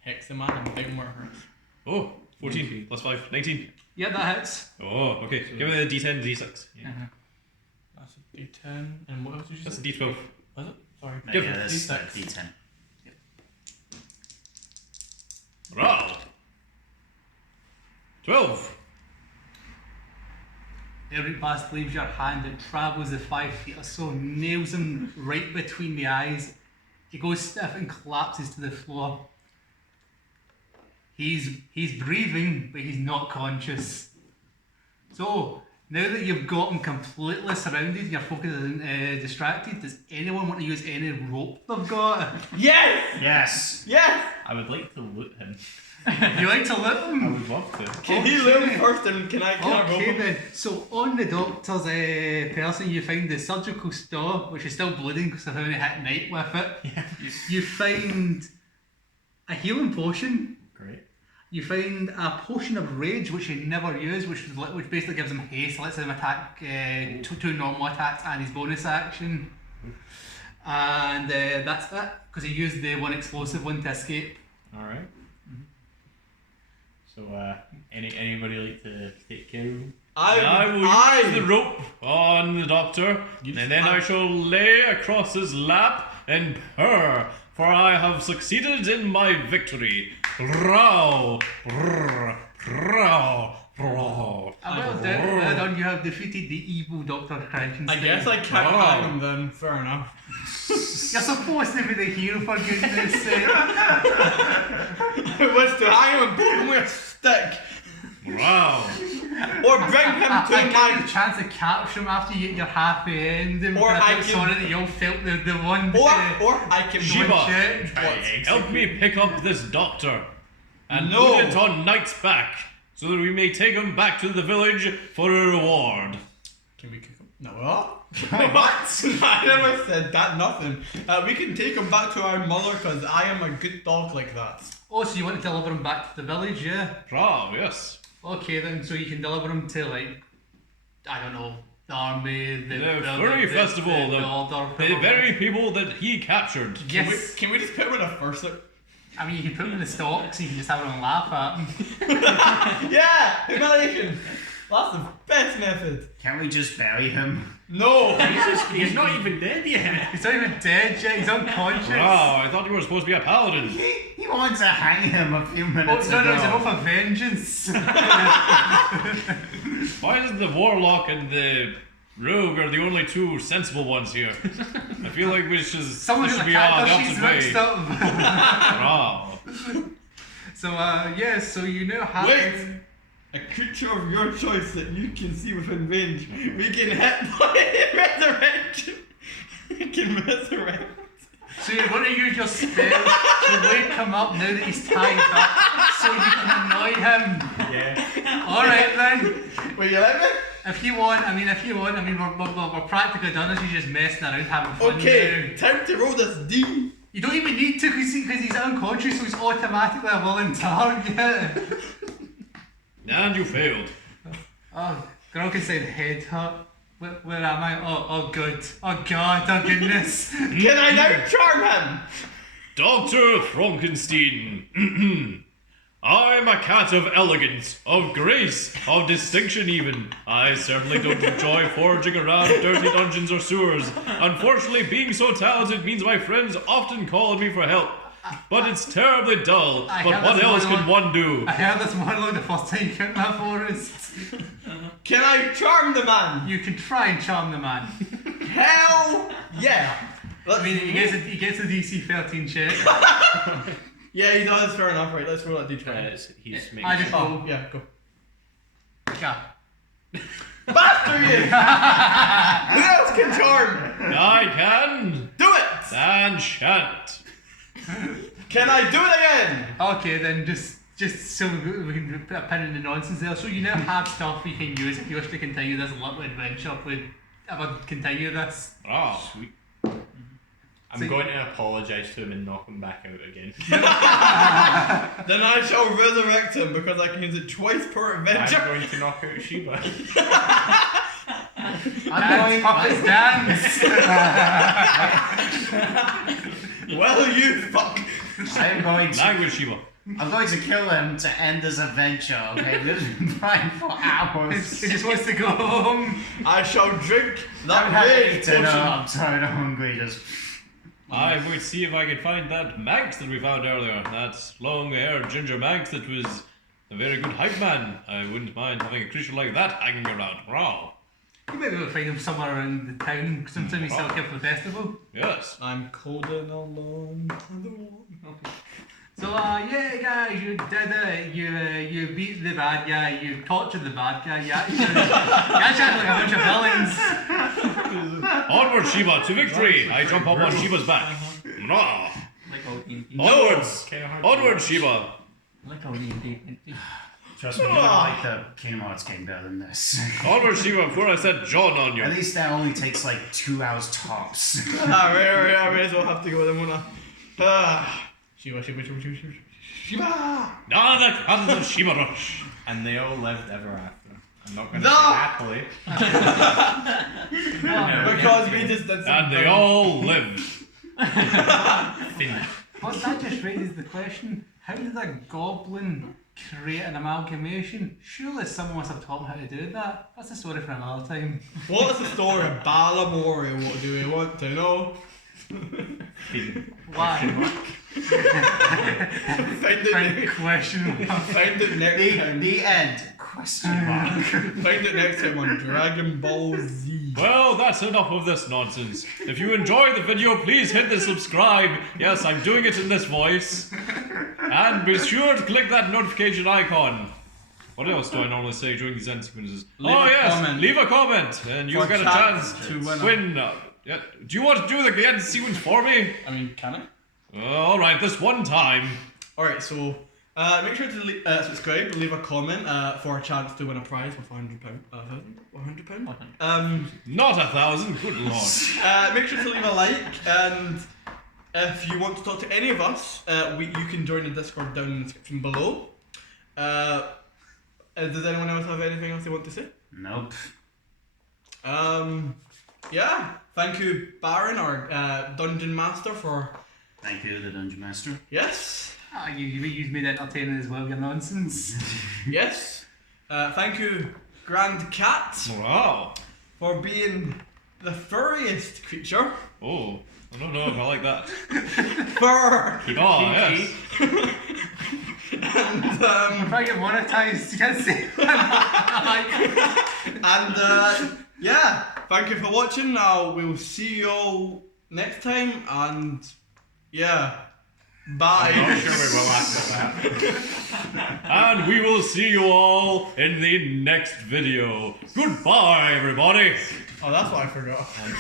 Hex the man and bite him where it hurts. Oh, 14 plus 5, 19. Yeah, that hits. Oh, okay. Give me the D10, D6. Yeah. That's a D10. And what else did you That's a say? D12. Was it? Sorry. Give Yeah, it that's D6. D10. Roll. 12. Eldritch Blast leaves your hand, it travels the 5 feet or so, nails him right between the eyes. He goes stiff and collapses to the floor. He's breathing, but he's not conscious. So, now that you've got him completely surrounded and your focus is distracted, does anyone want to use any rope they've got? Yes! Yes! Yes! I would like to loot him. You like to loot I him? would love to. Can he live first and can I roll Okay him? then, so on the doctor's person you find the surgical store, which is still bleeding because I've only hit Night with it. You find a healing potion. Great. You find a potion of rage, which you never use, which basically gives him haste, lets him attack two normal attacks and his bonus action. And that's it, because he used the one explosive one to escape. Alright. So, anybody like to take care of him? I will use the rope on the doctor, and then I shall lay across his lap and purr, for I have succeeded in my victory. Row, row, row, row. Well done, you have defeated the evil Dr. Frankenstein. I guess I can't hang him then. Fair enough. You're supposed to be the hero, for goodness sake. It was to hang him and beat him with a stick. Wow. Or bring him I to give you my... the chance to capture him after you get your happy ending. Or but I I'm can- sorry that you all felt the one. Or I can... Sheba. check. Help me pick up this doctor and No. put it on Knight's back, so that we may take him back to the village for a reward. Can we kick him? No. What? What? I never said that, nothing. We can take him back to our mother because I am a good dog like that. Oh, so you want to deliver him back to the village, yeah? Ah, yes. Okay then, so you can deliver him to, like, I don't know, the army, The furry festival, the order, very people that he captured. Yes. Can we just put him in a fursuit? I mean, you can put him in the stock so you can just have him and laugh at him. Yeah! Humiliation! That's the best method. Can't we just bury him? No! He's not even dead yet. He's not even dead yet, he's unconscious. Wow, I thought you were supposed to be a paladin. He wanted to hang him a few Oh, minutes no, ago. he's an oath of vengeance. Why is the warlock and the rogue are the only two sensible ones here? I feel like this Someone should in the be all the character sheet's opposite mixed way. up. Wow. So, yeah, so you now have... Wait! A creature of your choice that you can see within range. We can hit by resurrection. We can resurrect. So you're going to use your spell to wake him up now that he's tied up, so you can annoy him. Yeah. Alright then. Will you let me? If you want, we're practically done this, you're just messing around having fun Okay, now. time to roll this D. You don't even need to because he's unconscious, so he's automatically a willing target. And you failed. Oh, Gronkin said head hurt. Where am I? Oh good. Oh god, oh goodness. Can I now charm him? Dr. Frankenstein. I'm a cat of elegance, of grace, of distinction even. I certainly don't enjoy foraging around dirty dungeons or sewers. Unfortunately, being so talented means my friends often call on me for help. But it's terribly dull. I But have what this else can monologue- one do? I heard this monologue the first time you came to my forest. Can I charm the man? You can try and charm the man. Hell yeah! I mean, he gets a DC 13 check. Yeah, he does. Fair enough. Right, let's roll that D20. He's making I just Oh, roll. yeah, go. Yeah. Bastard you! Who else can charm? I can Do it! and shan't. Can I do it again? Okay, then just so we can put a pin in the nonsense there. So you now have stuff you can use if you wish to continue this little adventure. If we ever continue this. Oh, Sweet. I'm So- going to apologise to him and knock him back out again. Then I shall resurrect him because I can use it twice per I'm adventure. going to knock out Sheba. Dance, puppets, dance. Well, you fuck. I'm going to kill him to end this adventure, okay? We've been playing for hours. He just wants to go home. I shall drink I'm that having rage dinner, potion. I'm tired, I'm hungry, just... I would see if I could find that Manx that we found earlier. That long-haired ginger Manx that was a very good hype man. I wouldn't mind having a creature like that hanging around. Wow. You might be able to find him somewhere around the town. Sometime he's still here for the festival. Yes. I'm cold and alone. So yeah, guys, you did it. You beat the bad guy. You tortured the bad guy. You actually had like a bunch of villains. Onward, Sheba, to victory! I jump up on Sheba's back. Rah. Like all D&D. Onwards! Kinda hard to Onward, watch. Sheba! Like all D&D. Trust me, I like the Kingdom Hearts game better than this. Onward, Sheba, before I set John on At you. least that only takes like 2 hours tops. I may as well have to go with him, won't I? Shiva. Ah, the cans of Sheba Rush. And they all lived ever after. I'm not going to No! say happily. Because we just did some And they all lived. Well, that just raises the question: how did a goblin create an amalgamation. Surely someone must have taught me how to do that. That's a story for another time. What is the story of Balamori? What do we want to know? Why? Find it, Question mark. find it next time. The end. Question mark. Find it next time on Dragon Ball Z. Well, that's enough of this nonsense. If you enjoyed the video, please hit the subscribe. Yes, I'm doing it in this voice. And be sure to click that notification icon. What else do I normally say during these end sequences? Leave a yes, comment. leave a comment, and you'll For get a chance chance to win. win. Yeah. Do you want to do the end sequence for me? I mean, can I? Alright, this one time. Alright, so make sure to subscribe, leave a comment for a chance to win a prize of £100. £100? Not 1,000, good lord. Make sure to leave a like, and if you want to talk to any of us, you can join the Discord down in the description below. Does anyone else have anything else they want to say? Nope. Yeah. Thank you, Baron, our Dungeon Master, for... Thank you, the Dungeon Master. Yes. You've made it entertaining as well, your nonsense. Yes. Thank you, Grand Cat, Wow. for being the furriest creature. Oh, I don't know if I like that. Fur! Oh, yes. And, If I get monetized, you can't say and yeah, thank you for watching. Now we'll see you all next time, and yeah, bye. I'm not sure we will after that. And we will see you all in the next video. Goodbye, everybody. Oh, that's what I forgot. I'm sorry.